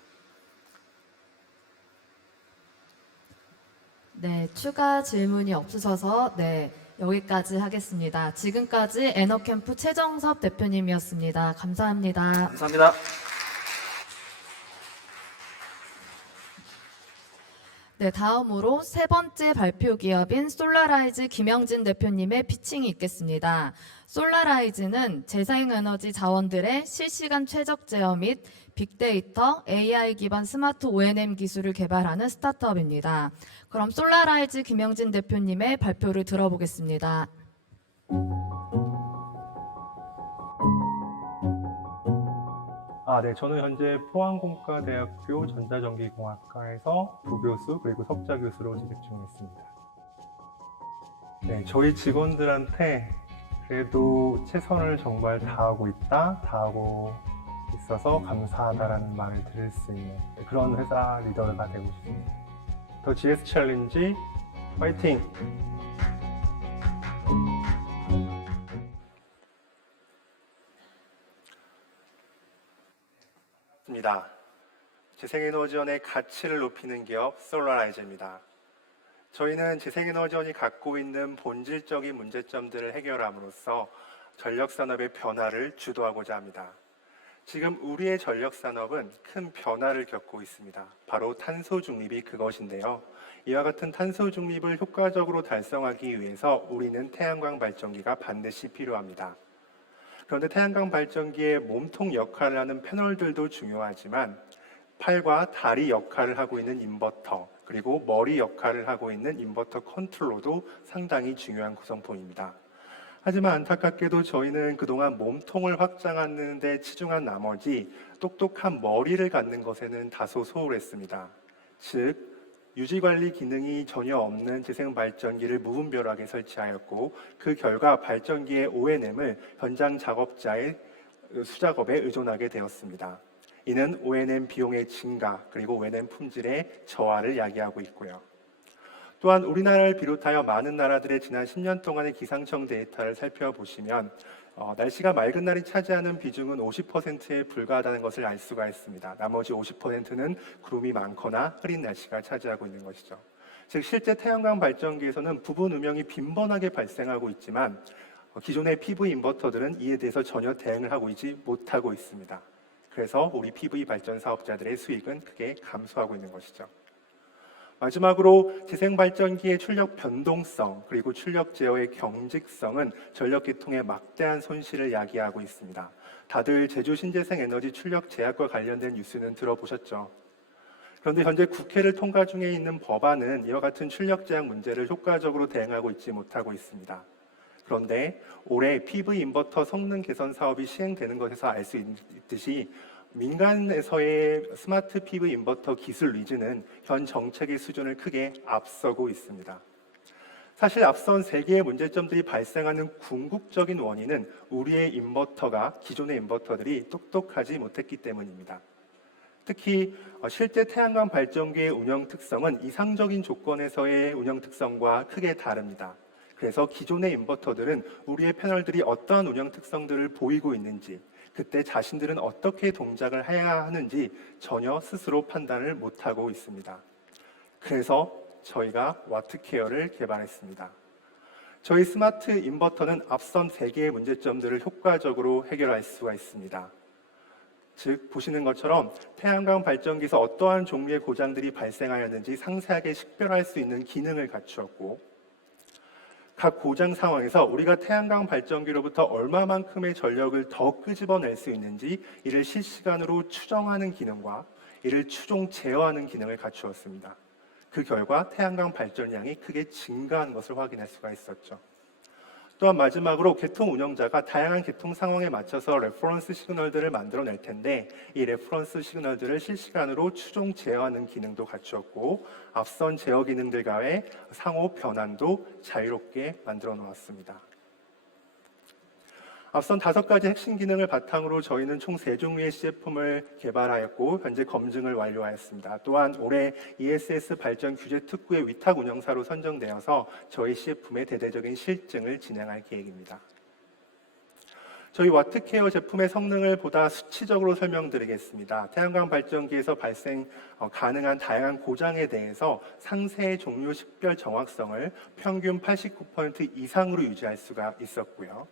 네, 추가 질문이 없으셔서 여기까지 하겠습니다. 지금까지 에너캠프 최정섭 대표님이었습니다. 감사합니다. 감사합니다. 네, 다음으로 세 번째 발표 기업인 솔라라이즈 김영진 대표님의 피칭이 있겠습니다. 솔라라이즈는 재생에너지 자원들의 실시간 최적 제어 및 빅데이터, AI 기반 스마트 O&M 기술을 개발하는 스타트업입니다. 그럼 솔라라이즈 김영진 대표님의 발표를 들어보겠습니다. 네, 저는 현재 포항공과대학교 전자전기공학과에서 부교수 그리고 석좌교수로 재직 중에 있습니다. 네, 저희 직원들한테 그래도 최선을 정말 다하고 있어서 감사하다라는 말을 들을 수 있는 그런 회사 리더가 되고 싶습니다. 더 GS 챌린지 화이팅! 재생에너지원의 가치를 높이는 기업 솔라라이즈입니다. 저희는 재생에너지원이 갖고 있는 본질적인 문제점들을 해결함으로써 전력산업의 변화를 주도하고자 합니다. 지금 우리의 전력산업은 큰 변화를 겪고 있습니다. 바로 탄소 중립이 그것인데요. 이와 같은 탄소 중립을 효과적으로 달성하기 위해서 우리는 태양광 발전기가 반드시 필요합니다. 그런데 태양광 발전기의 몸통 역할을 하는 패널들도 중요하지만 팔과 다리 역할을 하고 있는 인버터, 그리고 머리 역할을 하고 있는 인버터 컨트롤러도 상당히 중요한 구성품입니다. 하지만 안타깝게도 저희는 그동안 몸통을 확장하는 데 치중한 나머지 똑똑한 머리를 갖는 것에는 다소 소홀했습니다. 즉, 유지관리 기능이 전혀 없는 재생발전기를 무분별하게 설치하였고 그 결과 발전기의 O&M을 현장 작업자의 수작업에 의존하게 되었습니다. 이는 O&M 비용의 증가 그리고 O&M 품질의 저하를 야기하고 있고요. 또한 우리나라를 비롯하여 많은 나라들의 지난 10년 동안의 기상청 데이터를 살펴보시면 날씨가 맑은 날이 차지하는 비중은 50%에 불과하다는 것을 알 수가 있습니다. 나머지 50%는 구름이 많거나 흐린 날씨가 차지하고 있는 것이죠. 즉 실제 태양광 발전기에서는 부분 음영이 빈번하게 발생하고 있지만 기존의 PV 인버터들은 이에 대해서 전혀 대응을 하고 있지 못하고 있습니다. 그래서 우리 PV 발전 사업자들의 수익은 크게 감소하고 있는 것이죠. 마지막으로 재생발전기의 출력 변동성 그리고 출력 제어의 경직성은 전력 계통에 막대한 손실을 야기하고 있습니다. 다들 제주 신재생 에너지 출력 제약과 관련된 뉴스는 들어보셨죠? 그런데 현재 국회를 통과 중에 있는 법안은 이와 같은 출력 제약 문제를 효과적으로 대응하고 있지 못하고 있습니다. 그런데 올해 PV 인버터 성능 개선 사업이 시행되는 것에서 알 수 있듯이 민간에서의 스마트 PV 인버터 기술 니즈는 현 정책의 수준을 크게 앞서고 있습니다. 사실 앞선 세 개의 문제점들이 발생하는 궁극적인 원인은 우리의 인버터가 기존의 인버터들이 똑똑하지 못했기 때문입니다. 특히 실제 태양광 발전기의 운영 특성은 이상적인 조건에서의 운영 특성과 크게 다릅니다. 그래서 기존의 인버터들은 우리의 패널들이 어떠한 운영 특성들을 보이고 있는지, 그때 자신들은 어떻게 동작을 해야 하는지 전혀 스스로 판단을 못하고 있습니다. 그래서 저희가 와트케어를 개발했습니다. 저희 스마트 인버터는 앞선 3개의 문제점들을 효과적으로 해결할 수가 있습니다. 즉, 보시는 것처럼 태양광 발전기에서 어떠한 종류의 고장들이 발생하였는지 상세하게 식별할 수 있는 기능을 갖추었고, 각 고장 상황에서 우리가 태양광 발전기로부터 얼마만큼의 전력을 더 끄집어낼 수 있는지 이를 실시간으로 추정하는 기능과 이를 추종 제어하는 기능을 갖추었습니다. 그 결과 태양광 발전량이 크게 증가한 것을 확인할 수가 있었죠. 또한 마지막으로 계통 운영자가 다양한 계통 상황에 맞춰서 레퍼런스 시그널들을 만들어낼 텐데 이 레퍼런스 시그널들을 실시간으로 추종 제어하는 기능도 갖추었고 앞선 제어 기능들과의 상호 변환도 자유롭게 만들어 놓았습니다. 앞선 5가지 핵심 기능을 바탕으로 저희는 총 3종류의 CF품을 개발하였고 현재 검증을 완료하였습니다. 또한 올해 ESS 발전 규제 특구의 위탁 운영사로 선정되어서 저희 CF품의 대대적인 실증을 진행할 계획입니다. 저희 와트케어 제품의 성능을 보다 수치적으로 설명드리겠습니다. 태양광 발전기에서 발생 가능한 다양한 고장에 대해서 상세 종류 식별 정확성을 평균 89% 이상으로 유지할 수가 있었고요.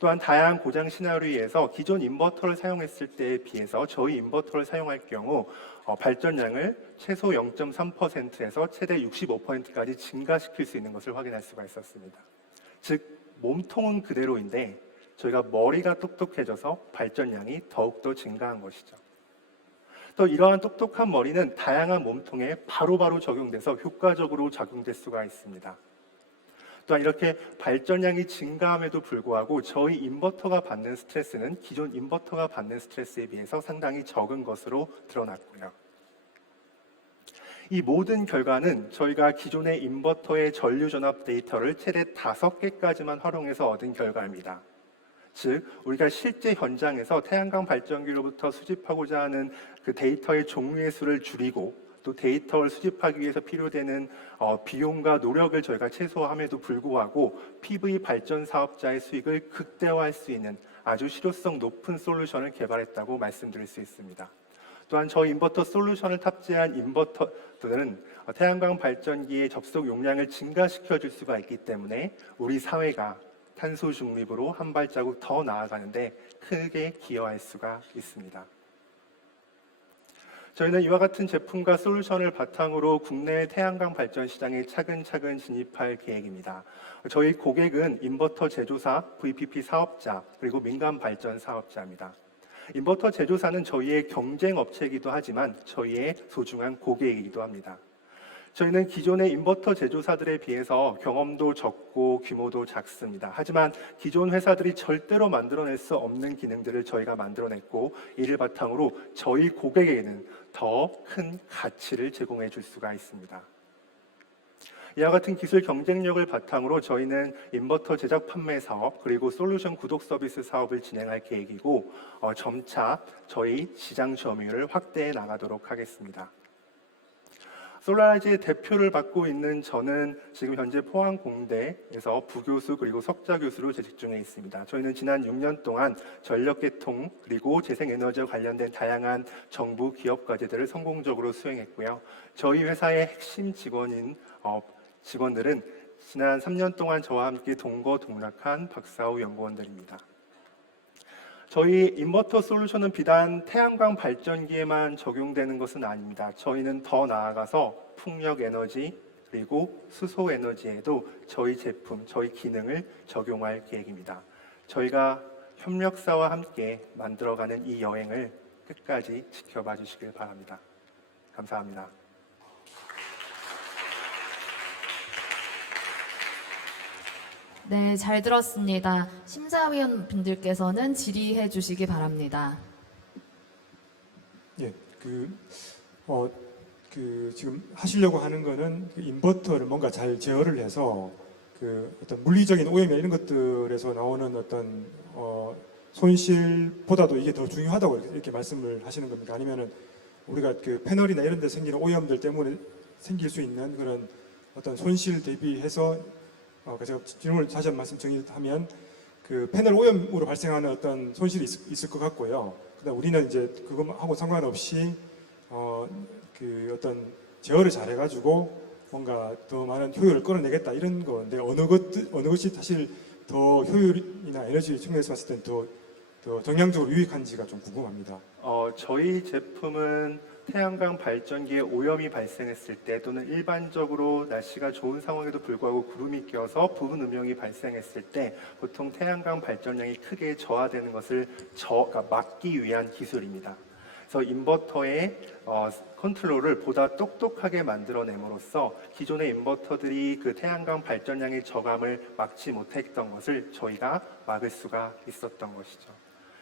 또한 다양한 고장 시나리오에서 기존 인버터를 사용했을 때에 비해서 저희 인버터를 사용할 경우 발전량을 최소 0.3%에서 최대 65%까지 증가시킬 수 있는 것을 확인할 수가 있었습니다. 즉 몸통은 그대로인데 저희가 머리가 똑똑해져서 발전량이 더욱더 증가한 것이죠. 또 이러한 똑똑한 머리는 다양한 몸통에 바로바로 적용돼서 효과적으로 작용될 수가 있습니다. 또한 이렇게 발전량이 증가함에도 불구하고 저희 인버터가 받는 스트레스는 기존 인버터가 받는 스트레스에 비해서 상당히 적은 것으로 드러났고요. 이 모든 결과는 저희가 기존의 인버터의 전류전압 데이터를 최대 5개까지만 활용해서 얻은 결과입니다. 즉, 우리가 실제 현장에서 태양광 발전기로부터 수집하고자 하는 그 데이터의 종류의 수를 줄이고 또 데이터를 수집하기 위해서 필요되는 비용과 노력을 저희가 최소화함에도 불구하고 PV 발전 사업자의 수익을 극대화할 수 있는 아주 실효성 높은 솔루션을 개발했다고 말씀드릴 수 있습니다. 또한 저희 인버터 솔루션을 탑재한 인버터들은 태양광 발전기의 접속 용량을 증가시켜 줄 수가 있기 때문에 우리 사회가 탄소 중립으로 한 발자국 더 나아가는데 크게 기여할 수가 있습니다. 저희는 이와 같은 제품과 솔루션을 바탕으로 국내 태양광 발전 시장에 차근차근 진입할 계획입니다. 저희 고객은 인버터 제조사, VPP 사업자, 그리고 민간 발전 사업자입니다. 인버터 제조사는 저희의 경쟁 업체이기도 하지만 저희의 소중한 고객이기도 합니다. 저희는 기존의 인버터 제조사들에 비해서 경험도 적고 규모도 작습니다. 하지만 기존 회사들이 절대로 만들어낼 수 없는 기능들을 저희가 만들어냈고 이를 바탕으로 저희 고객에게는 더 큰 가치를 제공해 줄 수가 있습니다. 이와 같은 기술 경쟁력을 바탕으로 저희는 인버터 제작 판매 사업 그리고 솔루션 구독 서비스 사업을 진행할 계획이고 점차 저희 시장 점유율을 확대해 나가도록 하겠습니다. 솔라라이즈의 대표를 맡고 있는 저는 지금 현재 포항공대에서 부교수 그리고 석좌 교수로 재직 중에 있습니다. 저희는 지난 6년 동안 전력계통 그리고 재생에너지와 관련된 다양한 정부 기업 과제들을 성공적으로 수행했고요. 저희 회사의 핵심 직원들은 지난 3년 동안 저와 함께 동거동락한 박사후 연구원들입니다. 저희 인버터 솔루션은 비단 태양광 발전기에만 적용되는 것은 아닙니다. 저희는 더 나아가서 풍력 에너지 그리고 수소 에너지에도 저희 제품, 저희 기능을 적용할 계획입니다. 저희가 협력사와 함께 만들어가는 이 여행을 끝까지 지켜봐 주시길 바랍니다. 감사합니다. 네, 잘 들었습니다. 심사위원분들께서는 질의해 주시기 바랍니다. 예, 지금 하시려고 하는 거는 그 인버터를 뭔가 잘 제어를 해서 그 어떤 물리적인 오염이나 이런 것들에서 나오는 어떤 손실보다도 이게 더 중요하다고 이렇게 말씀을 하시는 겁니까? 아니면은 우리가 그 패널이나 이런 데 생기는 오염들 때문에 생길 수 있는 그런 어떤 손실 대비해서 제가 질문을 다시 한 말씀 정리하면 그 패널 오염으로 발생하는 어떤 손실이 있을 것 같고요. 그다음 우리는 이제 그거하고 상관없이 그 어떤 제어를 잘해가지고 뭔가 더 많은 효율을 끌어내겠다 이런 건데 어느 것이 사실 더 효율이나 에너지 측면에서 봤을 땐 더 정량적으로 유익한지가 좀 궁금합니다. 저희 제품은 태양광 발전기에 오염이 발생했을 때 또는 일반적으로 날씨가 좋은 상황에도 불구하고 구름이 껴서 부분 음영이 발생했을 때 보통 태양광 발전량이 크게 저하되는 것을 막기 위한 기술입니다. 그래서 인버터의 컨트롤을 보다 똑똑하게 만들어냄으로써 기존의 인버터들이 그 태양광 발전량의 저감을 막지 못했던 것을 저희가 막을 수가 있었던 것이죠.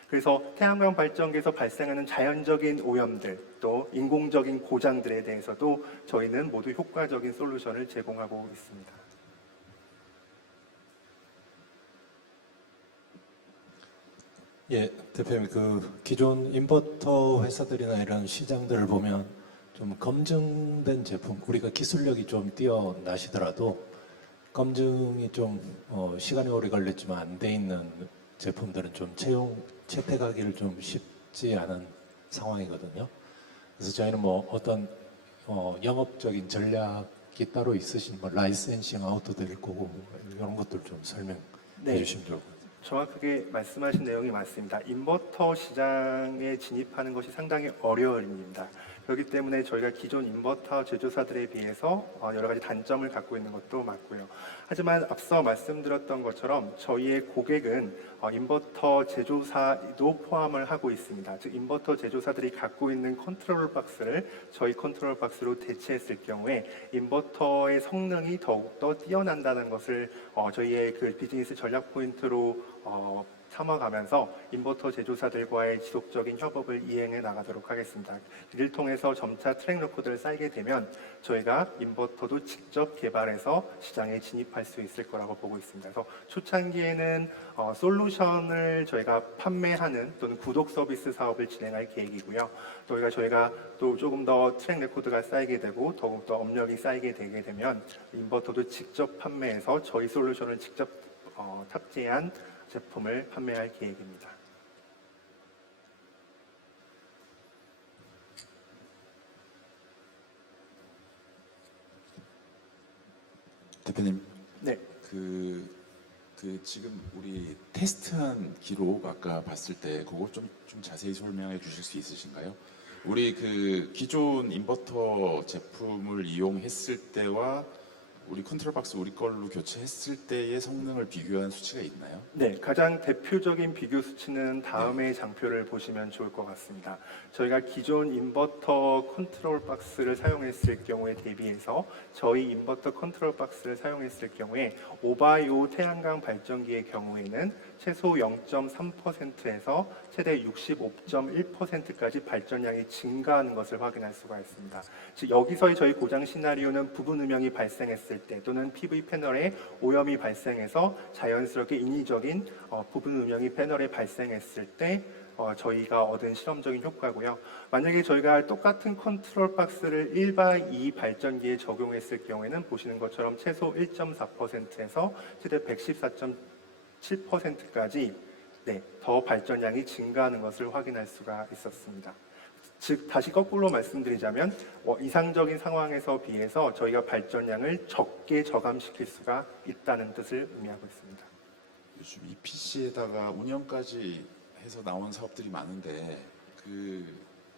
그래서 태양광 발전기에서 발생하는 자연적인 오염들 또 인공적인 고장들에 대해서도 저희는 모두 효과적인 솔루션을 제공하고 있습니다. 예, 대표님 그 기존 인버터 회사들이나 이런 시장들을 보면 좀 검증된 제품, 우리가 기술력이 좀 뛰어나시더라도 검증이 좀 시간이 오래 걸렸지만 안 돼 있는 제품들은 좀 채택하기를 좀 쉽지 않은 상황이거든요. 그래서 저희는 뭐 어떤 영업적인 전략이 따로 있으신 뭐 라이센싱 아웃도 될 거고 뭐 이런 것들 좀 설명해 주시면 좋을 것 같아요. 정확하게 말씀하신 내용이 맞습니다. 인버터 시장에 진입하는 것이 상당히 어려운 일입니다. 그렇기 때문에 저희가 기존 인버터 제조사들에 비해서 여러 가지 단점을 갖고 있는 것도 맞고요. 하지만 앞서 말씀드렸던 것처럼 저희의 고객은 인버터 제조사도 포함을 하고 있습니다. 즉 인버터 제조사들이 갖고 있는 컨트롤 박스를 저희 컨트롤 박스로 대체했을 경우에 인버터의 성능이 더욱더 뛰어난다는 것을 저희의 그 비즈니스 전략 포인트로 삼아가면서 인버터 제조사들과의 지속적인 협업을 이행해 나가도록 하겠습니다. 이를 통해서 점차 트랙 레코드를 쌓이게 되면 저희가 인버터도 직접 개발해서 시장에 진입할 수 있을 거라고 보고 있습니다. 그래서 초창기에는 솔루션을 저희가 판매하는 또는 구독 서비스 사업을 진행할 계획이고요. 저희가 또 조금 더 트랙 레코드가 쌓이게 되고 더욱더 업력이 쌓이게 되게 되면 인버터도 직접 판매해서 저희 솔루션을 직접 탑재한 제품을 판매할 계획입니다. 대표님, 네. 그 지금 우리 테스트한 기록 아까 봤을 때 그거 좀 자세히 설명해 주실 수 있으신가요? 우리 그 기존 인버터 제품을 이용했을 때와 우리 컨트롤 박스 우리 걸로 교체했을 때의 성능을 비교한 수치가 있나요? 네, 가장 대표적인 비교 수치는 다음의 장표를 보시면 좋을 것 같습니다. 저희가 기존 인버터 컨트롤 박스를 사용했을 경우에 대비해서 저희 인버터 컨트롤 박스를 사용했을 경우에 오바이오 태양광 발전기의 경우에는 최소 0.3%에서 최대 65.1%까지 발전량이 증가하는 것을 확인할 수가 있습니다. 즉 여기서의 저희 고장 시나리오는 부분 음영이 발생했을 때 또는 PV 패널에 오염이 발생해서 자연스럽게 인위적인 부분 음영이 패널에 발생했을 때 저희가 얻은 실험적인 효과고요. 만약에 저희가 똑같은 컨트롤 박스를 1/2 발전기에 적용했을 경우에는 보시는 것처럼 최소 1.4%에서 최대 114.7%까지 더 발전량이 증가하는 것을 확인할 수가 있었습니다. 즉 다시 거꾸로 말씀드리자면 이상적인 상황에서 비해서 저희가 발전량을 적게 저감시킬 수가 있다는 뜻을 의미하고 있습니다. 요즘 EPC에다가 운영까지 해서 나온 사업들이 많은데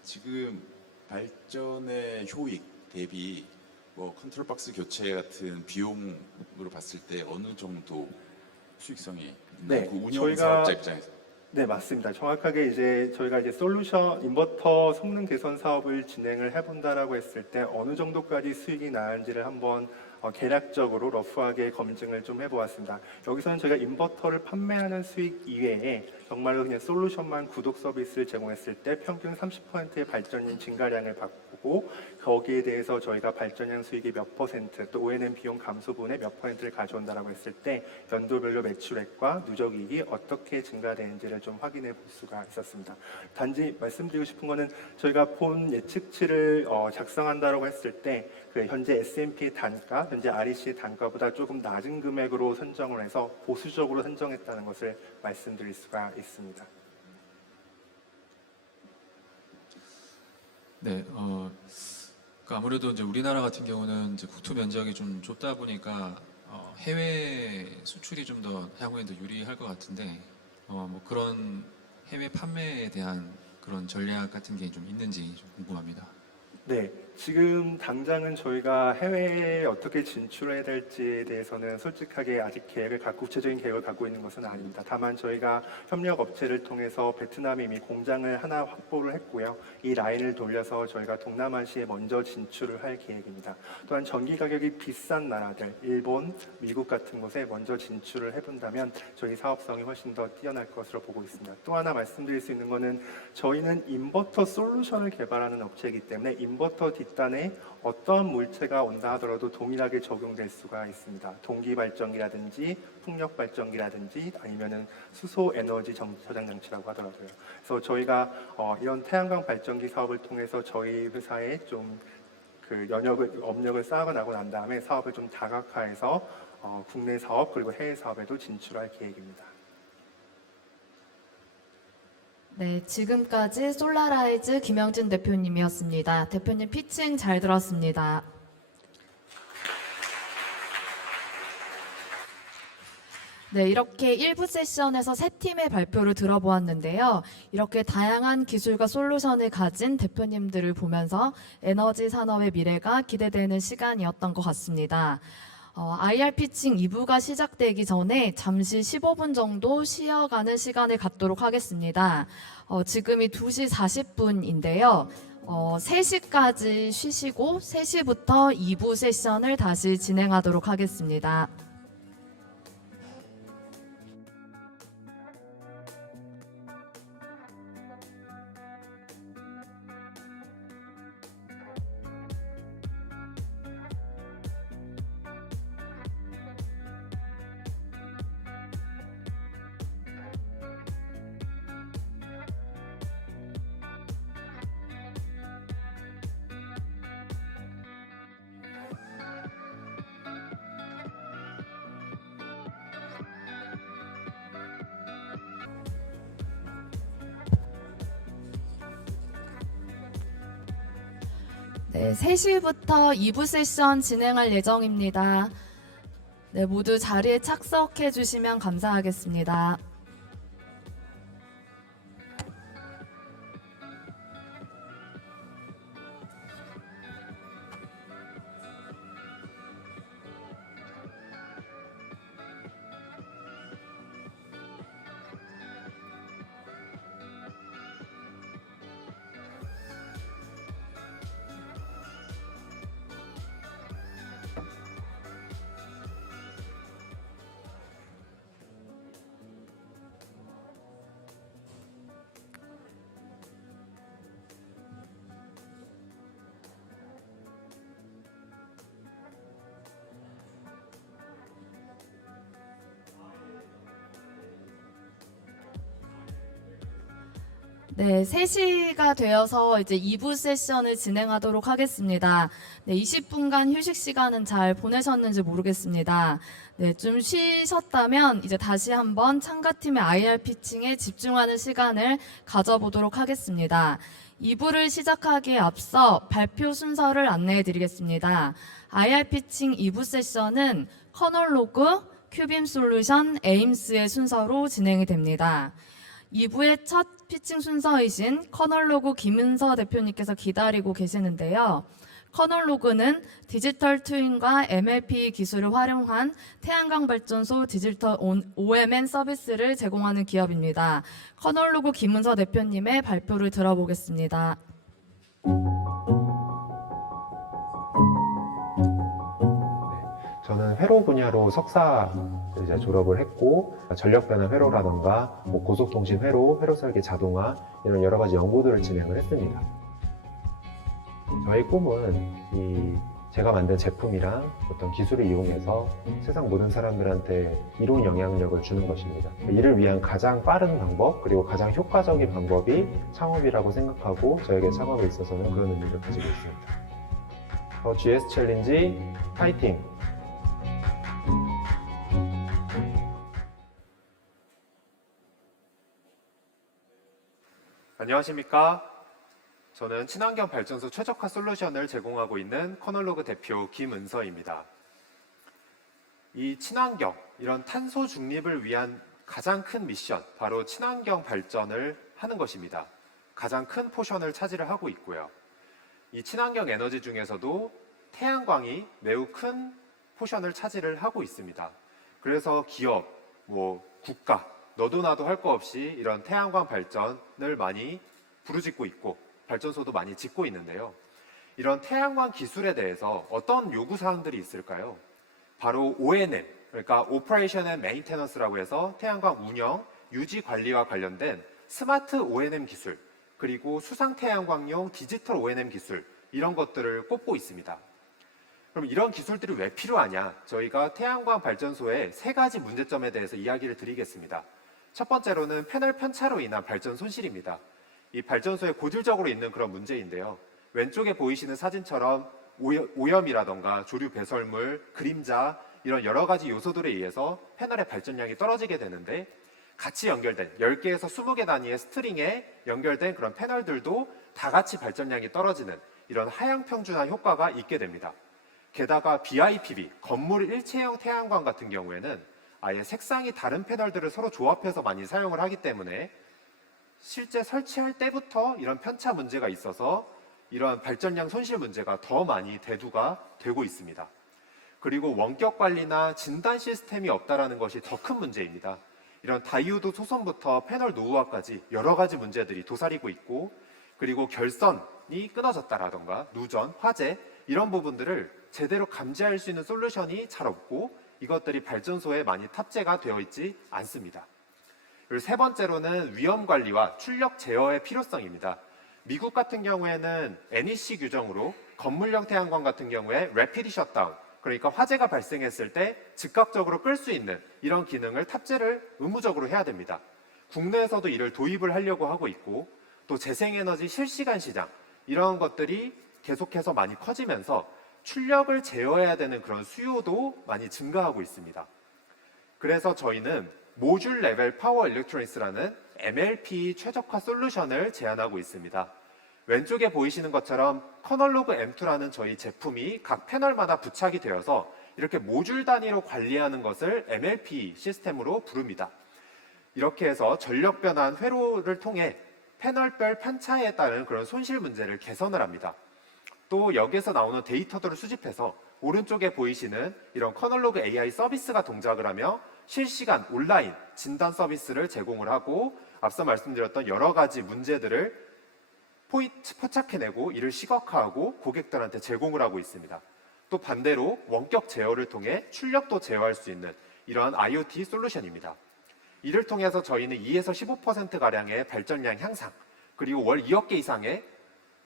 지금 발전의 효익 대비 뭐 컨트롤 박스 교체 같은 비용으로 봤을 때 어느 정도 수익성이 있나요? 그 운영 사업자 입장에서. 네, 맞습니다. 정확하게 저희가 솔루션 인버터 성능 개선 사업을 진행을 해본다라고 했을 때 어느 정도까지 수익이 나는지를 한번 계략적으로 러프하게 검증을 좀 해보았습니다. 여기서는 저희가 인버터를 판매하는 수익 이외에 정말로 그냥 솔루션만 구독 서비스를 제공했을 때 평균 30%의 발전량 증가량을 받고 거기에 대해서 저희가 발전량 수익의 몇 퍼센트 또 O&M 비용 감소분의 몇 퍼센트를 가져온다라고 했을 때 연도별로 매출액과 누적이익이 어떻게 증가되는지를 좀 확인해 볼 수가 있었습니다. 단지 말씀드리고 싶은 거는 저희가 본 예측치를 작성한다라고 했을 때 현재 S&P의 단가, 현재 REC의 단가보다 조금 낮은 금액으로 선정을 해서 보수적으로 선정했다는 것을 말씀드릴 수가 있습니다. 네, 아무래도 이제 우리나라 같은 경우는 이제 국토 면적이 좀 좁다 보니까 해외 수출이 좀 더 향후에 더 유리할 것 같은데 뭐 그런 해외 판매에 대한 그런 전략 같은 게 좀 있는지 좀 궁금합니다. 네, 지금 당장은 저희가 해외에 어떻게 진출해야 될지에 대해서는 솔직하게 아직 구체적인 계획을 갖고 있는 것은 아닙니다. 다만 저희가 협력 업체를 통해서 베트남에 이미 공장을 하나 확보를 했고요. 이 라인을 돌려서 저희가 동남아시아에 먼저 진출을 할 계획입니다. 또한 전기 가격이 비싼 나라들, 일본, 미국 같은 곳에 먼저 진출을 해본다면 저희 사업성이 훨씬 더 뛰어날 것으로 보고 있습니다. 또 하나 말씀드릴 수 있는 것은 저희는 인버터 솔루션을 개발하는 업체이기 때문에 인버터 뒷단에 어떠한 물체가 온다 하더라도 동일하게 적용될 수가 있습니다. 동기 발전기라든지 풍력 발전기라든지 아니면은 수소 에너지 저장 장치라고 하더라고요. 그래서 저희가 이런 태양광 발전기 사업을 통해서 저희 회사에 좀 업력을 쌓아나고 난 다음에 사업을 좀 다각화해서 국내 사업 그리고 해외 사업에도 진출할 계획입니다. 네, 지금까지 솔라라이즈 김영진 대표님이었습니다. 대표님 피칭 잘 들었습니다. 네, 이렇게 1부 세션에서 세 팀의 발표를 들어보았는데요. 이렇게 다양한 기술과 솔루션을 가진 대표님들을 보면서 에너지 산업의 미래가 기대되는 시간이었던 것 같습니다. IR 피칭 2부가 시작되기 전에 잠시 15분 정도 쉬어가는 시간을 갖도록 하겠습니다. 지금이 2시 40분인데요. 3시까지 쉬시고 3시부터 2부 세션을 다시 진행하도록 하겠습니다. 네, 3시부터 2부 세션 진행할 예정입니다. 네, 모두 자리에 착석해 주시면 감사하겠습니다. 네, 3시가 되어서 이제 2부 세션을 진행하도록 하겠습니다. 네, 20분간 휴식 시간은 잘 보내셨는지 모르겠습니다. 네, 좀 쉬셨다면 이제 다시 한번 참가팀의 IR 피칭에 집중하는 시간을 가져보도록 하겠습니다. 2부를 시작하기에 앞서 발표 순서를 안내해 드리겠습니다. IR 피칭 2부 세션은 커널로그, 큐빔 솔루션, 에임스의 순서로 진행이 됩니다. 2부의 첫 피칭 순서이신 커널로그 김은서 대표님께서 기다리고 계시는데요. 커널로그는 디지털 트윈과 MLP 기술을 활용한 태양광 발전소 디지털 OMN 서비스를 제공하는 기업입니다. 커널로그 김은서 대표님의 발표를 들어보겠습니다. 저는 회로 분야로 석사 이제 졸업을 했고 전력 변환 회로라던가 뭐 고속통신 회로, 회로 설계 자동화 이런 여러 가지 연구들을 진행을 했습니다. 저희 꿈은 제가 만든 제품이랑 어떤 기술을 이용해서 세상 모든 사람들한테 이로운 영향력을 주는 것입니다. 이를 위한 가장 빠른 방법 그리고 가장 효과적인 방법이 창업이라고 생각하고 저에게 창업에 있어서는 그런 의미를 가지고 있습니다. GS 챌린지 파이팅! 안녕하십니까? 저는 친환경 발전소 최적화 솔루션을 제공하고 있는 커널로그 대표 김은서입니다. 이 친환경, 이런 탄소 중립을 위한 가장 큰 미션, 바로 친환경 발전을 하는 것입니다. 가장 큰 포션을 차지를 하고 있고요. 이 친환경 에너지 중에서도 태양광이 매우 큰 포션을 차지를 하고 있습니다. 그래서 기업, 국가, 너도 나도 할 거 없이 이런 태양광 발전을 많이 부르짖고 있고 발전소도 많이 짓고 있는데요. 이런 태양광 기술에 대해서 어떤 요구사항들이 있을까요? 바로 O&M, 그러니까 Operation and Maintenance라고 해서 태양광 운영, 유지 관리와 관련된 스마트 O&M 기술, 그리고 수상 태양광용 디지털 O&M 기술, 이런 것들을 꼽고 있습니다. 그럼 이런 기술들이 왜 필요하냐? 저희가 태양광 발전소의 3가지 문제점에 대해서 이야기를 드리겠습니다. 첫 번째로는 패널 편차로 인한 발전 손실입니다. 이 발전소에 고질적으로 있는 그런 문제인데요. 왼쪽에 보이시는 사진처럼 오염이라던가 조류 배설물, 그림자 이런 여러 가지 요소들에 의해서 패널의 발전량이 떨어지게 되는데 같이 연결된 10개에서 20개 단위의 스트링에 연결된 그런 패널들도 다 같이 발전량이 떨어지는 이런 하향평준화 효과가 있게 됩니다. 게다가 BIPV, 건물 일체형 태양광 같은 경우에는 아예 색상이 다른 패널들을 서로 조합해서 많이 사용을 하기 때문에 실제 설치할 때부터 이런 편차 문제가 있어서 이러한 발전량 손실 문제가 더 많이 대두가 되고 있습니다. 그리고 원격 관리나 진단 시스템이 없다라는 것이 더 큰 문제입니다. 이런 다이오드 소선부터 패널 노후화까지 여러 가지 문제들이 도사리고 있고, 그리고 결선이 끊어졌다라던가 누전, 화재 이런 부분들을 제대로 감지할 수 있는 솔루션이 잘 없고 이것들이 발전소에 많이 탑재가 되어 있지 않습니다. 그리고 세 번째로는 위험 관리와 출력 제어의 필요성입니다. 미국 같은 경우에는 NEC 규정으로 건물형 태양광 같은 경우에 Rapid Shutdown, 그러니까 화재가 발생했을 때 즉각적으로 끌 수 있는 이런 기능을 탑재를 의무적으로 해야 됩니다. 국내에서도 이를 도입을 하려고 하고 있고, 또 재생에너지 실시간 시장 이런 것들이 계속해서 많이 커지면서 출력을 제어해야 되는 그런 수요도 많이 증가하고 있습니다. 그래서 저희는 모듈 레벨 파워 일렉트로닉스라는 MLP 최적화 솔루션을 제안하고 있습니다. 왼쪽에 보이시는 것처럼 커널로그 M2라는 저희 제품이 각 패널마다 부착이 되어서 이렇게 모듈 단위로 관리하는 것을 MLP 시스템으로 부릅니다. 이렇게 해서 전력 변환 회로를 통해 패널별 편차에 따른 그런 손실 문제를 개선을 합니다. 또 여기에서 나오는 데이터들을 수집해서 오른쪽에 보이시는 이런 커널로그 AI 서비스가 동작을 하며 실시간 온라인 진단 서비스를 제공을 하고, 앞서 말씀드렸던 여러 가지 문제들을 포착해내고 이를 시각화하고 고객들한테 제공을 하고 있습니다. 또 반대로 원격 제어를 통해 출력도 제어할 수 있는 이러한 IoT 솔루션입니다. 이를 통해서 저희는 2에서 15%가량의 발전량 향상, 그리고 월 2억 개 이상의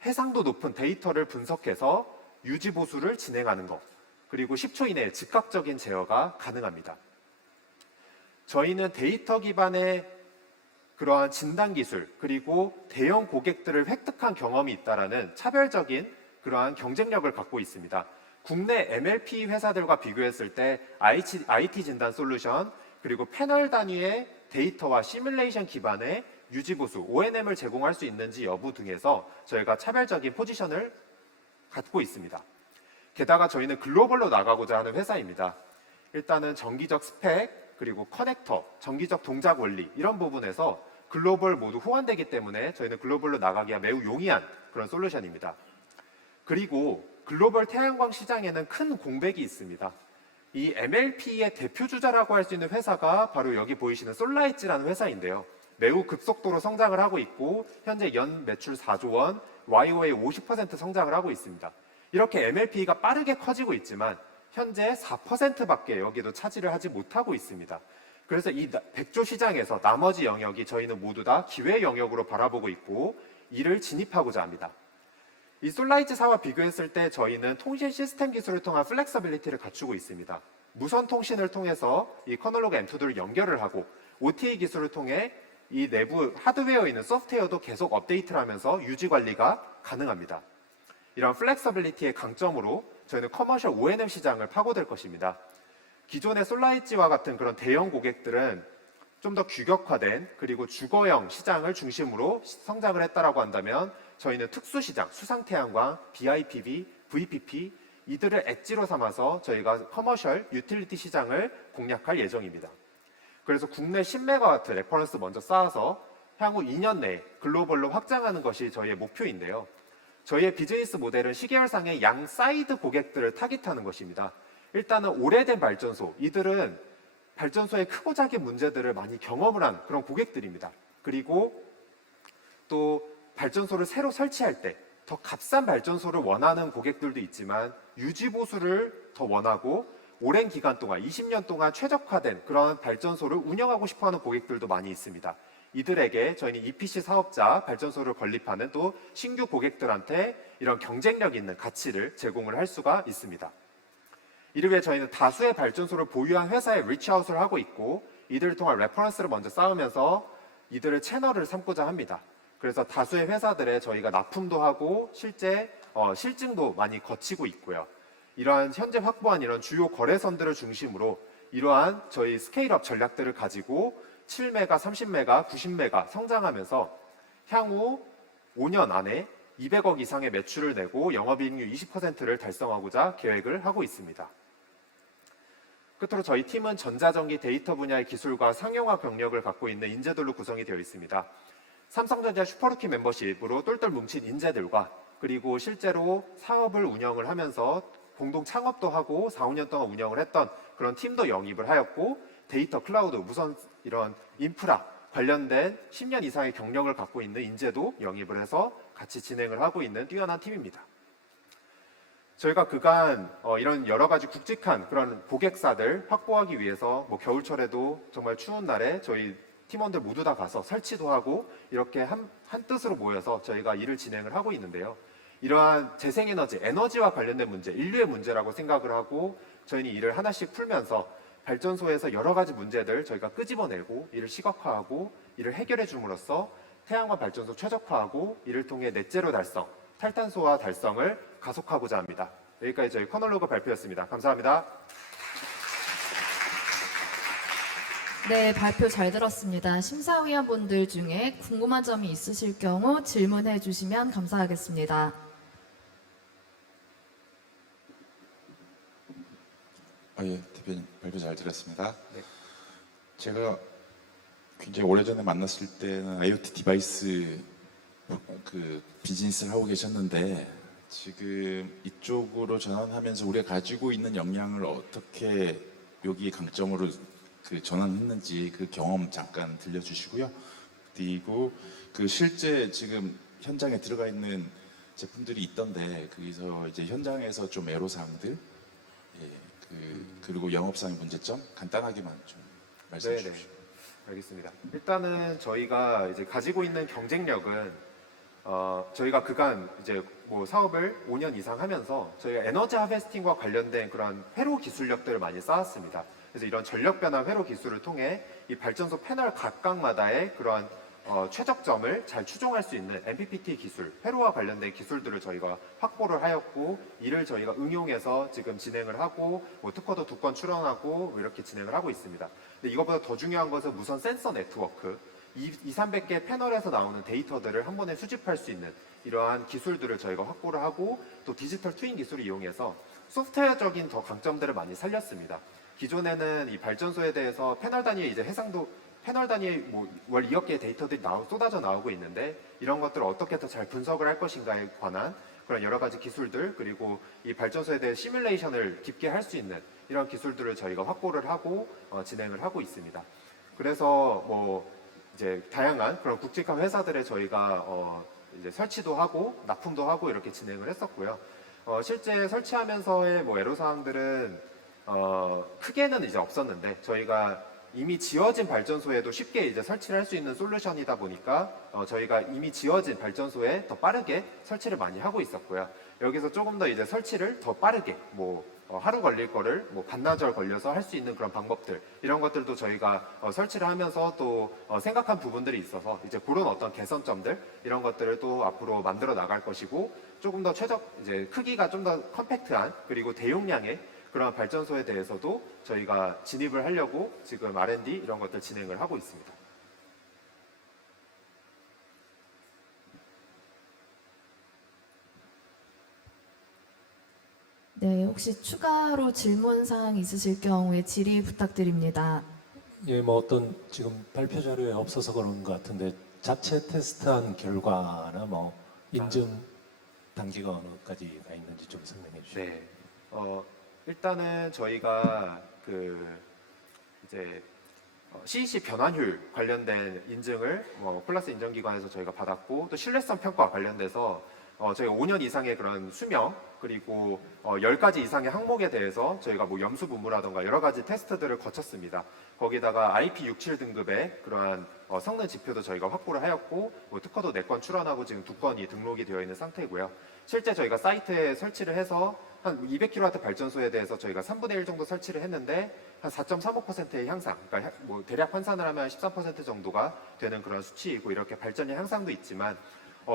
해상도 높은 데이터를 분석해서 유지 보수를 진행하는 것, 그리고 10초 이내에 즉각적인 제어가 가능합니다. 저희는 데이터 기반의 그러한 진단 기술, 그리고 대형 고객들을 획득한 경험이 있다라는 차별적인 그러한 경쟁력을 갖고 있습니다. 국내 MLP 회사들과 비교했을 때 IT 진단 솔루션, 그리고 패널 단위의 데이터와 시뮬레이션 기반의 유지보수, O&M을 제공할 수 있는지 여부 등에서 저희가 차별적인 포지션을 갖고 있습니다. 게다가 저희는 글로벌로 나가고자 하는 회사입니다. 일단은 정기적 스펙, 그리고 커넥터, 정기적 동작 원리 이런 부분에서 글로벌 모두 호환되기 때문에 저희는 글로벌로 나가기가 매우 용이한 그런 솔루션입니다. 그리고 글로벌 태양광 시장에는 큰 공백이 있습니다. 이 MLP의 대표주자라고 할 수 있는 회사가 바로 여기 보이시는 솔라이츠라는 회사인데요. 매우 급속도로 성장을 하고 있고 현재 연 매출 4조 원, YOY 50% 성장을 하고 있습니다. 이렇게 MLP가 빠르게 커지고 있지만 현재 4%밖에 여기도 차지를 하지 못하고 있습니다. 그래서 이 100조 시장에서 나머지 영역이 저희는 모두 다 기회 영역으로 바라보고 있고 이를 진입하고자 합니다. 이 솔라이츠사와 비교했을 때 저희는 통신 시스템 기술을 통한 플렉서빌리티를 갖추고 있습니다. 무선 통신을 통해서 이 커널로그 M2를 연결을 하고 OTA 기술을 통해 이 내부 하드웨어에 있는 소프트웨어도 계속 업데이트를 하면서 유지 관리가 가능합니다. 이런 플렉서빌리티의 강점으로 저희는 커머셜 O&M 시장을 파고들 것입니다. 기존의 솔라이츠와 같은 그런 대형 고객들은 좀 더 규격화된 그리고 주거형 시장을 중심으로 성장을 했다라고 한다면 저희는 특수시장, 수상태양광, BIPV, VPP 이들을 엣지로 삼아서 저희가 커머셜 유틸리티 시장을 공략할 예정입니다. 그래서 국내 10메가와트 레퍼런스 먼저 쌓아서 향후 2년 내에 글로벌로 확장하는 것이 저희의 목표인데요. 저희의 비즈니스 모델은 시계열상의 양 사이드 고객들을 타깃하는 것입니다. 일단은 오래된 발전소, 이들은 발전소의 크고 작은 문제들을 많이 경험을 한 그런 고객들입니다. 그리고 또 발전소를 새로 설치할 때 더 값싼 발전소를 원하는 고객들도 있지만 유지 보수를 더 원하고 오랜 기간 동안 20년 동안 최적화된 그런 발전소를 운영하고 싶어하는 고객들도 많이 있습니다. 이들에게 저희는 EPC 사업자 발전소를 건립하는 또 신규 고객들한테 이런 경쟁력 있는 가치를 제공을 할 수가 있습니다. 이를 위해 저희는 다수의 발전소를 보유한 회사에 리치아웃을 하고 있고 이들을 통한 레퍼런스를 먼저 쌓으면서 이들을 채널을 삼고자 합니다. 그래서 다수의 회사들에 저희가 납품도 하고 실제 실증도 많이 거치고 있고요. 이러한 현재 확보한 이런 주요 거래선들을 중심으로 이러한 저희 스케일업 전략들을 가지고 7메가, 30메가, 90메가 성장하면서 향후 5년 안에 200억 이상의 매출을 내고 영업이익률 20%를 달성하고자 계획을 하고 있습니다. 끝으로 저희 팀은 전자전기 데이터 분야의 기술과 상용화 경력을 갖고 있는 인재들로 구성이 되어 있습니다. 삼성전자 슈퍼루키 멤버십으로 똘똘 뭉친 인재들과 그리고 실제로 사업을 운영을 하면서 공동 창업도 하고 4, 5년 동안 운영을 했던 그런 팀도 영입을 하였고 데이터 클라우드 무선 이런 인프라 관련된 10년 이상의 경력을 갖고 있는 인재도 영입을 해서 같이 진행을 하고 있는 뛰어난 팀입니다. 저희가 그간 이런 여러 가지 굵직한 그런 고객사들 확보하기 위해서 뭐 겨울철에도 정말 추운 날에 저희 팀원들 모두 다 가서 설치도 하고 이렇게 한 뜻으로 모여서 저희가 일을 진행을 하고 있는데요. 이러한 재생에너지, 에너지와 관련된 문제, 인류의 문제라고 생각을 하고 저희는 이를 하나씩 풀면서 발전소에서 여러 가지 문제들 저희가 끄집어내고 이를 시각화하고 이를 해결해 줌으로써 태양광 발전소 최적화하고 이를 통해 넷제로 달성, 탈탄소화 달성을 가속하고자 합니다. 여기까지 저희 커널로그 발표였습니다. 감사합니다. 네, 발표 잘 들었습니다. 심사위원분들 중에 궁금한 점이 있으실 경우 질문해 주시면 감사하겠습니다. 예, 대표님 발표 잘 들었습니다. 네. 제가 굉장히 오래전에 만났을 때는 IoT 디바이스 그 비즈니스를 하고 계셨는데 지금 이쪽으로 전환하면서 우리가 가지고 있는 역량을 어떻게 여기 강점으로 그 전환했는지 그 경험 잠깐 들려주시고요. 그리고 그 실제 지금 현장에 들어가 있는 제품들이 있던데 거기서 이제 현장에서 좀 애로사항들, 예, 그리고 영업상의 문제점 간단하게만 좀 말씀해 네네. 주십시오. 알겠습니다. 일단은 저희가 이제 가지고 있는 경쟁력은 저희가 그간 이제 뭐 사업을 5년 이상 하면서 저희가 에너지 하베스팅과 관련된 그런 회로 기술력들을 많이 쌓았습니다. 그래서 이런 전력 변환 회로 기술을 통해 이 발전소 패널 각각마다의 그러한 최적점을 잘 추종할 수 있는 MPPT 기술, 회로와 관련된 기술들을 저희가 확보를 하였고 이를 저희가 응용해서 지금 진행을 하고 뭐 특허도 2건 출원하고 뭐 이렇게 진행을 하고 있습니다. 근데 이것보다 더 중요한 것은 무선 센서 네트워크, 200~300개 패널에서 나오는 데이터들을 한 번에 수집할 수 있는 이러한 기술들을 저희가 확보를 하고 또 디지털 트윈 기술을 이용해서 소프트웨어적인 더 강점들을 많이 살렸습니다. 기존에는 이 발전소에 대해서 패널 단위의 이제 해상도 패널 단위의 월 2억 개의 데이터들이 쏟아져 나오고 있는데 이런 것들을 어떻게 더 잘 분석을 할 것인가에 관한 그런 여러 가지 기술들 그리고 이 발전소에 대해 시뮬레이션을 깊게 할 수 있는 이런 기술들을 저희가 확보를 하고 진행을 하고 있습니다. 그래서 뭐 이제 다양한 그런 굵직한 회사들에 저희가 이제 설치도 하고 납품도 하고 이렇게 진행을 했었고요. 실제 설치하면서의 뭐 애로사항들은 크게는 이제 없었는데 저희가 이미 지어진 발전소에도 쉽게 이제 설치를 할 수 있는 솔루션이다 보니까 저희가 이미 지어진 발전소에 더 빠르게 설치를 많이 하고 있었고요. 여기서 조금 더 이제 설치를 더 빠르게 뭐 하루 걸릴 거를 뭐 반나절 걸려서 할 수 있는 그런 방법들 이런 것들도 저희가 설치를 하면서 또 생각한 부분들이 있어서 이제 그런 어떤 개선점들 이런 것들을 또 앞으로 만들어 나갈 것이고 조금 더 이제 크기가 좀 더 컴팩트한 그리고 대용량의 그런 발전소에 대해서도 저희가 진입을 하려고 지금 R&D 이런 것들 진행을 하고 있습니다. 네, 혹시 추가로 질문 사항 있으실 경우에 질의 부탁드립니다. 예, 뭐 어떤 지금 발표 자료에 없어서 그런 것 같은데 자체 테스트한 결과나 뭐 인증 단계가 어느까지가 있는지 좀 설명해 주시죠. 네, 일단은 저희가 이제 CEC 변환율 관련된 인증을 플러스 인정기관에서 저희가 받았고 또 신뢰성 평가 관련돼서 저희가 5년 이상의 그런 수명 그리고 10가지 이상의 항목에 대해서 저희가 뭐 염수 분무라던가 여러 가지 테스트들을 거쳤습니다. 거기다가 IP67 등급의 그러한 성능 지표도 저희가 확보를 하였고 뭐 특허도 4건 출원하고 지금 2건이 등록이 되어 있는 상태고요. 실제 저희가 사이트에 설치를 해서 한 200kW 발전소에 대해서 저희가 3분의 1 정도 설치를 했는데 한 4.35%의 향상, 그러니까 뭐 대략 환산을 하면 13% 정도가 되는 그런 수치이고 이렇게 발전의 향상도 있지만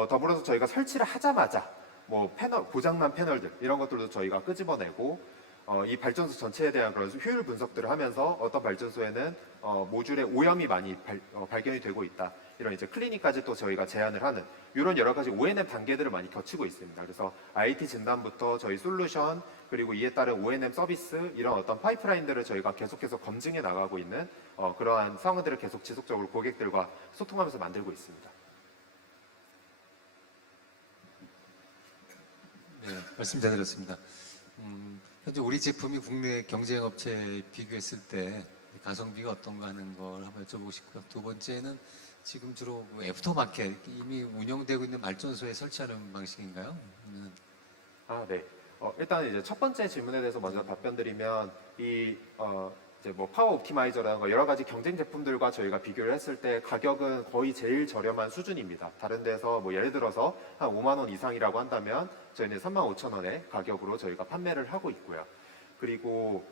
더불어서 저희가 설치를 하자마자 뭐 패널 고장난 패널들 이런 것들도 저희가 끄집어내고 이 발전소 전체에 대한 그런 효율 분석들을 하면서 어떤 발전소에는 모듈에 오염이 많이 발견이 되고 있다. 이런 이제 클리닉까지 또 저희가 제안을 하는 이런 여러 가지 O&M 단계들을 많이 거치고 있습니다. 그래서 IT 진단부터 저희 솔루션 그리고 이에 따른 O&M 서비스 이런 어떤 파이프라인들을 저희가 계속해서 검증해 나가고 있는 그러한 상황들을 계속 지속적으로 고객들과 소통하면서 만들고 있습니다. 네, 말씀 잘 들었습니다. 현재 우리 제품이 국내 경쟁 업체에 비교했을 때 가성비가 어떤가 하는 걸 한번 여쭤보고 싶고요. 두 번째는 지금 주로 애프터마켓 이미 운영되고 있는 발전소에 설치하는 방식인가요? 네. 일단 이제 첫 번째 질문에 대해서 먼저 답변드리면 이제 뭐 파워 옵티마이저라든가 여러 가지 경쟁 제품들과 저희가 비교를 했을 때 가격은 거의 제일 저렴한 수준입니다. 다른 데서 뭐 예를 들어서 한 5만 원 이상이라고 한다면 저희는 3만 5천 원의 가격으로 저희가 판매를 하고 있고요. 그리고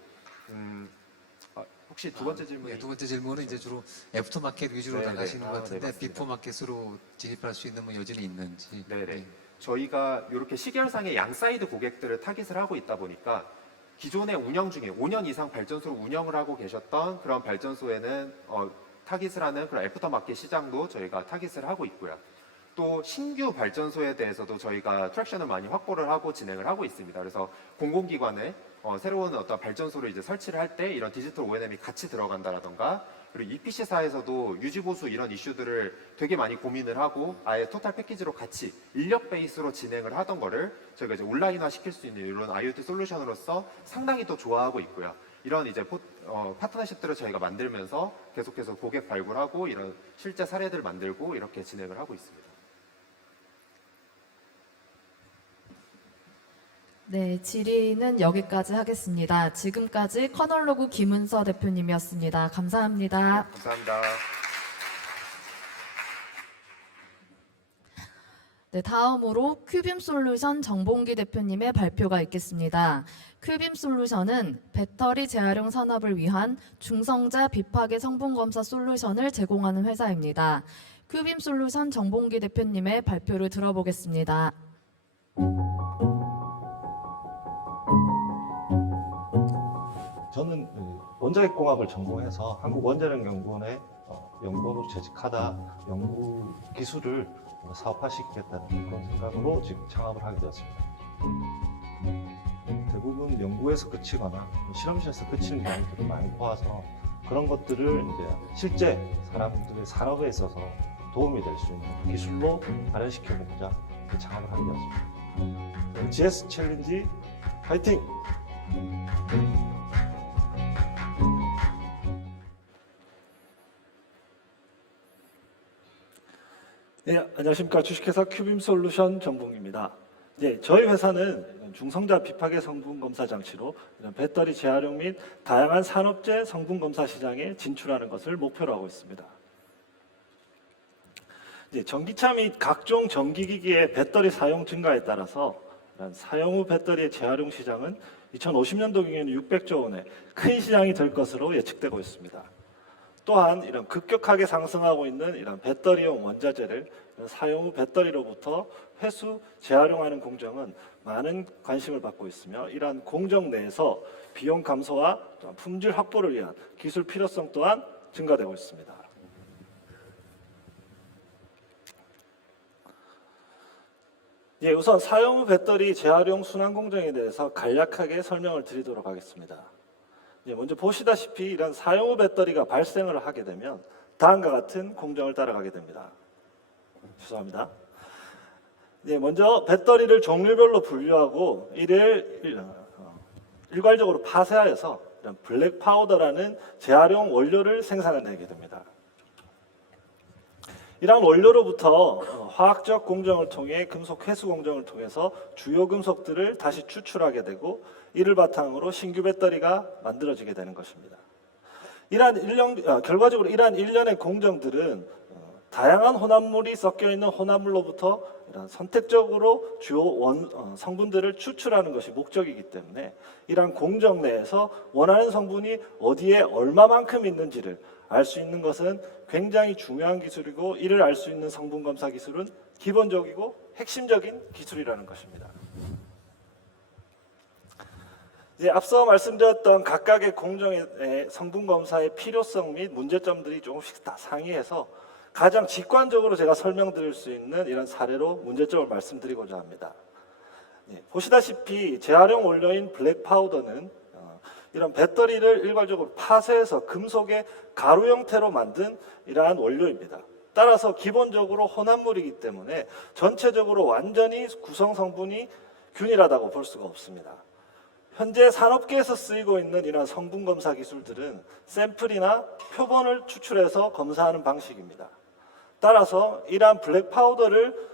혹시 두 번째 질문이? 두 번째 질문은 이제 주로 애프터마켓 위주로 네네. 나가시는 것 같은데 맞습니다. 비포마켓으로 진입할 수 있는 뭐 여지는 있는지. 네네. 저희가 이렇게 시계열상의 양 사이드 고객들을 타깃을 하고 있다 보니까 기존에 운영 중에 5년 이상 발전소를 운영을 하고 계셨던 그런 발전소에는 타깃을 하는 그런 애프터마켓 시장도 저희가 타깃을 하고 있고요. 또 신규 발전소에 대해서도 저희가 트랙션을 많이 확보를 하고 진행을 하고 있습니다. 그래서 공공기관에 새로운 어떤 발전소를 이제 설치를 할 때 이런 디지털 O&M이 같이 들어간다라던가 그리고 EPC사에서도 유지보수 이런 이슈들을 되게 많이 고민을 하고 아예 토탈 패키지로 같이 인력 베이스로 진행을 하던 거를 저희가 이제 온라인화 시킬 수 있는 이런 IoT 솔루션으로서 상당히 또 좋아하고 있고요. 이런 이제 파트너십들을 저희가 만들면서 계속해서 고객 발굴하고 이런 실제 사례들 만들고 이렇게 진행을 하고 있습니다. 네, 질의는 여기까지 하겠습니다. 지금까지 커널로그 김은서 대표님이었습니다. 감사합니다. 감사합니다. 네, 다음으로 큐빔 솔루션 정봉기 대표님의 발표가 있겠습니다. 큐빔 솔루션은 배터리 재활용 산업을 위한 중성자 비파괴 성분 검사 솔루션을 제공하는 회사입니다. 큐빔 솔루션 정봉기 대표님의 발표를 들어보겠습니다. 저는 원자핵공학을 전공해서 한국원자력연구원에 연구원으로 재직하다 연구 기술을 사업화시키겠다는 그런 생각으로 지금 창업을 하게 되었습니다. 대부분 연구에서 그치거나 실험실에서 그치는 경우들을 많이 보아서 그런 것들을 이제 실제 사람들의 산업에 있어서 도움이 될 수 있는 기술로 발현시켜보고자 창업을 하게 되었습니다. GS 챌린지 파이팅! 네, 안녕하십니까. 주식회사 큐빔 솔루션 정봉입니다. 네, 저희 회사는 중성자 비파괴 성분 검사 장치로 이런 배터리 재활용 및 다양한 산업재 성분 검사 시장에 진출하는 것을 목표로 하고 있습니다. 네, 전기차 및 각종 전기기기의 배터리 사용 증가에 따라서 사용 후 배터리의 재활용 시장은 2050년도 경에는 600조 원의 큰 시장이 될 것으로 예측되고 있습니다. 또한 이런 급격하게 상승하고 있는 이런 배터리용 원자재를 사용 후 배터리로부터 회수 재활용하는 공정은 많은 관심을 받고 있으며 이러한 공정 내에서 비용 감소와 품질 확보를 위한 기술 필요성 또한 증가되고 있습니다. 예, 우선 사용 후 배터리 재활용 순환 공정에 대해서 간략하게 설명을 드리도록 하겠습니다. 먼저 보시다시피 이런 사용 후 배터리가 발생을 하게 되면 다음과 같은 공정을 따라가게 됩니다. 죄송합니다. 먼저 배터리를 종류별로 분류하고 이를 일괄적으로 파쇄하여서 이런 블랙 파우더라는 재활용 원료를 생산해내게 됩니다. 이러한 원료로부터 화학적 공정을 통해 금속 회수 공정을 통해서 주요 금속들을 다시 추출하게 되고 이를 바탕으로 신규 배터리가 만들어지게 되는 것입니다. 결과적으로 이러한 일련의 공정들은 다양한 혼합물이 섞여 있는 혼합물로부터 이런 선택적으로 주요 성분들을 추출하는 것이 목적이기 때문에 이러한 공정 내에서 원하는 성분이 어디에 얼마만큼 있는지를 알 수 있는 것은 굉장히 중요한 기술이고 이를 알 수 있는 성분 검사 기술은 기본적이고 핵심적인 기술이라는 것입니다. 앞서 말씀드렸던 각각의 공정의 성분 검사의 필요성 및 문제점들이 조금씩 다 상이해서 가장 직관적으로 제가 설명드릴 수 있는 이런 사례로 문제점을 말씀드리고자 합니다. 보시다시피 재활용 원료인 블랙 파우더는 이런 배터리를 일괄적으로 파쇄해서 금속의 가루 형태로 만든 이러한 원료입니다. 따라서 기본적으로 혼합물이기 때문에 전체적으로 완전히 구성 성분이 균일하다고 볼 수가 없습니다. 현재 산업계에서 쓰이고 있는 이러한 성분 검사 기술들은 샘플이나 표본을 추출해서 검사하는 방식입니다. 따라서 이러한 블랙 파우더를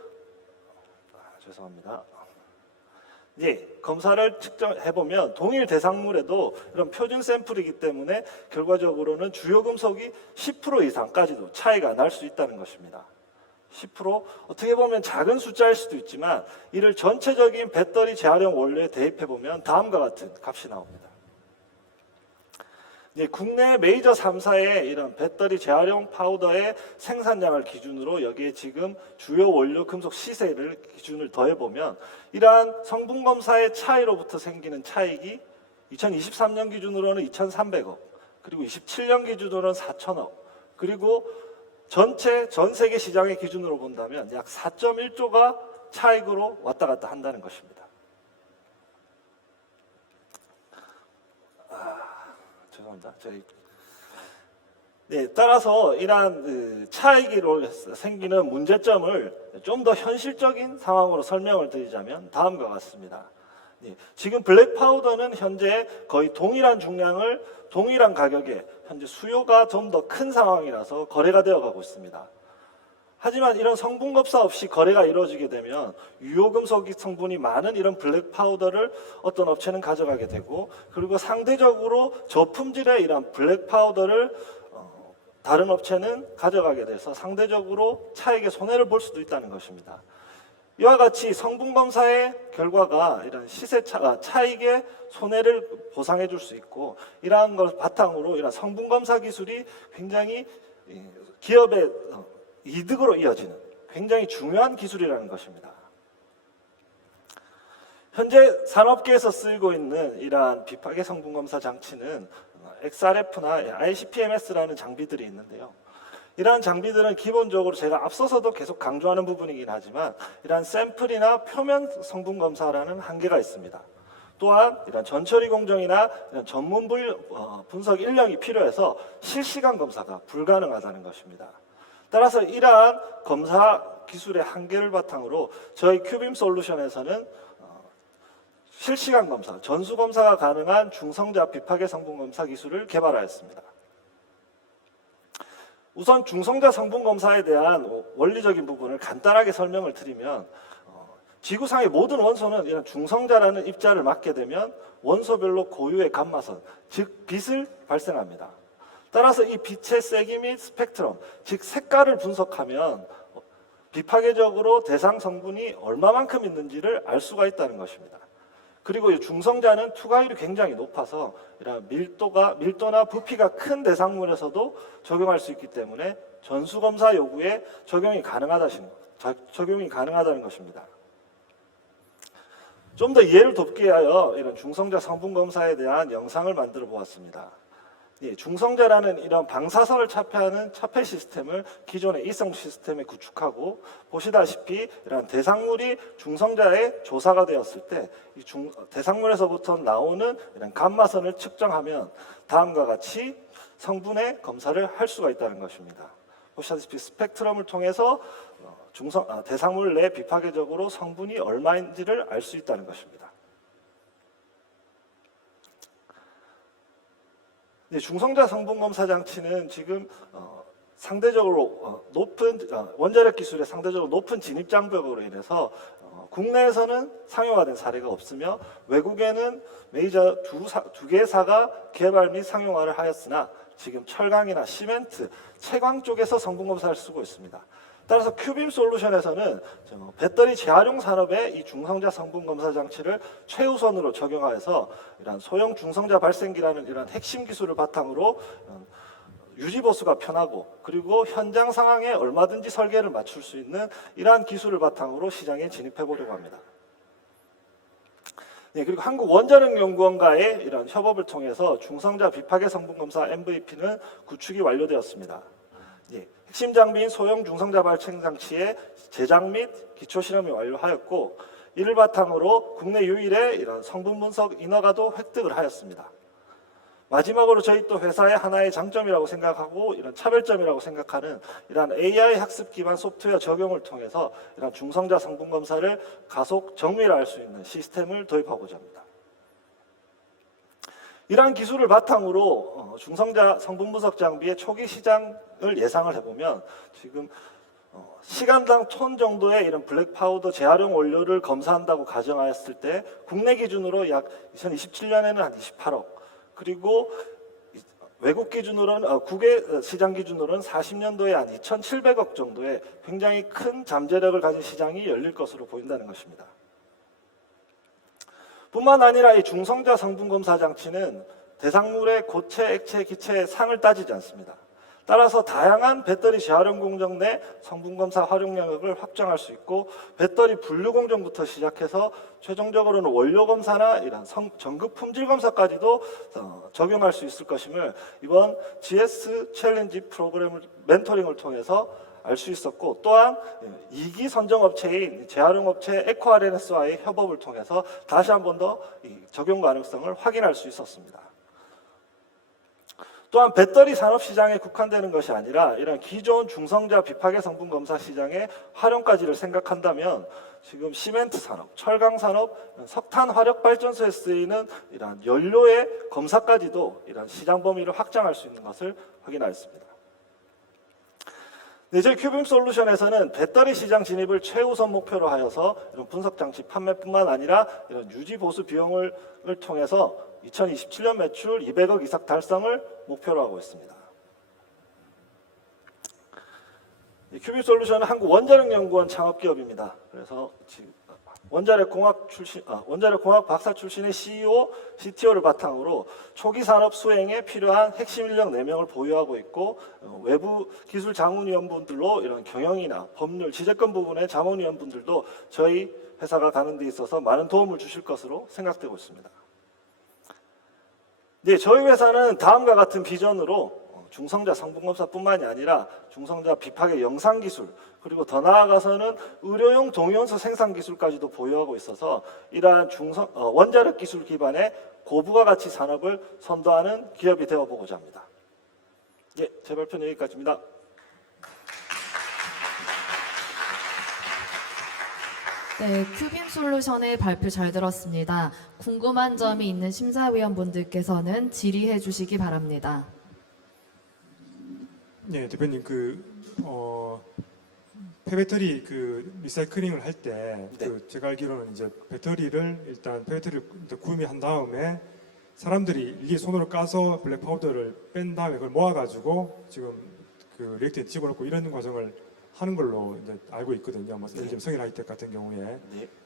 검사를 측정해보면 동일 대상물에도 이런 표준 샘플이기 때문에 결과적으로는 주요 금속이 10% 이상까지도 차이가 날 수 있다는 것입니다. 10% 어떻게 보면 작은 숫자일 수도 있지만 이를 전체적인 배터리 재활용 원료에 대입해보면 다음과 같은 값이 나옵니다. 국내 메이저 3사의 이런 배터리 재활용 파우더의 생산량을 기준으로 여기에 지금 주요 원료 금속 시세를 기준을 더해보면 이러한 성분 검사의 차이로부터 생기는 차익이 2023년 기준으로는 2,300억, 그리고 27년 기준으로는 4,000억, 그리고 전 세계 시장의 기준으로 본다면 약 4.1조가 차익으로 왔다 갔다 한다는 것입니다. 따라서 이러한 차익으로 생기는 문제점을 좀 더 현실적인 상황으로 설명을 드리자면 다음과 같습니다. 지금 블랙 파우더는 현재 거의 동일한 중량을 동일한 가격에 현재 수요가 좀 더 큰 상황이라서 거래가 되어 가고 있습니다. 하지만 이런 성분 검사 없이 거래가 이루어지게 되면 유효금속 성분이 많은 이런 블랙 파우더를 어떤 업체는 가져가게 되고, 그리고 상대적으로 저품질의 이런 블랙 파우더를 다른 업체는 가져가게 돼서 상대적으로 차익의 손해를 볼 수도 있다는 것입니다. 이와 같이 성분 검사의 결과가 이런 시세 차익의 손해를 보상해 줄 수 있고, 이러한 걸 바탕으로 이런 성분 검사 기술이 굉장히 기업의 이득으로 이어지는 굉장히 중요한 기술이라는 것입니다. 현재 산업계에서 쓰이고 있는 이러한 비파괴 성분 검사 장치는 XRF나 ICP-MS라는 장비들이 있는데요. 이러한 장비들은 기본적으로 제가 앞서서도 계속 강조하는 부분이긴 하지만 이러한 샘플이나 표면 성분 검사라는 한계가 있습니다. 또한 이런 전처리 공정이나 이런 전문 분석 인력이 필요해서 실시간 검사가 불가능하다는 것입니다. 따라서 이러한 검사 기술의 한계를 바탕으로 저희 큐빔 솔루션에서는 실시간 검사, 전수 검사가 가능한 중성자 비파괴 성분 검사 기술을 개발하였습니다. 우선 중성자 성분 검사에 대한 원리적인 부분을 간단하게 설명을 드리면, 지구상의 모든 원소는 이런 중성자라는 입자를 맞게 되면 원소별로 고유의 감마선, 즉 빛을 발생합니다. 따라서 이 빛의 세기 및 스펙트럼, 즉 색깔을 분석하면 비파괴적으로 대상 성분이 얼마만큼 있는지를 알 수가 있다는 것입니다. 그리고 이 중성자는 투과율이 굉장히 높아서 이런 밀도나 부피가 큰 대상물에서도 적용할 수 있기 때문에 전수검사 요구에 적용이 가능하다는 것입니다. 좀 더 이해를 돕기 위하여 이런 중성자 성분 검사에 대한 영상을 만들어 보았습니다. 중성자라는 이런 방사선을 차폐하는 차폐 시스템을 기존의 이성 시스템에 구축하고, 보시다시피 이런 대상물이 중성자에 조사가 되었을 때 이 대상물에서부터 나오는 이런 감마선을 측정하면 다음과 같이 성분의 검사를 할 수가 있다는 것입니다. 보시다시피 스펙트럼을 통해서 대상물 내 비파괴적으로 성분이 얼마인지를 알 수 있다는 것입니다. 중성자 성분 검사 장치는 지금 상대적으로 높은 원자력 기술의 상대적으로 높은 진입 장벽으로 인해서 국내에서는 상용화된 사례가 없으며, 외국에는 메이저 두 개사가 개발 및 상용화를 하였으나 지금 철강이나 시멘트, 채광 쪽에서 성분 검사를 쓰고 있습니다. 따라서 큐빔 솔루션에서는 배터리 재활용 산업에 이 중성자 성분 검사 장치를 최우선으로 적용하여서 이런 소형 중성자 발생기라는 이런 핵심 기술을 바탕으로 유지 보수가 편하고, 그리고 현장 상황에 얼마든지 설계를 맞출 수 있는 이러한 기술을 바탕으로 시장에 진입해 보려고 합니다. 네, 그리고 한국원자력연구원과의 이런 협업을 통해서 중성자 비파괴 성분 검사 MVP는 구축이 완료되었습니다. 예, 핵심 장비인 소형 중성자 발생 장치의 제작 및 기초 실험이 완료하였고, 이를 바탕으로 국내 유일의 이런 성분 분석 인허가도 획득을 하였습니다. 마지막으로 저희 또 회사의 하나의 장점이라고 생각하고 이런 차별점이라고 생각하는 이런 AI 학습 기반 소프트웨어 적용을 통해서 이런 중성자 성분 검사를 가속 정밀화할 수 있는 시스템을 도입하고자 합니다. 이러한 기술을 바탕으로 중성자 성분 분석 장비의 초기 시장을 예상을 해보면 지금 시간당 톤 정도의 이런 블랙 파우더 재활용 원료를 검사한다고 가정하였을 때 국내 기준으로 약 2027년에는 한 28억, 그리고 외국 기준으로는 국외 시장 기준으로는 40년도에 한 2,700억 정도의 굉장히 큰 잠재력을 가진 시장이 열릴 것으로 보인다는 것입니다. 뿐만 아니라 이 중성자 성분 검사 장치는 대상물의 고체, 액체, 기체의 상을 따지지 않습니다. 따라서 다양한 배터리 재활용 공정 내 성분 검사 활용 영역을 확장할 수 있고, 배터리 분류 공정부터 시작해서 최종적으로는 원료 검사나 이런 전극 품질 검사까지도 적용할 수 있을 것임을 이번 GS 챌린지 프로그램을 멘토링을 통해서 알 수 있었고, 또한 2기 선정업체인 재활용업체 에코아르엔스와의 협업을 통해서 다시 한 번 더 적용 가능성을 확인할 수 있었습니다. 또한 배터리 산업 시장에 국한되는 것이 아니라 이런 기존 중성자 비파괴 성분 검사 시장의 활용까지를 생각한다면 지금 시멘트 산업, 철강 산업, 석탄 화력 발전소에 쓰이는 이러한 연료의 검사까지도 이런 시장 범위를 확장할 수 있는 것을 확인하였습니다. 네, 저희 큐빔 솔루션에서는 배터리 시장 진입을 최우선 목표로 하여서 이런 분석 장치 판매뿐만 아니라 이런 유지 보수 비용을 통해서 2027년 매출 200억 이상 달성을 목표로 하고 있습니다. 큐빔 솔루션은 한국원자력연구원 창업기업입니다. 그래서 지금 원자력공학 박사 출신의 CEO, CTO를 바탕으로 초기 산업 수행에 필요한 핵심 인력 4명을 보유하고 있고, 외부 기술 자문위원분들로 이런 경영이나 법률, 지재권 부분의 자문위원분들도 저희 회사가 가는 데 있어서 많은 도움을 주실 것으로 생각되고 있습니다. 네, 저희 회사는 다음과 같은 비전으로 중성자 성분검사뿐만이 아니라 중성자 비파괴 영상기술, 그리고 더 나아가서는 의료용 동위원소 생산기술까지도 보유하고 있어서 이러한 원자력 기술 기반의 고부가 가치 산업을 선도하는 기업이 되어보고자 합니다. 예, 제 발표는 여기까지입니다. 네, 큐빔 솔루션의 발표 잘 들었습니다. 궁금한 점이 있는 심사위원분들께서는 질의해 주시기 바랍니다. 네, 대표님 폐배터리 리사이클링을 할 때 제가 알기로는 이제 배터리를 일단 폐배터리를 구매한 다음에 사람들이 이게 손으로 까서 블랙 파우더를 뺀 다음에 그걸 모아가지고 지금 리액터에 집어넣고 이런 과정을 하는 걸로 이제 알고 있거든요. 뭐 예를 들면 성인 하이텍 같은 경우에.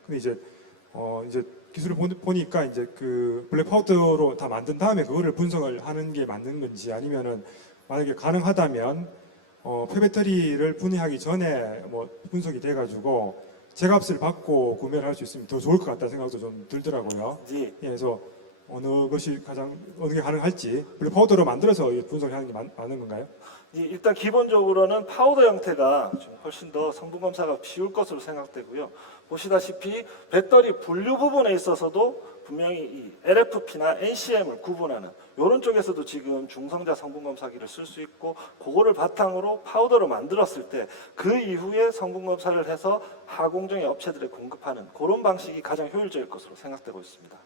근데 이제 기술을 보니까 이제 블랙 파우더로 다 만든 다음에 그거를 분석을 하는 게 맞는 건지, 아니면은 만약에 가능하다면 폐배터리를 분해하기 전에 분석이 돼가지고 제값을 받고 구매를 할 수 있으면 더 좋을 것 같다는 생각도 좀 들더라고요. 예, 그래서 어느 게 가능할지, 블랙 파우더로 만들어서 분석하는 게 맞는 건가요? 예, 일단 기본적으로는 파우더 형태가 좀 훨씬 더 성분 검사가 쉬울 것으로 생각되고요. 보시다시피 배터리 분류 부분에 있어서도 분명히 이 LFP나 NCM을 구분하는 이런 쪽에서도 지금 중성자 성분 검사기를 쓸 수 있고, 그거를 바탕으로 파우더로 만들었을 때 그 이후에 성분 검사를 해서 하공정의 업체들에 공급하는 그런 방식이 가장 효율적일 것으로 생각되고 있습니다.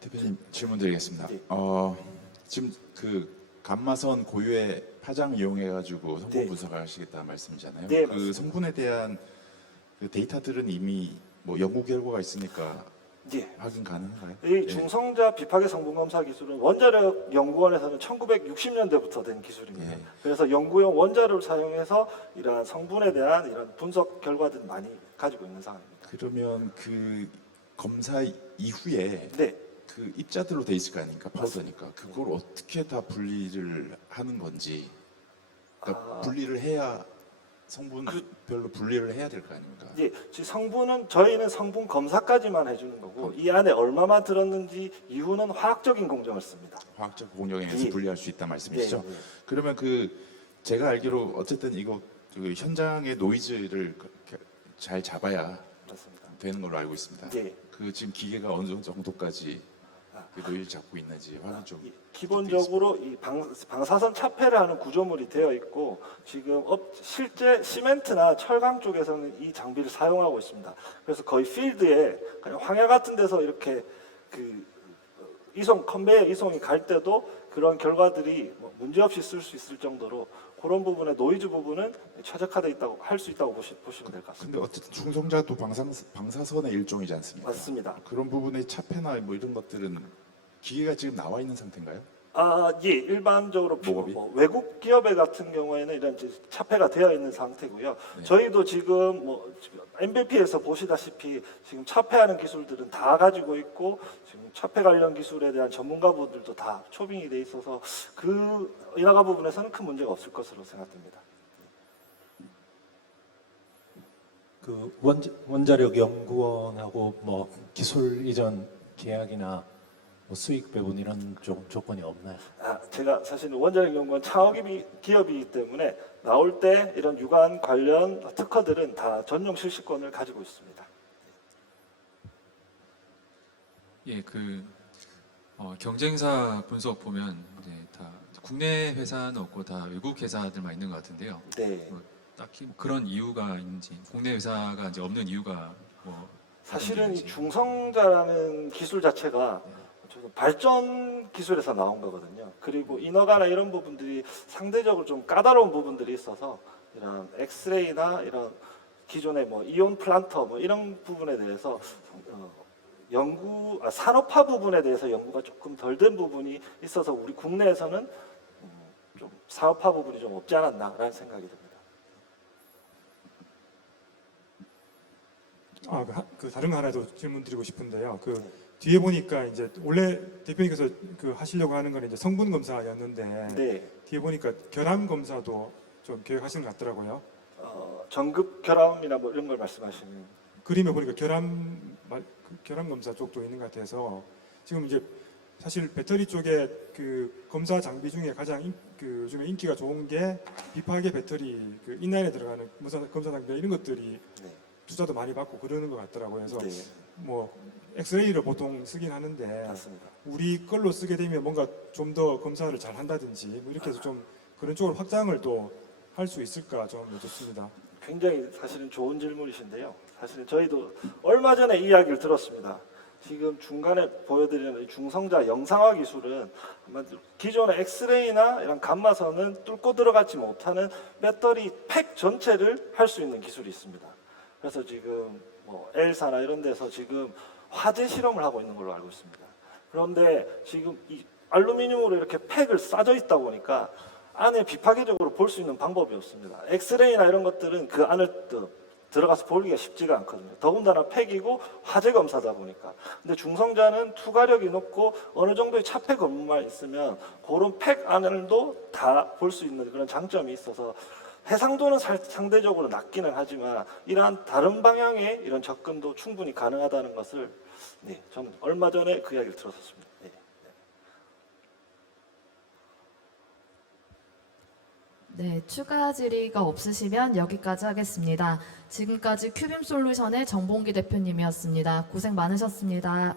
대표님 질문 드리겠습니다. 지금 감마선 고유의 파장 이용해가지고 성분 분석을 하시겠다는 말씀이잖아요. 네, 그 성분에 대한 데이터들은 이미 연구 결과가 있으니까 확인 가능한가요? 이 중성자 비파괴 성분 검사 기술은 원자력 연구원에서는 1960년대부터 된 기술입니다. 그래서 연구용 원자료를 사용해서 이러한 성분에 대한 이런 분석 결과들을 많이 가지고 있는 상황입니다. 그러면 그 검사 이후에 그 입자들로 돼 있을 거 아닙니까? 파우더니까. 그걸 어떻게 다 분리를 하는 건지. 그러니까 분리를 해야 성분별로 분리를 해야 될 거 아닙니까? 예, 지금 성분은 저희는 성분 검사까지만 해주는 거고 이 안에 얼마만 들었는지 이후는 화학적인 공정을 씁니다. 화학적 공정에 의해서 예. 분리할 수 있단 말씀이시죠? 예, 예. 그러면 제가 알기로 어쨌든 이거 현장의 노이즈를 잘 잡아야 되는 걸로 알고 있습니다. 예. 지금 기계가 어느 정도까지 노이즈 잡고 있는지 확인 좀. 기본적으로 이 방사선 차폐를 하는 구조물이 되어 있고 지금 실제 시멘트나 철강 쪽에서는 이 장비를 사용하고 있습니다. 그래서 거의 필드에 그냥 황야 같은 데서 이렇게 컨베이어 이송이 갈 때도 그런 결과들이 문제 없이 쓸 수 있을 정도로 그런 부분에 노이즈 부분은 최적화되어 있다고 할 수 있다고 보시면 될 것 같습니다. 근데 어쨌든 중성자도 방사선의 일종이지 않습니까? 맞습니다. 그런 부분의 차폐나 이런 것들은 기계가 지금 나와 있는 상태인가요? 예, 일반적으로 외국 기업의 같은 경우에는 이런 차폐가 되어 있는 상태고요. 네. 저희도 지금 MVP에서 보시다시피 지금 차폐하는 기술들은 다 가지고 있고 지금 차폐 관련 기술에 대한 전문가분들도 다 초빙이 돼 있어서 그 인허가 부분에서는 큰 문제가 없을 것으로 생각됩니다. 원자력 연구원하고 기술 이전 계약이나 수익 배분 이런 조건이 없나요? 제가 사실은 원자력 연구원 창업 기업이기 때문에 나올 때 이런 유관 관련 특허들은 다 전용 실시권을 가지고 있습니다. 예, 경쟁사 분석 보면 이제 다 국내 회사는 없고 다 외국 회사들만 있는 것 같은데요. 네. 딱히 그런 이유가 있는지, 국내 회사가 이제 없는 이유가 사실은 이 중성자라는 기술 자체가 발전 기술에서 나온 거거든요. 그리고 인허가나 이런 부분들이 상대적으로 좀 까다로운 부분들이 있어서 이런 엑스레이나 이런 기존의 이온 플란터 이런 부분에 대해서 산업화 부분에 대해서 연구가 조금 덜 된 부분이 있어서 우리 국내에서는 좀 사업화 부분이 좀 없지 않았나라는 생각이 듭니다. 다른 거 하나 더 질문 드리고 싶은데요. 뒤에 보니까 이제 원래 대표님께서 하시려고 하는 건 이제 성분 검사였는데 네. 뒤에 보니까 결함 검사도 좀 계획하시는 것 같더라고요. 전급 결함이나 이런 걸 말씀하시는. 그림에 보니까 결함 검사 쪽도 있는 것 같아서 지금 이제 사실 배터리 쪽에 검사 장비 중에 가장 요즘에 인기가 좋은 게 비파계 배터리 인라인에 들어가는 검사 장비 이런 것들이 투자도 많이 받고 그러는 것 같더라고요. 그래서 엑스레이를 보통 쓰긴 하는데 맞습니다. 우리 걸로 쓰게 되면 뭔가 좀 더 검사를 잘 한다든지 이렇게 해서 좀 그런 쪽으로 확장을 또 할 수 있을까 좀 여쭙습니다. 굉장히 사실은 좋은 질문이신데요. 사실은 저희도 얼마 전에 이야기를 들었습니다. 지금 중간에 보여드리는 중성자 영상화 기술은 기존의 엑스레이나 이런 감마선은 뚫고 들어가지 못하는 배터리 팩 전체를 할 수 있는 기술이 있습니다. 그래서 지금 엘사나 이런 데서 지금 화재 실험을 하고 있는 걸로 알고 있습니다. 그런데 지금 이 알루미늄으로 이렇게 팩을 싸져 있다 보니까 안에 비파괴적으로 볼 수 있는 방법이 없습니다. 엑스레이나 이런 것들은 그 안을 들어가서 보기가 쉽지가 않거든요. 더군다나 팩이고 화재 검사다 보니까. 근데 중성자는 투과력이 높고 어느 정도의 차폐 검만 있으면 그런 팩 안을도 다 볼 수 있는 그런 장점이 있어서 해상도는 상대적으로 낮기는 하지만 이러한 다른 방향의 이런 접근도 충분히 가능하다는 것을 저는 얼마 전에 그 이야기를 들었었습니다. 네, 추가 질의가 없으시면 여기까지 하겠습니다. 지금까지 큐빔 솔루션의 정봉기 대표님이었습니다. 고생 많으셨습니다.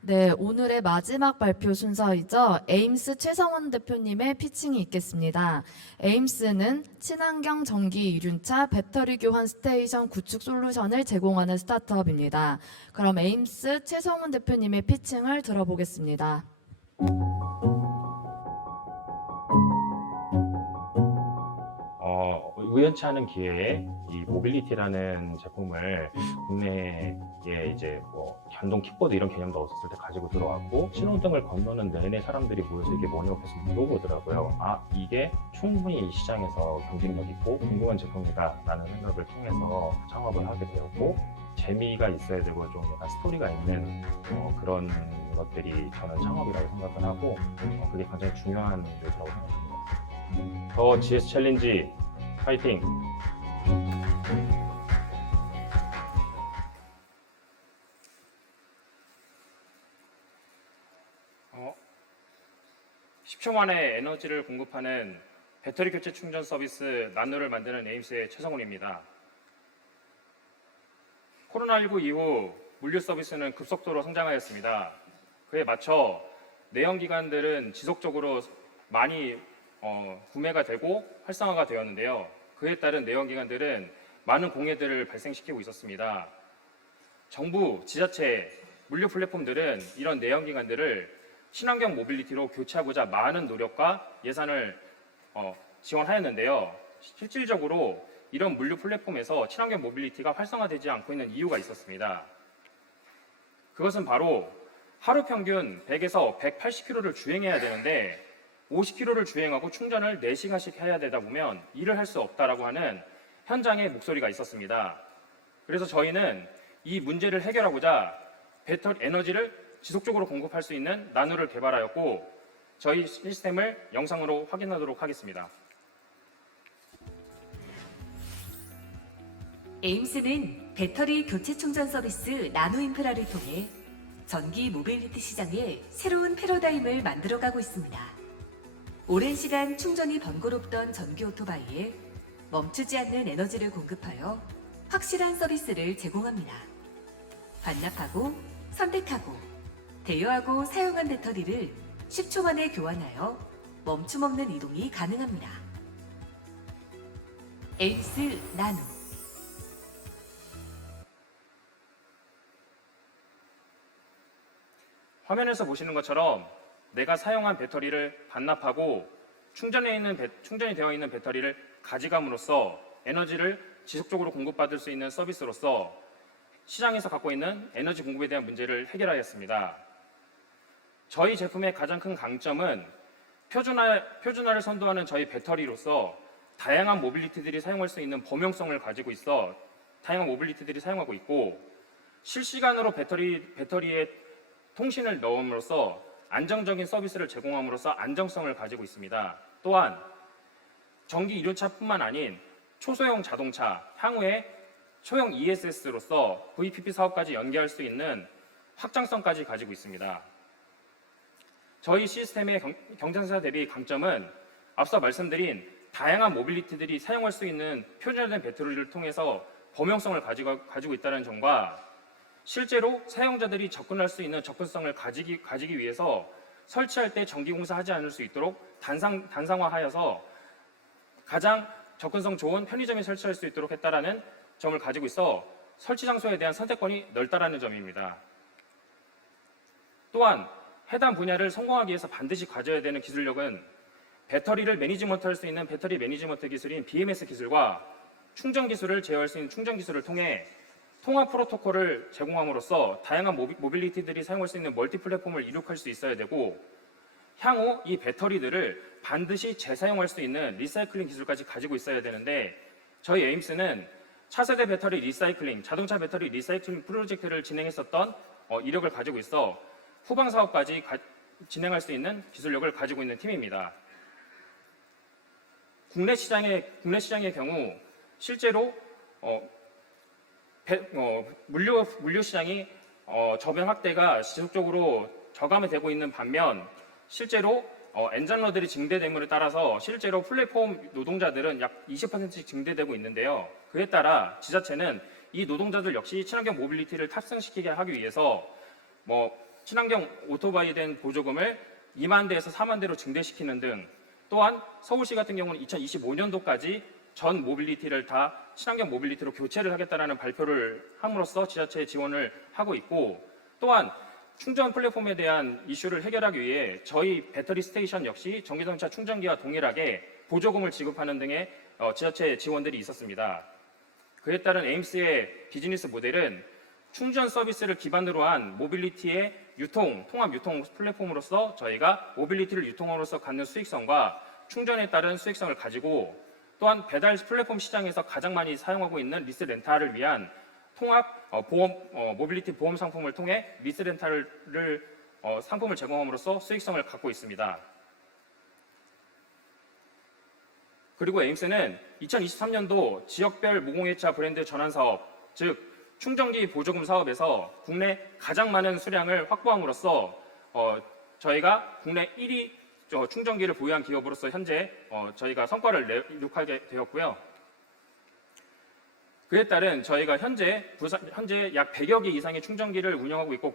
네, 오늘의 마지막 발표 순서이죠. 에임스 최성원 대표님의 피칭이 있겠습니다. 에임스는 친환경 전기 이륜차 배터리 교환 스테이션 구축 솔루션을 제공하는 스타트업입니다. 그럼 에임스 최성원 대표님의 피칭을 들어보겠습니다. 우연치 않은 기회에 이 모빌리티라는 제품을 국내에 이제 전동 킥보드 이런 개념도 없었을 때 가지고 들어왔고 신호등을 건너는 내내 사람들이 모여서 이게 뭐냐고 계속 물어보더라고요. 이게 충분히 이 시장에서 경쟁력 있고 궁금한 제품이다라는 생각을 통해서 창업을 하게 되었고 재미가 있어야 되고 좀 약간 스토리가 있는 그런 것들이 저는 창업이라고 생각을 하고 그게 굉장히 중요한 요소라고 생각합니다. 더 GS 챌린지 파이팅! 어, 10초 만에 에너지를 공급하는 배터리 교체 충전 서비스 나노를 만드는 에임스의 최성훈입니다. 코로나19 이후 물류 서비스는 급속도로 성장하였습니다. 그에 맞춰 내연기관들은 지속적으로 많이 구매가 되고 활성화가 되었는데요. 그에 따른 내연기관들은 많은 공해들을 발생시키고 있었습니다. 정부, 지자체, 물류 플랫폼들은 이런 내연기관들을 친환경 모빌리티로 교체하고자 많은 노력과 예산을 지원하였는데요. 실질적으로 이런 물류 플랫폼에서 친환경 모빌리티가 활성화되지 않고 있는 이유가 있었습니다. 그것은 바로 하루 평균 100에서 180km를 주행해야 되는데 50km를 주행하고 충전을 4시간씩 해야 되다 보면 일을 할 수 없다라고 하는 현장의 목소리가 있었습니다. 그래서 저희는 이 문제를 해결하고자 배터리 에너지를 지속적으로 공급할 수 있는 나노를 개발하였고 저희 시스템을 영상으로 확인하도록 하겠습니다. 에임스는 배터리 교체 충전 서비스 나노 인프라를 통해 전기 모빌리티 시장에 새로운 패러다임을 만들어가고 있습니다. 오랜 시간 충전이 번거롭던 전기 오토바이에 멈추지 않는 에너지를 공급하여 확실한 서비스를 제공합니다. 반납하고 선택하고 대여하고 사용한 배터리를 10초 만에 교환하여 멈춤 없는 이동이 가능합니다. 에임스 나노 화면에서 보시는 것처럼 내가 사용한 배터리를 반납하고 충전이 되어 있는 배터리를 가져감으로써 에너지를 지속적으로 공급받을 수 있는 서비스로서 시장에서 갖고 있는 에너지 공급에 대한 문제를 해결하였습니다. 저희 제품의 가장 큰 강점은 표준화를 선도하는 저희 배터리로서 다양한 모빌리티들이 사용할 수 있는 범용성을 가지고 있어 다양한 모빌리티들이 사용하고 있고 실시간으로 배터리에 통신을 넣음으로써 안정적인 서비스를 제공함으로써 안정성을 가지고 있습니다. 또한 전기 1호차뿐만 아닌 초소형 자동차, 향후에 소형 ESS로서 VPP 사업까지 연계할 수 있는 확장성까지 가지고 있습니다. 저희 시스템의 경쟁사 대비 강점은 앞서 말씀드린 다양한 모빌리티들이 사용할 수 있는 표준화된 배터리를 통해서 범용성을 가지고 있다는 점과 실제로 사용자들이 접근할 수 있는 접근성을 가지기 위해서 설치할 때 전기공사하지 않을 수 있도록 단상화하여서 가장 접근성 좋은 편의점에 설치할 수 있도록 했다라는 점을 가지고 있어 설치 장소에 대한 선택권이 넓다라는 점입니다. 또한 해당 분야를 성공하기 위해서 반드시 가져야 되는 기술력은 배터리를 매니지먼트할 수 있는 배터리 매니지먼트 기술인 BMS 기술과 충전 기술을 제어할 수 있는 충전 기술을 통해 통합 프로토콜을 제공함으로써 다양한 모빌리티들이 사용할 수 있는 멀티 플랫폼을 이룩할 수 있어야 되고 향후 이 배터리들을 반드시 재사용할 수 있는 리사이클링 기술까지 가지고 있어야 되는데 저희 에임스는 차세대 배터리 리사이클링, 자동차 배터리 리사이클링 프로젝트를 진행했었던 이력을 가지고 있어 후방 사업까지 진행할 수 있는 기술력을 가지고 있는 팀입니다. 국내 시장의 경우 실제로 물류 시장이 저변 확대가 지속적으로 저감이 되고 있는 반면 실제로 엔잡러들이 증대됨에 따라서 실제로 플랫폼 노동자들은 약 20%씩 증대되고 있는데요. 그에 따라 지자체는 이 노동자들 역시 친환경 모빌리티를 탑승시키게 하기 위해서 친환경 오토바이에 대한 보조금을 2만 대에서 4만 대로 증대시키는 등 또한 서울시 같은 경우는 2025년도까지 전 모빌리티를 다 친환경 모빌리티로 교체를 하겠다는 발표를 함으로써 지자체에 지원을 하고 있고 또한 충전 플랫폼에 대한 이슈를 해결하기 위해 저희 배터리 스테이션 역시 전기자동차 충전기와 동일하게 보조금을 지급하는 등의 지자체 지원들이 있었습니다. 그에 따른 에임스의 비즈니스 모델은 충전 서비스를 기반으로 한 모빌리티의 통합 유통 플랫폼으로서 저희가 모빌리티를 유통함으로써 갖는 수익성과 충전에 따른 수익성을 가지고 또한 배달 플랫폼 시장에서 가장 많이 사용하고 있는 리스 렌탈을 위한 통합 모빌리티 보험 상품을 통해 리스 렌탈을 상품을 제공함으로써 수익성을 갖고 있습니다. 그리고 에임스는 2023년도 지역별 무공해차 브랜드 전환 사업, 즉 충전기 보조금 사업에서 국내 가장 많은 수량을 확보함으로써 저희가 국내 1위 충전기를 보유한 기업으로서 현재 저희가 성과를 이룩하게 되었고요. 그에 따른 저희가 현재 약 100여 개 이상의 충전기를 운영하고 있고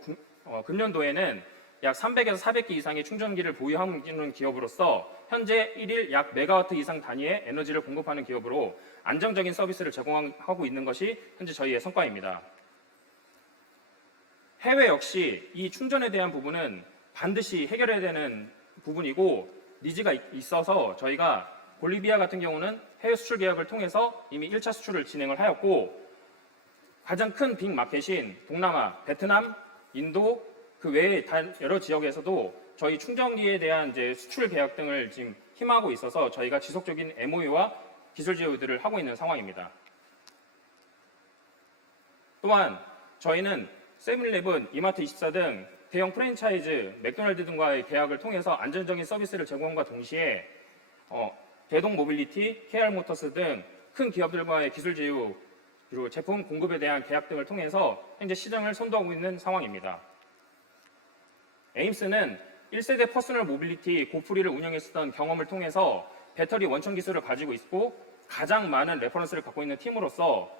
금년도에는 약 300에서 400개 이상의 충전기를 보유하고 있는 기업으로서 현재 1일 약 메가와트 이상 단위의 에너지를 공급하는 기업으로 안정적인 서비스를 제공하고 있는 것이 현재 저희의 성과입니다. 해외 역시 이 충전에 대한 부분은 반드시 해결해야 되는 부분이고 니즈가 있어서 저희가 볼리비아 같은 경우는 해외 수출 계약을 통해서 이미 1차 수출을 진행을 하였고 가장 큰 빅 마켓인 동남아, 베트남, 인도 그 외에 여러 지역에서도 저희 충전기에 대한 이제 수출 계약 등을 지금 힘하고 있어서 저희가 지속적인 MOU와 기술 제휴들을 하고 있는 상황입니다. 또한 저희는 세븐일레븐, 이마트24 등 대형 프랜차이즈, 맥도날드 등과의 계약을 통해서 안정적인 서비스를 제공함과 동시에 대동 모빌리티, KR모터스 등 큰 기업들과의 기술 제휴 그리고 제품 공급에 대한 계약 등을 통해서 현재 시장을 선도하고 있는 상황입니다. 에임스는 1세대 퍼스널 모빌리티 고프리를 운영했었던 경험을 통해서 배터리 원천 기술을 가지고 있고 가장 많은 레퍼런스를 갖고 있는 팀으로서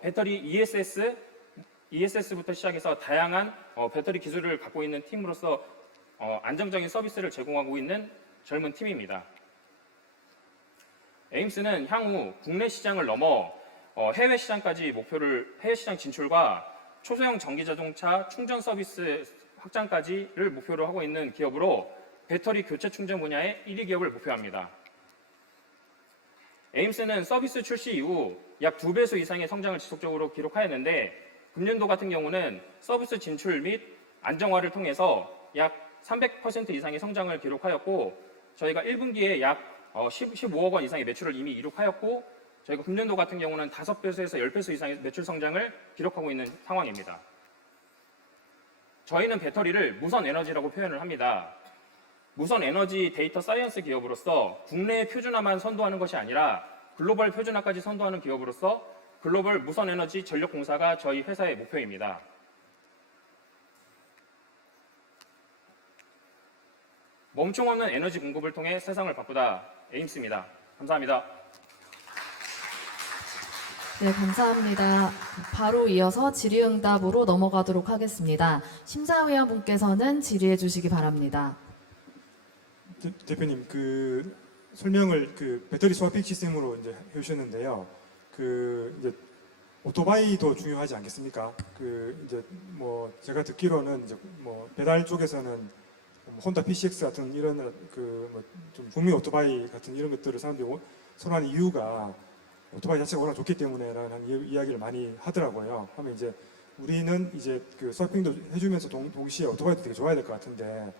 배터리 ESS부터 시작해서 다양한 배터리 기술을 갖고 있는 팀으로서 안정적인 서비스를 제공하고 있는 젊은 팀입니다. 에임스는 향후 국내 시장을 넘어 해외 시장까지 해외 시장 진출과 초소형 전기 자동차 충전 서비스 확장까지를 목표로 하고 있는 기업으로 배터리 교체 충전 분야의 1위 기업을 목표합니다. 에임스는 서비스 출시 이후 약 2배수 이상의 성장을 지속적으로 기록하였는데 금년도 같은 경우는 서비스 진출 및 안정화를 통해서 약 300% 이상의 성장을 기록하였고 저희가 1분기에 약 15억 원 이상의 매출을 이미 이룩하였고 저희가 금년도 같은 경우는 5배수에서 10배수 이상의 매출 성장을 기록하고 있는 상황입니다. 저희는 배터리를 무선 에너지라고 표현을 합니다. 무선 에너지 데이터 사이언스 기업으로서 국내 표준화만 선도하는 것이 아니라 글로벌 표준화까지 선도하는 기업으로서 글로벌 무선 에너지 전력 공사가 저희 회사의 목표입니다. 멈춤 없는 에너지 공급을 통해 세상을 바꾸다 에임스입니다. 감사합니다. 네, 감사합니다. 바로 이어서 질의응답으로 넘어가도록 하겠습니다. 심사위원분께서는 질의해 주시기 바랍니다. 대표님, 그 설명을 배터리 스와핑 시스템으로 이제 해주셨는데요. 이제 오토바이도 중요하지 않겠습니까? 이제 뭐 제가 듣기로는 이제 뭐 배달 쪽에서는 혼다 PCX 같은 이런 좀 국민 오토바이 같은 이런 것들을 사람들이 선호하는 이유가 오토바이 자체가 워낙 좋기 때문에라는 이야기를 많이 하더라고요. 하면 이제 우리는 이제 서핑도 해주면서 동시에 오토바이도 되게 좋아야 될 것 같은데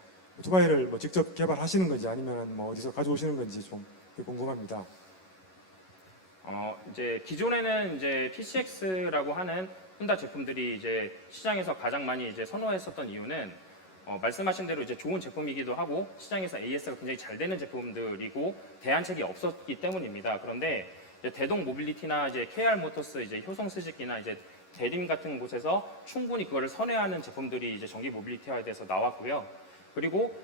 오토바이를 뭐 직접 개발하시는 건지 아니면 뭐 어디서 가져오시는 건지 좀 궁금합니다. 이제 기존에는 이제 PCX라고 하는 혼다 제품들이 이제 시장에서 가장 많이 이제 선호했었던 이유는 말씀하신 대로 이제 좋은 제품이기도 하고 시장에서 AS가 굉장히 잘 되는 제품들이고 대안책이 없었기 때문입니다. 그런데 이제 대동 모빌리티나 이제 KR모터스 이제 효성 스즈키나 이제 대림 같은 곳에서 충분히 그거를 선회하는 제품들이 이제 전기 모빌리티화에 대해서 나왔고요. 그리고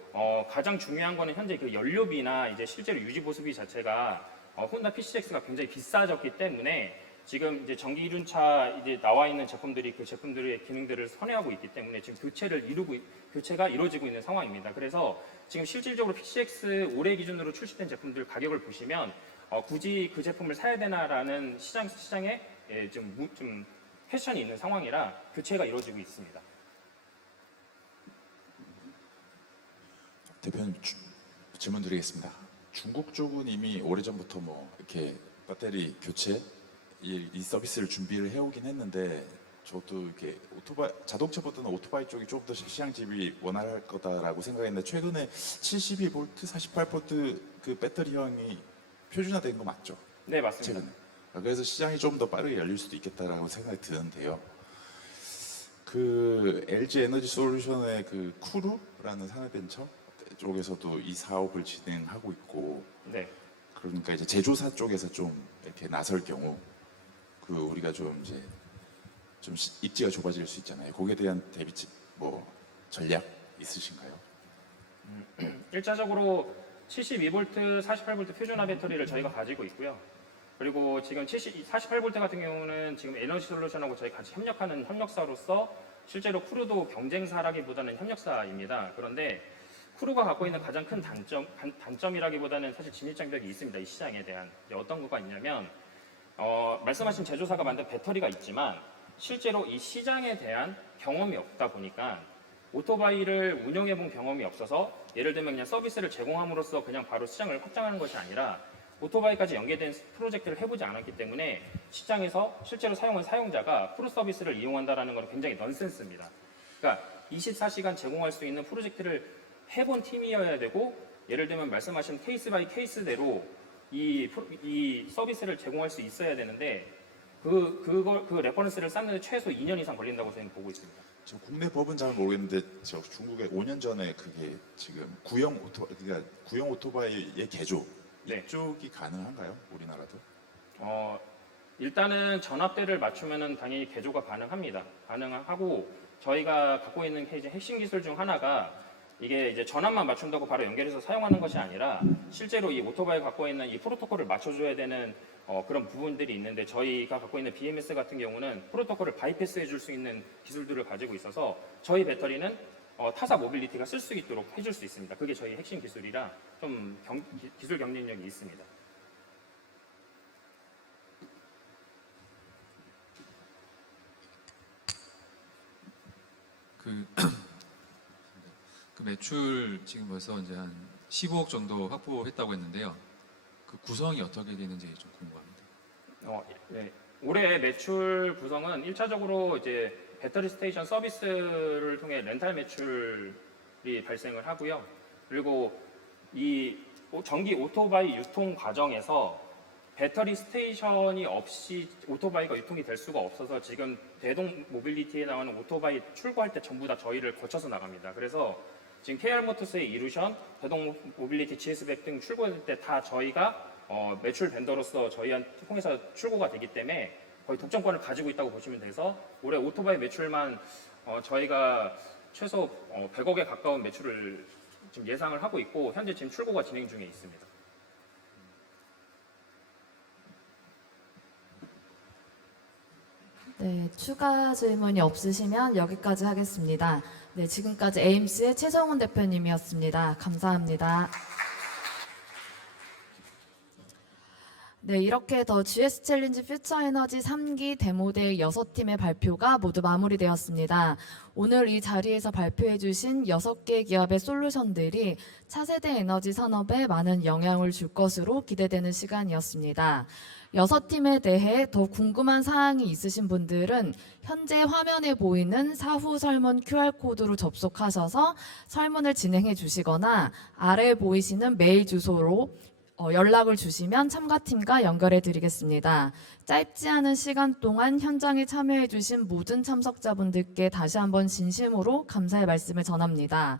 가장 중요한 거는 현재 그 연료비나 이제 실제로 유지 보수비 자체가 혼다 PCX가 굉장히 비싸졌기 때문에 지금 이제 전기 이륜차 이제 나와 있는 제품들이 그 제품들의 기능들을 선회하고 있기 때문에 지금 교체가 이루어지고 있는 상황입니다. 그래서 지금 실질적으로 PCX 올해 기준으로 출시된 제품들 가격을 보시면 굳이 그 제품을 사야 되나라는 시장에 좀 퀘션이 있는 상황이라 교체가 이루어지고 있습니다. 대표님 질문 드리겠습니다. 중국 쪽은 이미 오래전부터 뭐 이렇게 배터리 교체 이 서비스를 준비를 해오긴 했는데 저도 이렇게 자동차보다는 오토바이 쪽이 조금 더 시장 지입이 원활할 거다라고 생각했는데 최근에 72V, 48V 그 배터리형이 표준화된 거 맞죠? 네, 맞습니다. 최근에. 그래서 시장이 좀 더 빠르게 열릴 수도 있겠다라고 생각이 드는데요. 그 LG 에너지 솔루션의 그 쿠루라는 산업벤처 쪽에서도 이 사업을 진행하고 있고 네. 그러니까 이제 제조사 쪽에서 좀 이렇게 나설 경우 그 우리가 좀 이제 좀 입지가 좁아질 수 있잖아요. 거기에 대한 대비 뭐 전략 있으신가요? 1차적으로 72V, 48V 퓨전화 배터리를 저희가 가지고 있고요. 그리고 지금 48V 같은 경우는 지금 에너지 솔루션하고 저희 같이 협력하는 협력사로서 실제로 크루도 경쟁사라기보다는 협력사입니다. 그런데 크루가 갖고 있는 가장 큰 단점이라기보다는 사실 진입장벽이 있습니다. 이 시장에 대한. 어떤 거가 있냐면 말씀하신 제조사가 만든 배터리가 있지만 실제로 이 시장에 대한 경험이 없다 보니까 오토바이를 운영해 본 경험이 없어서 예를 들면 그냥 서비스를 제공함으로써 그냥 바로 시장을 확장하는 것이 아니라 오토바이까지 연계된 프로젝트를 해보지 않았기 때문에 시장에서 실제로 사용한 사용자가 프로 서비스를 이용한다는 건 굉장히 넌센스입니다. 그러니까 24시간 제공할 수 있는 프로젝트를 해본 팀이어야 되고 예를 들면 말씀하신 케이스 바이 케이스대로 이 서비스를 제공할 수 있어야 되는데 그 레퍼런스를 쌓는데 최소 2년 이상 걸린다고 저희는 보고 있습니다. 저 국내 법은 잘 모르겠는데 저 중국에 5년 전에 그게 지금 구형 오토바이의 개조 이쪽이 가능한가요? 우리나라도? 일단은 전압대를 맞추면은 당연히 개조가 가능합니다. 가능하고 저희가 갖고 있는 이제 핵심 기술 중 하나가 이게 이제 전압만 맞춘다고 바로 연결해서 사용하는 것이 아니라 실제로 이 오토바이가 갖고 있는 이 프로토콜을 맞춰줘야 되는 그런 부분들이 있는데 저희가 갖고 있는 BMS 같은 경우는 프로토콜을 바이패스 해줄 수 있는 기술들을 가지고 있어서 저희 배터리는 타사 모빌리티가 쓸 수 있도록 해줄 수 있습니다. 그게 저희 핵심 기술이라 좀 기술 경쟁력이 있습니다. 그 매출 지금 벌써 이제 한 15억 정도 확보했다고 했는데요. 그 구성이 어떻게 되는지 좀 궁금합니다. 네. 올해 매출 구성은 1차적으로 이제 배터리 스테이션 서비스를 통해 렌탈 매출이 발생을 하고요. 그리고 이 전기 오토바이 유통 과정에서 배터리 스테이션이 없이 오토바이가 유통이 될 수가 없어서 지금 대동 모빌리티에 나오는 오토바이 출고할 때 전부 다 저희를 거쳐서 나갑니다. 그래서 지금 KR모터스의 이루션, 대동 모빌리티, GS백 등 출고할 때 다 저희가 매출 벤더로서 저희한테 통해서 출고가 되기 때문에 거의 독점권을 가지고 있다고 보시면 돼서 올해 오토바이 매출만 저희가 최소 100억에 가까운 매출을 지금 예상을 하고 있고 현재 지금 출고가 진행 중에 있습니다. 네, 추가 질문이 없으시면 여기까지 하겠습니다. 네, 지금까지 에임스의 최정훈 대표님이었습니다. 감사합니다. 네, 이렇게 더 GS 챌린지 퓨처 에너지 3기 데모데이 6팀의 발표가 모두 마무리되었습니다. 오늘 이 자리에서 발표해 주신 6개 기업의 솔루션들이 차세대 에너지 산업에 많은 영향을 줄 것으로 기대되는 시간이었습니다. 6팀에 대해 더 궁금한 사항이 있으신 분들은 현재 화면에 보이는 사후 설문 QR코드로 접속하셔서 설문을 진행해 주시거나 아래에 보이시는 메일 주소로 연락을 주시면 참가팀과 연결해 드리겠습니다. 짧지 않은 시간 동안 현장에 참여해 주신 모든 참석자분들께 다시 한번 진심으로 감사의 말씀을 전합니다.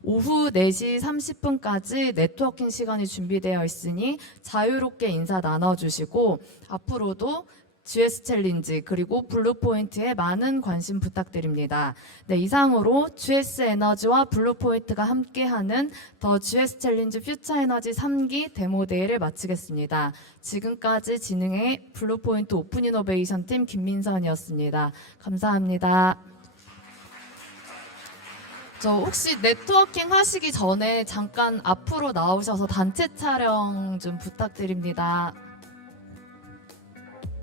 오후 4시 30분까지 네트워킹 시간이 준비되어 있으니 자유롭게 인사 나눠주시고 앞으로도 GS 챌린지 그리고 블루포인트에 많은 관심 부탁드립니다. 네, 이상으로 GS 에너지와 블루포인트가 함께하는 더 GS 챌린지 퓨처 에너지 3기 데모데이를 마치겠습니다. 지금까지 진행의 블루포인트 오픈 이노베이션 팀 김민선이었습니다. 감사합니다. 저 혹시 네트워킹 하시기 전에 잠깐 앞으로 나오셔서 단체 촬영 좀 부탁드립니다.